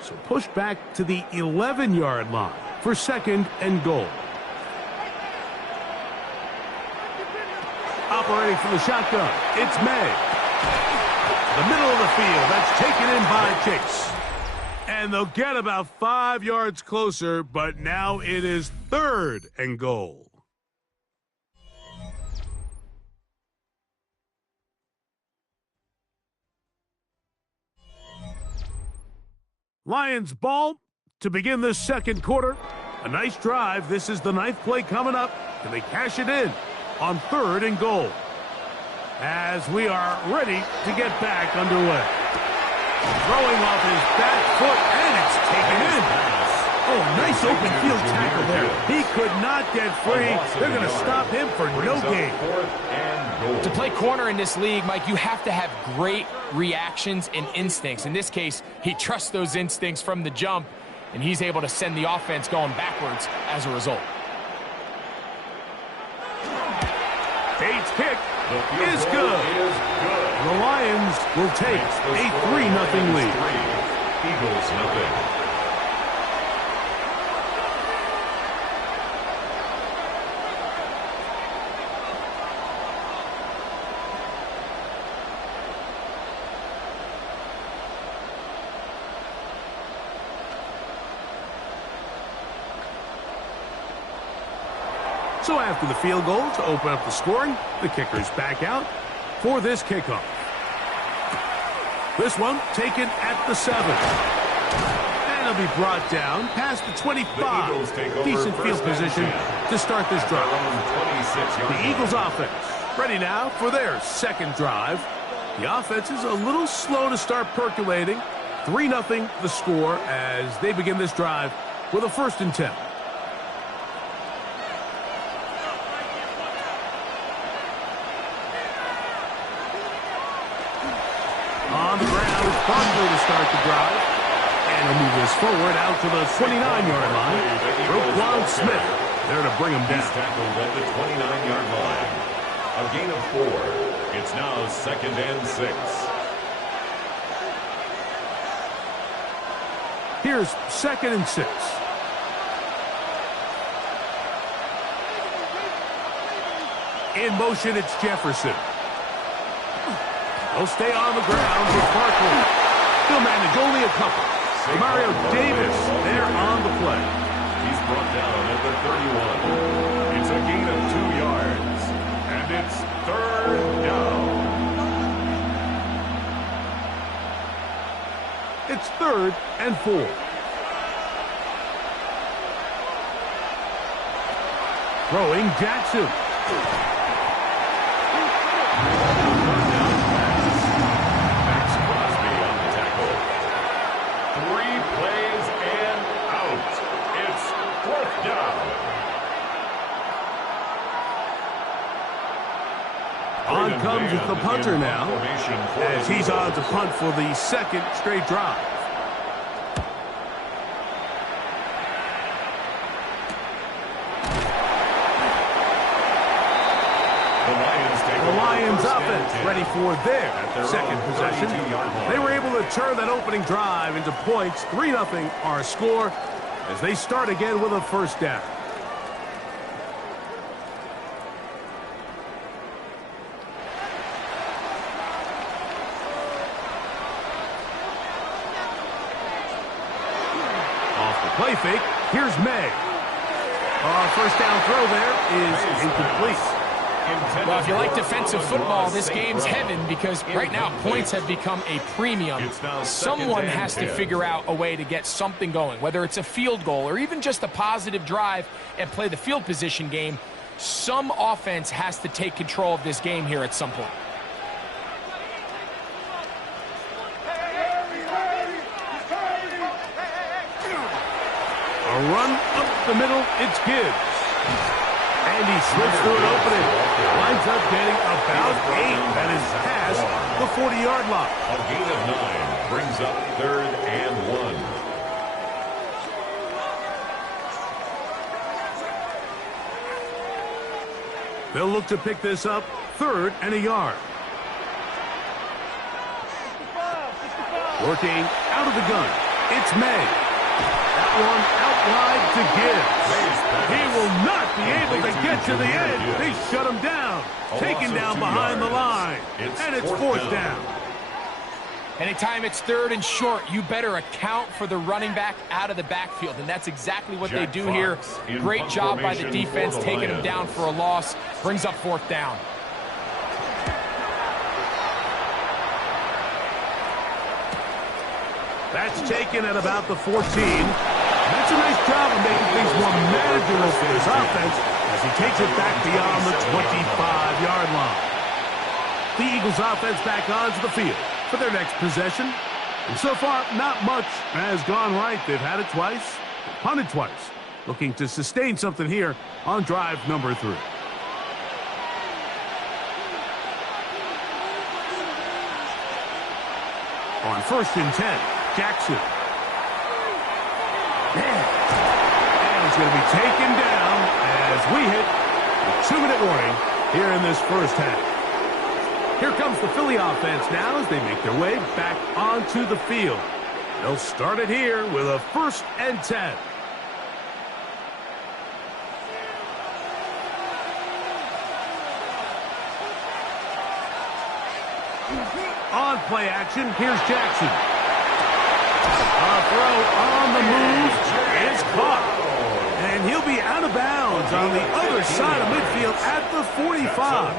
So push back to the 11-yard line for 2nd and goal. Operating from the shotgun, it's May. The middle of the field, that's taken in by Chase. And they'll get about 5 yards closer, but now it is 3rd and goal. Lions ball to begin this 2nd quarter. A nice drive. This is the 9th play coming up. Can they cash it in on 3rd and goal? As we are ready to get back underway. Throwing off his back foot, and it's taken in. Oh, nice open field tackle there. He could not get free. They're going to stop him for no gain. To play corner in this league, Mike, you have to have great reactions and instincts. In this case, he trusts those instincts from the jump, and he's able to send the offense going backwards as a result. Tate's kick is good. The Lions will take a 3-0 lead. Eagles nothing. So after the field goal to open up the scoring, the kicker's back out for this kickoff. This one taken at the 7. And it'll be brought down past the 25. Decent field position to start this drive. The Eagles offense ready now for their 2nd drive. The offense is a little slow to start percolating. 3-0 the score as they begin this drive with a 1st and 10. On the ground, it's Barkley to start the drive. And he'll move this forward out to the 29-yard line. Roquan Smith there to bring him down. He's tackled at the 29-yard line. A gain of 4. It's now 2nd and 6. Here's 2nd and 6. In motion, it's Jefferson. They'll stay on the ground with Barkley. He'll manage only a couple. Mario Davis there on the play. He's brought down at the 31. It's a gain of 2 yards. And it's 3rd down. It's 3rd and 4. Throwing Jackson. On comes the punter now, as he's on to punt for the 2nd straight drive. The Lions offense ready for their 2nd possession. They were able to turn that opening drive into points. 3-0 our score as they start again with a 1st down. Play fake. Here's May. 1st down throw there is incomplete. Well, if you like defensive football, this game's heaven because right now points have become a premium. Someone has to figure out a way to get something going, whether it's a field goal or even just a positive drive and play the field position game. Some offense has to take control of this game here at some point. A run up the middle, it's Gibbs. And he slips through an opening. Winds up getting about 8. That is past the 40-yard line. A gain of 9 brings up 3rd and 1. They'll look to pick this up 3rd and a yard. Working out of the gun. It's May. That one out wide to Gibbs. He will not be able to get to the edge. They shut him down. Taken down behind the line. And it's 4th down. Anytime it's 3rd and short, you better account for the running back out of the backfield, and that's exactly what they do here. Great job by the defense, taking him down for a loss. Brings up 4th down. That's taken at about the 14. That's a nice job of making things more manageable for his offense as he takes it back beyond the 25-yard line. The Eagles offense back onto the field for their next possession. And so far, not much has gone right. They've had it twice, punted twice. Looking to sustain something here on drive number 3. On 1st and 10, Jackson. And he's going to be taken down as we hit the 2-minute warning here in this first half. Here comes the Philly offense now as they make their way back onto the field. They'll start it here with a 1st and 10. On play action, here's Jackson. A throw on the move is caught. And he'll be out of bounds on the other side of midfield at the 45.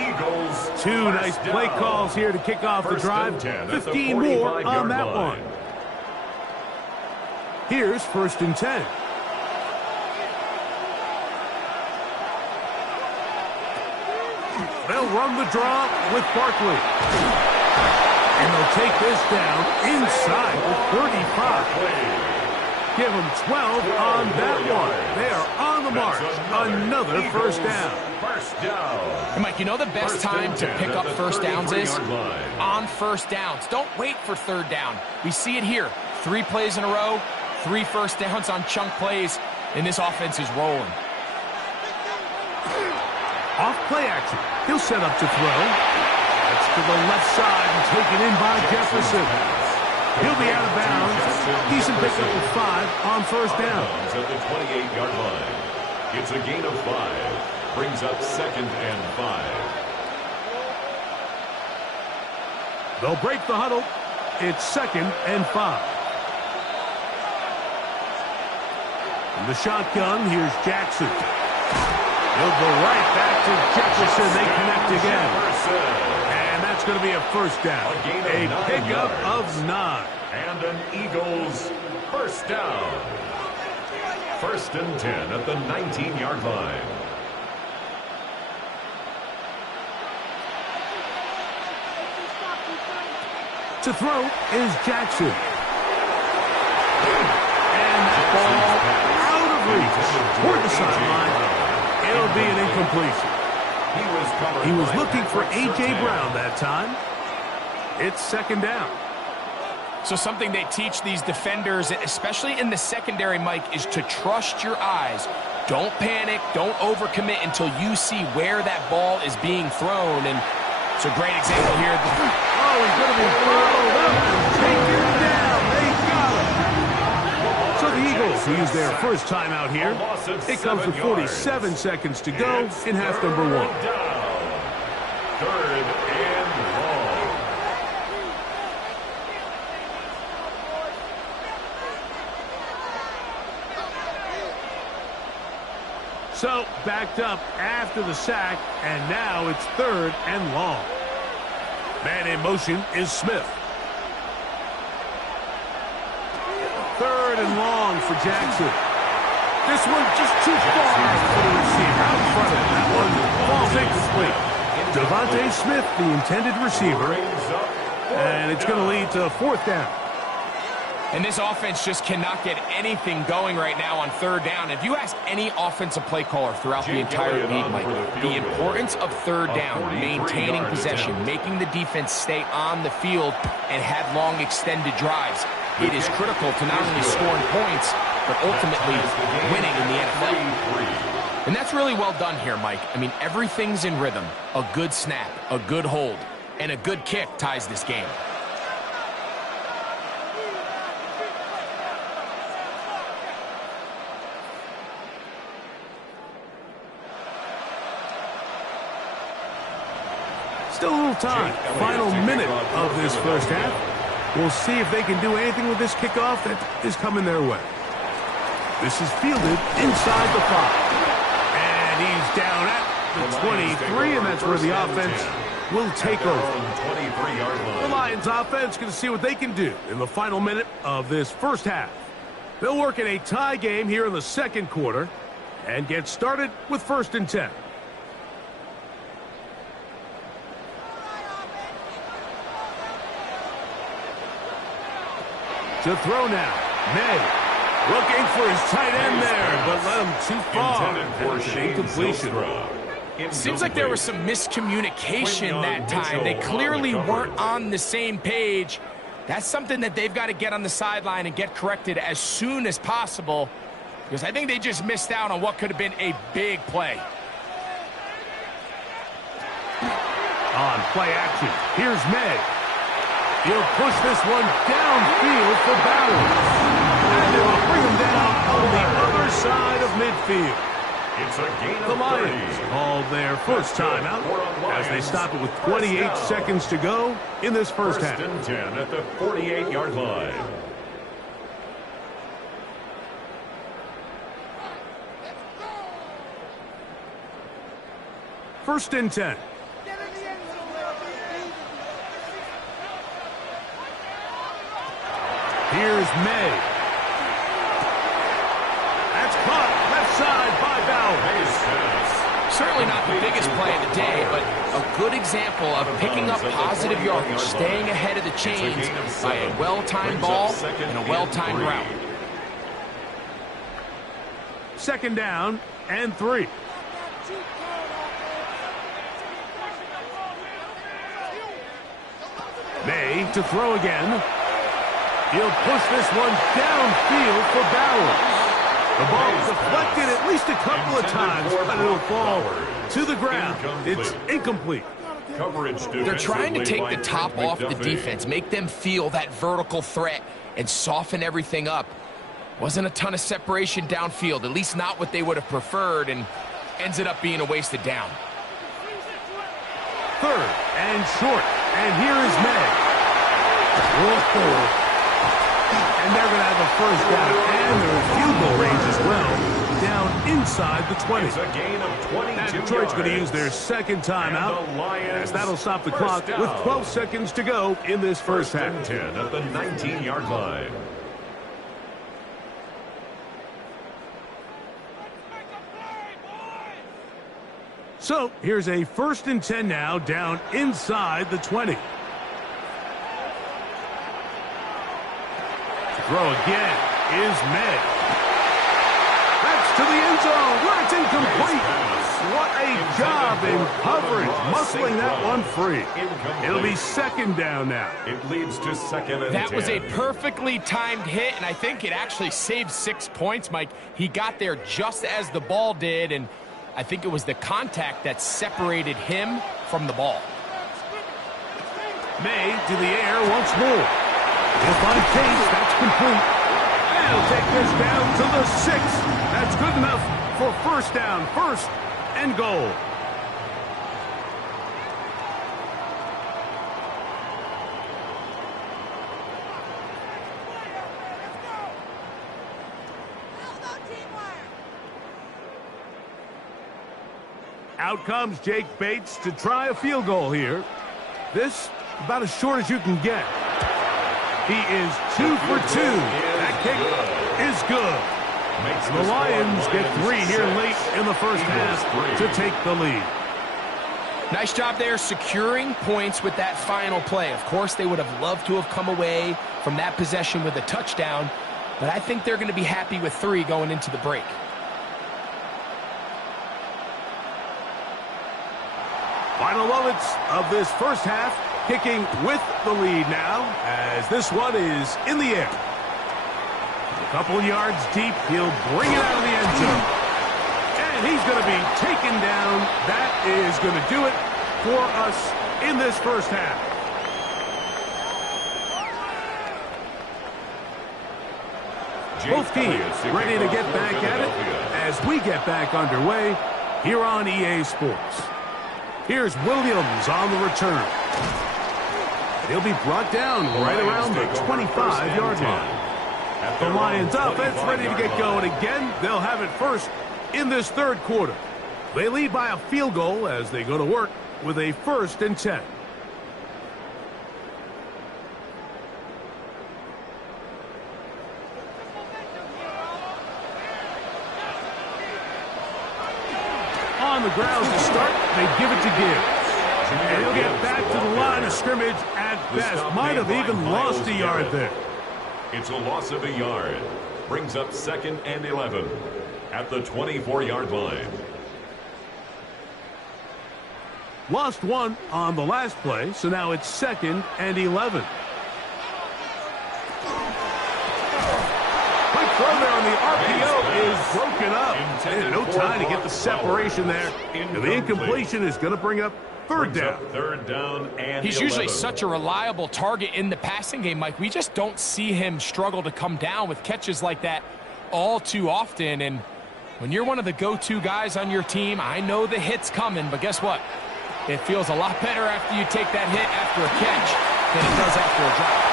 Eagles. 2 nice play calls here to kick off the drive. 15 more on that one. Here's 1st and 10. They'll run the draw with Barkley. And they'll take this down inside the 35. Give them 12 on that one. They are on the march. Another 1st down. And Mike, you know the best time to pick up 1st downs is on 1st downs. Don't wait for 3rd down. We see it here. 3 plays in a row, 3 1st downs on chunk plays, and this offense is rolling. Off play action. He'll set up to throw. That's to the left side and taken in by Jefferson. He'll be out of bounds. Decent pickup of 5 on 1st down. At the 28-yard line. It's a gain of 5. Brings up 2nd and 5. They'll break the huddle. It's 2nd and 5. In the shotgun, here's Jackson. He'll go right back to Jefferson. They connect again. And that's going to be a 1st down. A pickup of 9. And an Eagles 1st down. 1st and 10 at the 19-yard line. To throw is Jackson. And that ball out of reach toward the sideline. It'll be an incompletion. He was looking for A.J. Brown that time. It's 2nd down. So something they teach these defenders, especially in the secondary, Mike, is to trust your eyes. Don't panic. Don't overcommit until you see where that ball is being thrown. And it's a great example here. Oh, he's going to be followed up and taken down. They got him. So the Eagles use their 1st time out here. It comes with 47 seconds to go in half number 1. 3rd and long. So backed up after the sack, and now it's 3rd and long. Man in motion is Smith. 3rd and long for Jackson. This one just too far for the receiver out in front of him. That one falls incomplete. Devontae Smith, the intended receiver, and it's going to lead to 4th down. And this offense just cannot get anything going right now on third down. If you ask any offensive play caller throughout the entire league, Mike, the importance of third down, maintaining possession, making the defense stay on the field, and have long extended drives, it is critical to not only scoring points, but ultimately winning in the NFL. And that's really well done here, Mike. I mean, everything's in rhythm. A good snap, a good hold, and a good kick ties this game. Still a little time. Final minute of this first half. We'll see if they can do anything with this kickoff that is coming their way. This is fielded inside the 5. And he's down at the 23, and that's where the offense will take over. The Lions offense going to see what they can do in the final minute of this first half. They'll work in a tie game here in the second quarter and get started with 1st and 10. To throw now, May looking for his tight end there, but let him too far. Incompletion. Seems like there was some miscommunication that time. They clearly weren't on the same page. That's something that they've got to get on the sideline and get corrected as soon as possible, because I think they just missed out on what could have been a big play. On play action, here's May. He'll push this one downfield for Bowers. And it'll bring him down on the other side of midfield. It's a gain of The Lions called their first timeout as they stop it with 28 seconds to go in this first half. 1st and 10 at the 48-yard line. First and 10. Here's May. That's caught left side by Bowers. Certainly not the biggest play of the day, but a good example of picking up positive yardage, staying ahead of the chains by a well-timed ball and a well-timed route. 2nd down and 3. May to throw again. He'll push this one downfield for Bowers. The ball is deflected at least a couple of times, but it'll fall to the ground. It's incomplete. They're trying to take the top off the defense, make them feel that vertical threat, and soften everything up. Wasn't a ton of separation downfield, at least not what they would have preferred, and ended up being a wasted down. 3rd and short, and here is May. Whoa. And they're going to have a first down, and they're in field goal range as well, down inside the 20. It's a gain of 22 and Detroit's going to use their 2nd timeout, as that'll stop the clock with 12 seconds to go in this first half. 10 at the 19-yard line. So here's a 1st and 10 now, down inside the 20. Throw again is May. That's to the end zone where it's incomplete. What a job in coverage, muscling that one free. It'll be 2nd down now. It leads to 2nd and 10. That was a perfectly timed hit, and I think it actually saved 6 points, Mike. He got there just as the ball did, and I think it was the contact that separated him from the ball. May to the air once more. He'll find Case. That's complete. And he'll take this down to the 6. That's good enough for 1st down, 1st and goal. Out comes Jake Bates to try a field goal here. This about as short as you can get. He is 2 for 2. That kick is good. And the Lions get 3 here late in the first half to take the lead. Nice job there securing points with that final play. Of course, they would have loved to have come away from that possession with a touchdown, but I think they're going to be happy with 3 going into the break. Final moments of this first half, kicking with the lead now, as this one is in the air. A couple yards deep, he'll bring it out of the end zone. And he's going to be taken down. That is going to do it for us in this first half. Both teams ready to get back at it as we get back underway here on EA Sports. Here's Williams on the return. He'll be brought down right around the 25-yard line. The Lions offense ready to get going again. They'll have it first in this third quarter. They lead by a field goal as they go to work with a 1st and 10. On the ground to start, they give it to Gibbs. And he'll get back to the line of scrimmage at best. Might have even lost a yard there. It's a loss of a yard. Brings up 2nd and 11 at the 24-yard line. Lost 1 on the last play, so now it's 2nd and 11. Quick throw there on the RPO is broken up. And no time to get the separation there. And the incompletion is going to bring up 3rd down. 3rd down and He's 11. usually such a reliable target in the passing game, Mike. We just don't see him struggle to come down with catches like that all too often. And when you're one of the go-to guys on your team, I know the hit's coming, but guess what? It feels a lot better after you take that hit after a catch than it does after a drop.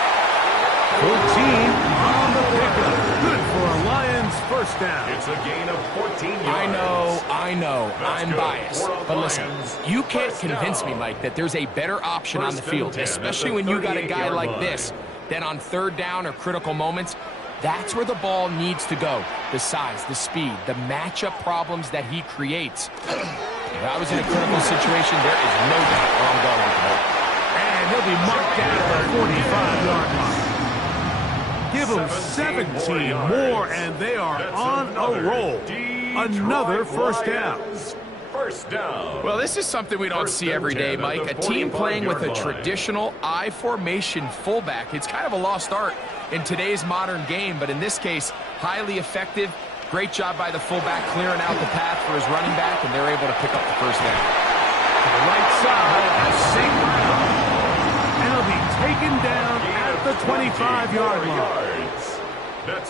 14 on the pickup. Good for a Lions first down. It's a gain of 14 yards. I know, I'm biased. But listen, you can't convince me, Mike, that there's a better option on the field, especially when you got a guy like this, than on 3rd down or critical moments. That's where the ball needs to go. The size, the speed, the matchup problems that he creates. If I was in a critical situation, there is no doubt where I'm going with the ball. And he'll be marked down at the 45-yard line. Give them 17 more, and they are on a roll. Another first down. First down. Well, this is something we don't see every day, Mike. A team playing with a traditional I formation fullback. It's kind of a lost art in today's modern game, but in this case, highly effective. Great job by the fullback clearing out the path for his running back, and they're able to pick up the first down. To the right side, that's St. Brown. And he'll be taken down at the 25-yard line.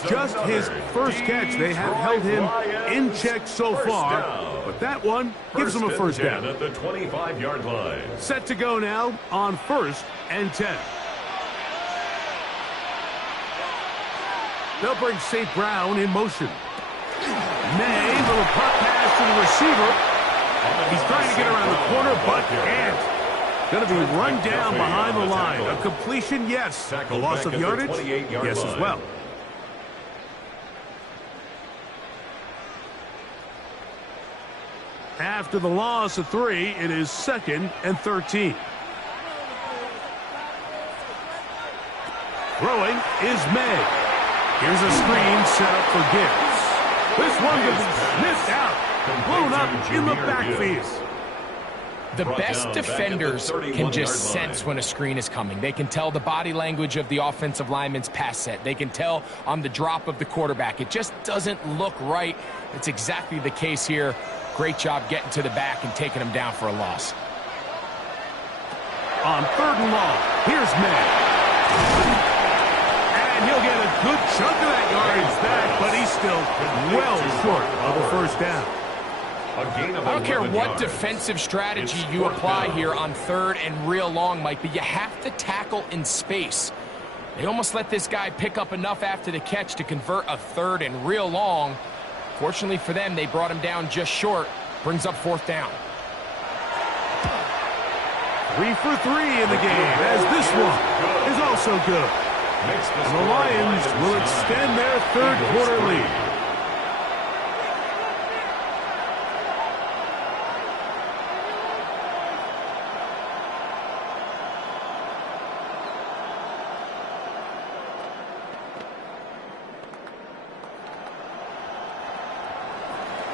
Just his first catch. They have held him in check so far, but that one gives him a first down. At the 25-yard line. Set to go now on 1st and 10. They'll bring St. Brown in motion. May, little punt pass to the receiver. He's trying to get around the corner, but can't. Going to be run down behind the line. A completion, yes. A loss of yardage, yes as well. After the loss of 3, it is 2nd and 13. Throwing is May. Here's a screen set up for Gibbs. This one could be sniffed out, blown up in the backfield. The best defenders can just sense when a screen is coming. They can tell the body language of the offensive lineman's pass set. They can tell on the drop of the quarterback. It just doesn't look right. It's exactly the case here. Great job getting to the back and taking him down for a loss. On 3rd and long, here's May. And he'll get a good chunk of that yardage back, but he's still well short of a first down. I don't care what defensive strategy you apply here on 3rd and real long, Mike, but you have to tackle in space. They almost let this guy pick up enough after the catch to convert a 3rd and real long. Fortunately for them, they brought him down just short. Brings up 4th down. 3 for 3 in the game, as this one is also good. And the Lions will extend their 3rd quarter lead.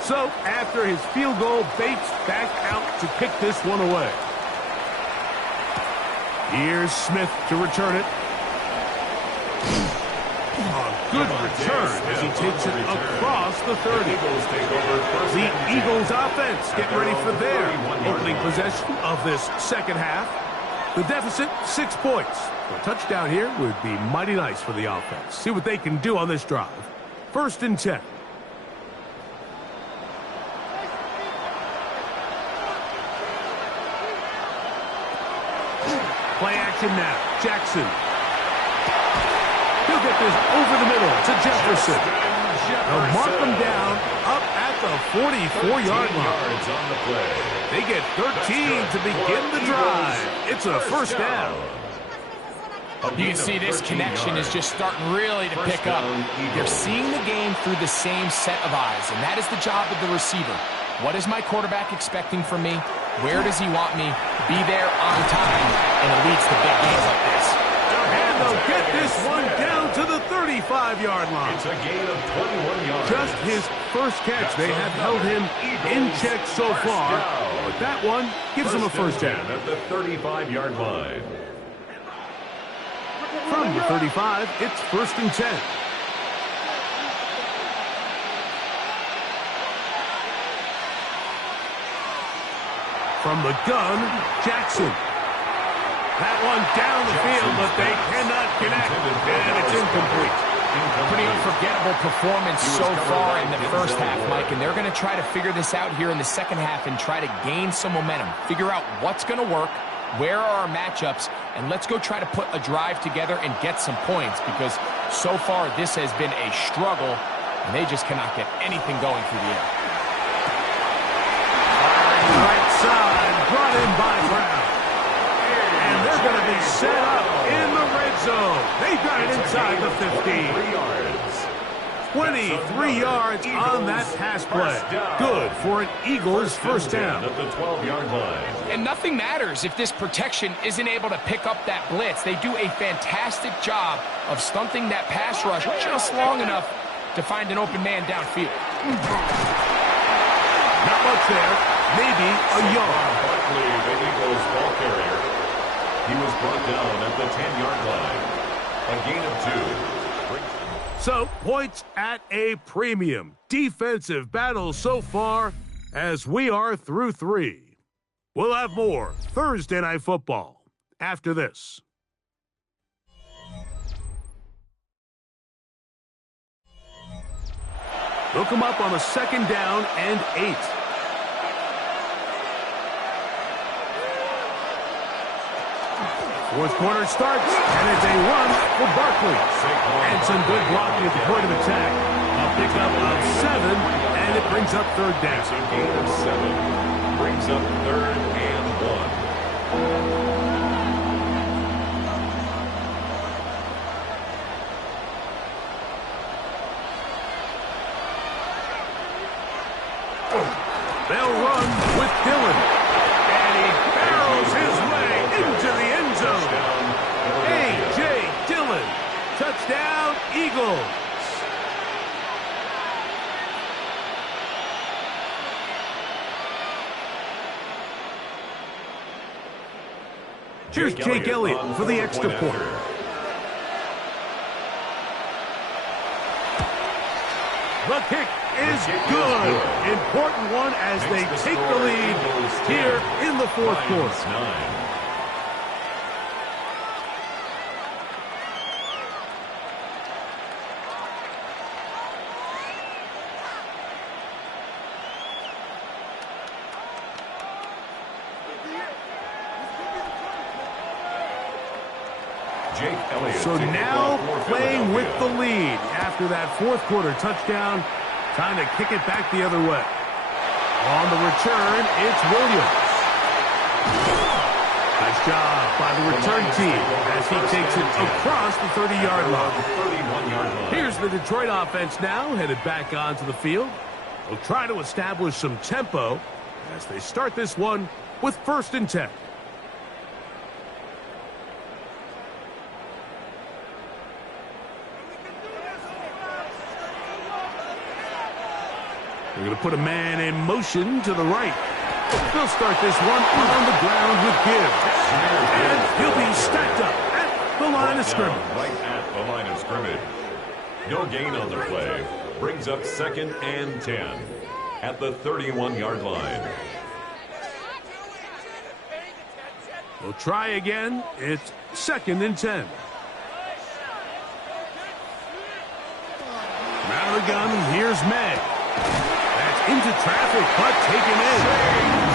So, after his field goal, Bates back out to kick this one away. Here's Smith to return it. A good return as he takes it across the 30. The Eagles offense getting ready for their opening possession of this second half. The deficit, 6 points. A touchdown here would be mighty nice for the offense. See what they can do on this drive. 1st and 10. Play action now. Jackson. He'll get this over the middle to Jefferson. They'll mark him down up at the 44-yard line. They get 13 to begin the drive. It's a 1st down. You can see this connection is just starting really to pick up. They're seeing the game through the same set of eyes, and that is the job of the receiver. What is my quarterback expecting from me? Where does he want me? Be there on time, and it leads to big games like this. And they'll get this one down to the 35-yard line. It's a gain of 21 yards. Just his first catch. They have held him in check so far. But that one gives him a 1st down. At the 35-yard line. From the 35, it's 1st and 10. From the gun, Jackson. That one down the field, but they cannot connect, and it's incomplete. Pretty unforgettable performance so far in the first half, Mike, and they're going to try to figure this out here in the second half and try to gain some momentum, figure out what's going to work, where are our matchups, and let's go try to put a drive together and get some points, because so far this has been a struggle, and they just cannot get anything going through the air. Right side, brought in by Brown. And they're going to be set up in the red zone. They've got it inside the 15. 23 yards on that pass play. Good for an Eagles 1st down. At the 12-yard line. And nothing matters if this protection isn't able to pick up that blitz. They do a fantastic job of stunting that pass rush just long enough to find an open man downfield. Not much there. Maybe a yard. Barkley, the Eagles ball carrier. He was brought down at the 10-yard line. A gain of 2. So, points at a premium. Defensive battle so far as we are through 3. We'll have more Thursday Night Football after this. Look them up on a 2nd down and 8. Fourth quarter starts, and it's a run for Barkley. And some good blocking at the point of attack. A pickup of 7, and it brings up 3rd down. It's a gain of 7. Brings up 3rd and 1. They'll run with Dillon. And he barrels his way into the end zone. A.J. Dillon. Touchdown, Eagles. Here's Jake Elliott for the extra point. The kick is good. Important one as they take the lead here in the 4th quarter. 9. So now playing with the lead after that 4th quarter touchdown. Time to kick it back the other way. On the return, it's Williams. Nice job by the return team as he takes it across the 30-yard line. Here's the Detroit offense now headed back onto the field. They'll try to establish some tempo as they start this one with 1st and 10. They're going to put a man in motion to the right. They'll start this one on the ground with Gibbs. And he'll be stacked up at the line of scrimmage. Right at the line of scrimmage. No gain on the play. Brings up 2nd and 10 at the 31-yard line. We'll try again. It's 2nd and 10. Out of the gun, here's May. That's into traffic, but taken in.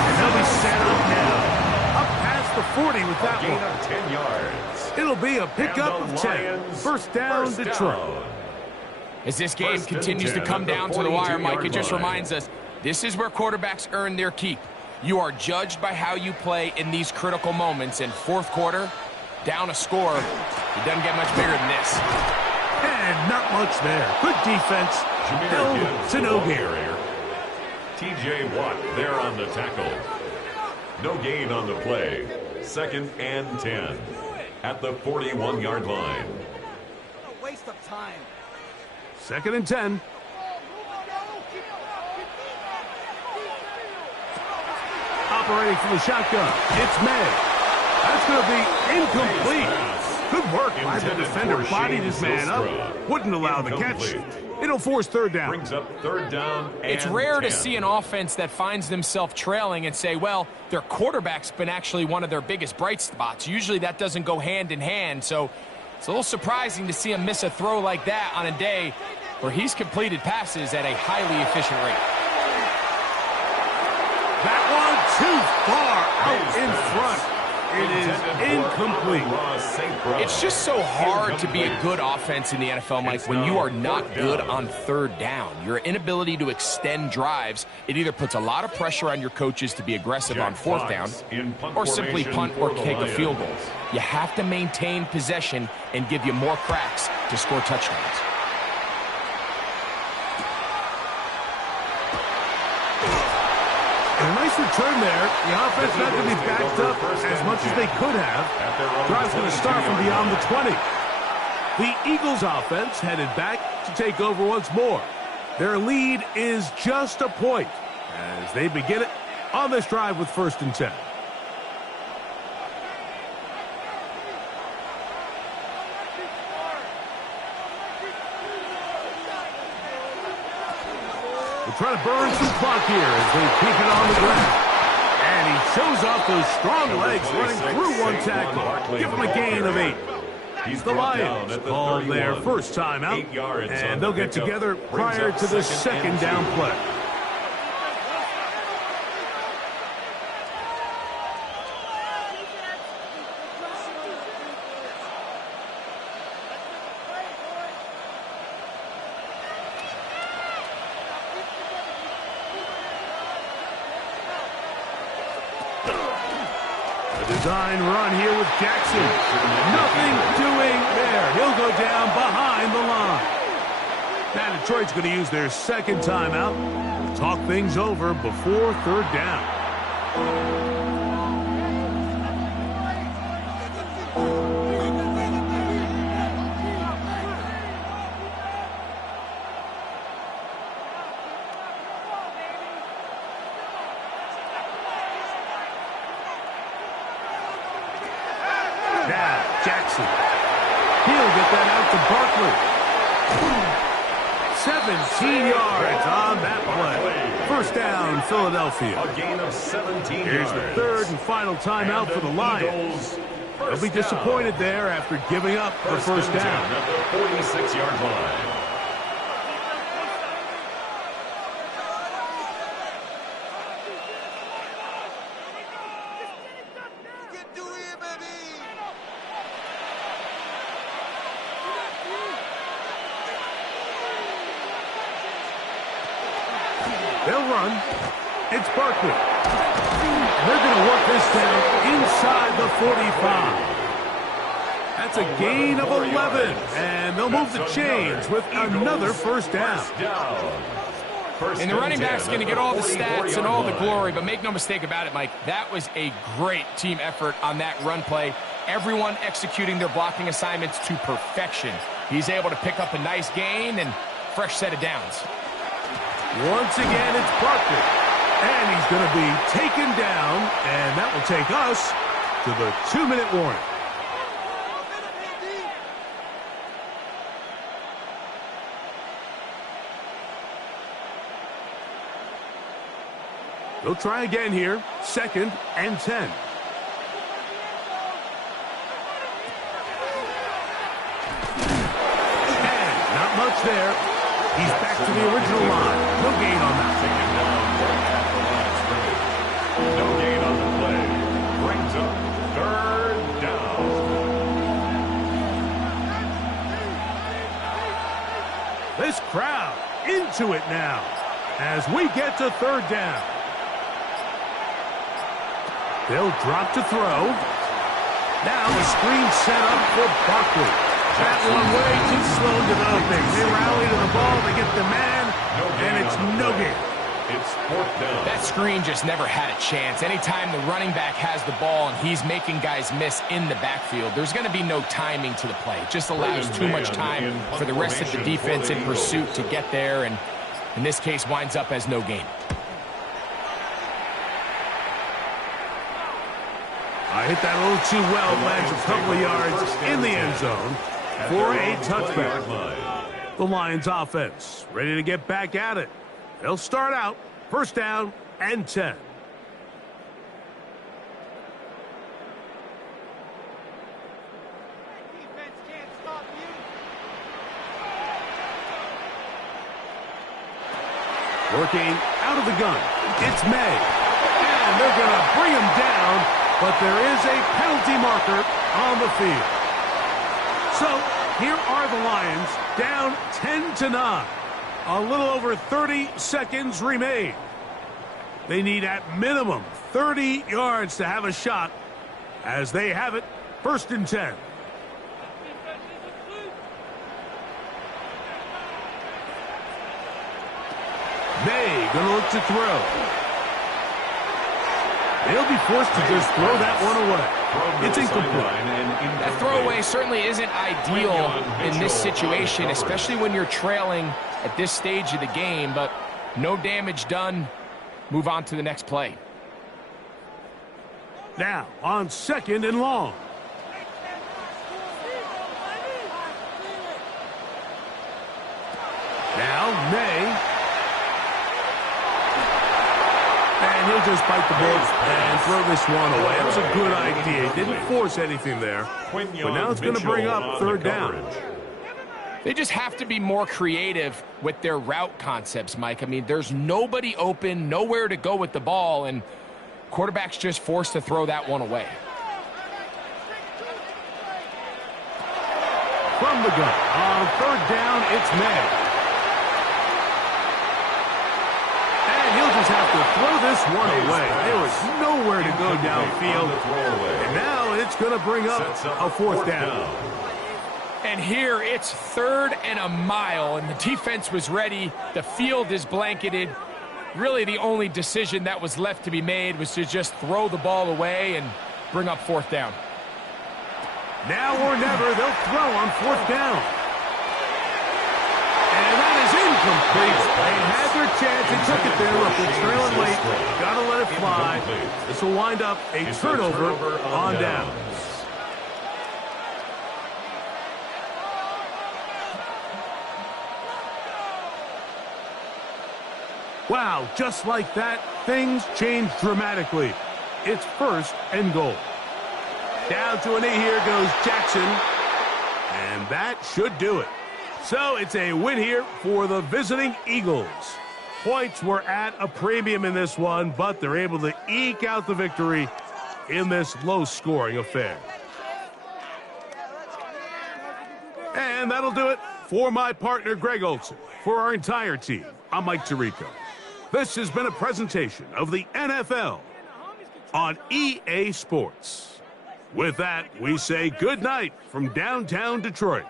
And they'll be set up now. Up past the 40 with that Gain one. of 10 yards. It'll be a pickup of 10. First down, Detroit. As this game continues to come down to the wire, Mike, it just reminds us, this is where quarterbacks earn their keep. You are judged by how you play in these critical moments. In fourth quarter, down a score, it doesn't get much bigger than this. And not much there. Good defense. Held to no gain. T.J. Watt there on the tackle. No gain on the play. 2nd and 10 at the 41-yard line. A waste of time. 2nd and 10. Operating from the shotgun. It's May. That's going to be incomplete. Good work by the defender. Bodied his man up. Wouldn't allow the catch. It'll force third down. Brings up 3rd down and It's rare 10. to see an offense that finds themselves trailing and say, well, their quarterback's been actually one of their biggest bright spots. Usually that doesn't go hand in hand, so it's a little surprising to see him miss a throw like that on a day where he's completed passes at a highly efficient rate. That one too far out in front. It is incomplete. It's just so hard to be a good offense in the NFL, Mike, when you are not good on third down. Your inability to extend drives, it either puts a lot of pressure on your coaches to be aggressive on fourth down or simply punt or kick a field goal. You have to maintain possession and give you more cracks to score touchdowns. A nice return there. The offense not going to be backed up as much as they could have. Drive's going to start from beyond the 20. The Eagles offense headed back to take over once more. Their lead is just a point as they begin it on this drive with 1st and 10. They're trying to burn some clock here as they keep it on the ground. And he shows off those strong legs running through one tackle. Give him a gain of 8. The Lions called their first time out, and they'll get together prior to the 2nd down play. Design run here with Jackson. Nothing doing there. He'll go down behind the line. Now Detroit's going to use their 2nd timeout. Talk things over before 3rd down. Now, Jackson. He'll get that out to Barkley. 17 yards on that play. First down, Philadelphia. A gain of 17 Here's the 3rd and final timeout for the Lions. They'll be disappointed there after giving up the first down. At the 46-yard line. They'll run. It's Barkley. They're going to work this down inside the 45. That's a gain of 11. And they'll move the chains with another first down. And the running back's going to get all the stats and all the glory, but make no mistake about it, Mike, that was a great team effort on that run play. Everyone executing their blocking assignments to perfection. He's able to pick up a nice gain and fresh set of downs. Once again, it's Barkley. And he's going to be taken down, and that will take us to the 2-minute warning. They'll try again here. 2nd and 10. And not much there. He's back to the original line. No gain on that. Taken down at the line of scrimmage. No gain on the play. Brings up 3rd down. This crowd into it now as we get to 3rd down. They'll drop to throw. Now the screen set up for Barkley. That one way too slow developing. They rally to the ball, they get the man, and it's no gain. It's 4th down. That screen just never had a chance. Anytime the running back has the ball and he's making guys miss in the backfield, there's going to be no timing to the play. It just allows too much time for the rest of the defense in pursuit to get there, and in this case winds up as no gain. I hit that a little too well, lands a couple of yards in the end zone for a touchback. The Lions offense ready to get back at it. They'll start out 1st down and 10. Working out of the gun, it's May. And they're going to bring him down, but there is a penalty marker on the field. So here are the Lions down 10-9. A little over 30 seconds remain. They need at minimum 30 yards to have a shot as they have it 1st and 10. May going to look to throw. They'll be forced to just throw that one away. It's incomplete. That throwaway certainly isn't ideal in this situation, especially when you're trailing at this stage of the game, but no damage done. Move on to the next play. Now on 2nd and long. Now May. And he'll just bite the bullet and throw this one away. That was a good idea. He didn't force anything there. But now it's going to bring up 3rd down. They just have to be more creative with their route concepts, Mike. I mean, there's nobody open, nowhere to go with the ball, and quarterback's just forced to throw that one away. From the gun, on 3rd down, it's May. And he'll just have to throw this one away. There was nowhere to go downfield. And now it's going to bring up a 4th down. And here it's 3rd and a mile, and the defense was ready. The field is blanketed. Really the only decision that was left to be made was to just throw the ball away and bring up 4th down. Now or never, they'll throw on 4th down. And that is incomplete. They had their chance. They took it there. Look, they're trailing late. Got to let it fly. This will wind up a turnover on down. Wow, just like that, things changed dramatically. It's 1st and goal. Down to a knee here goes Jackson. And that should do it. So it's a win here for the visiting Eagles. Points were at a premium in this one, but they're able to eke out the victory in this low-scoring affair. And that'll do it for my partner, Greg Olson. For our entire team, I'm Mike Tirico. This has been a presentation of the NFL on EA Sports. With that, we say good night from downtown Detroit.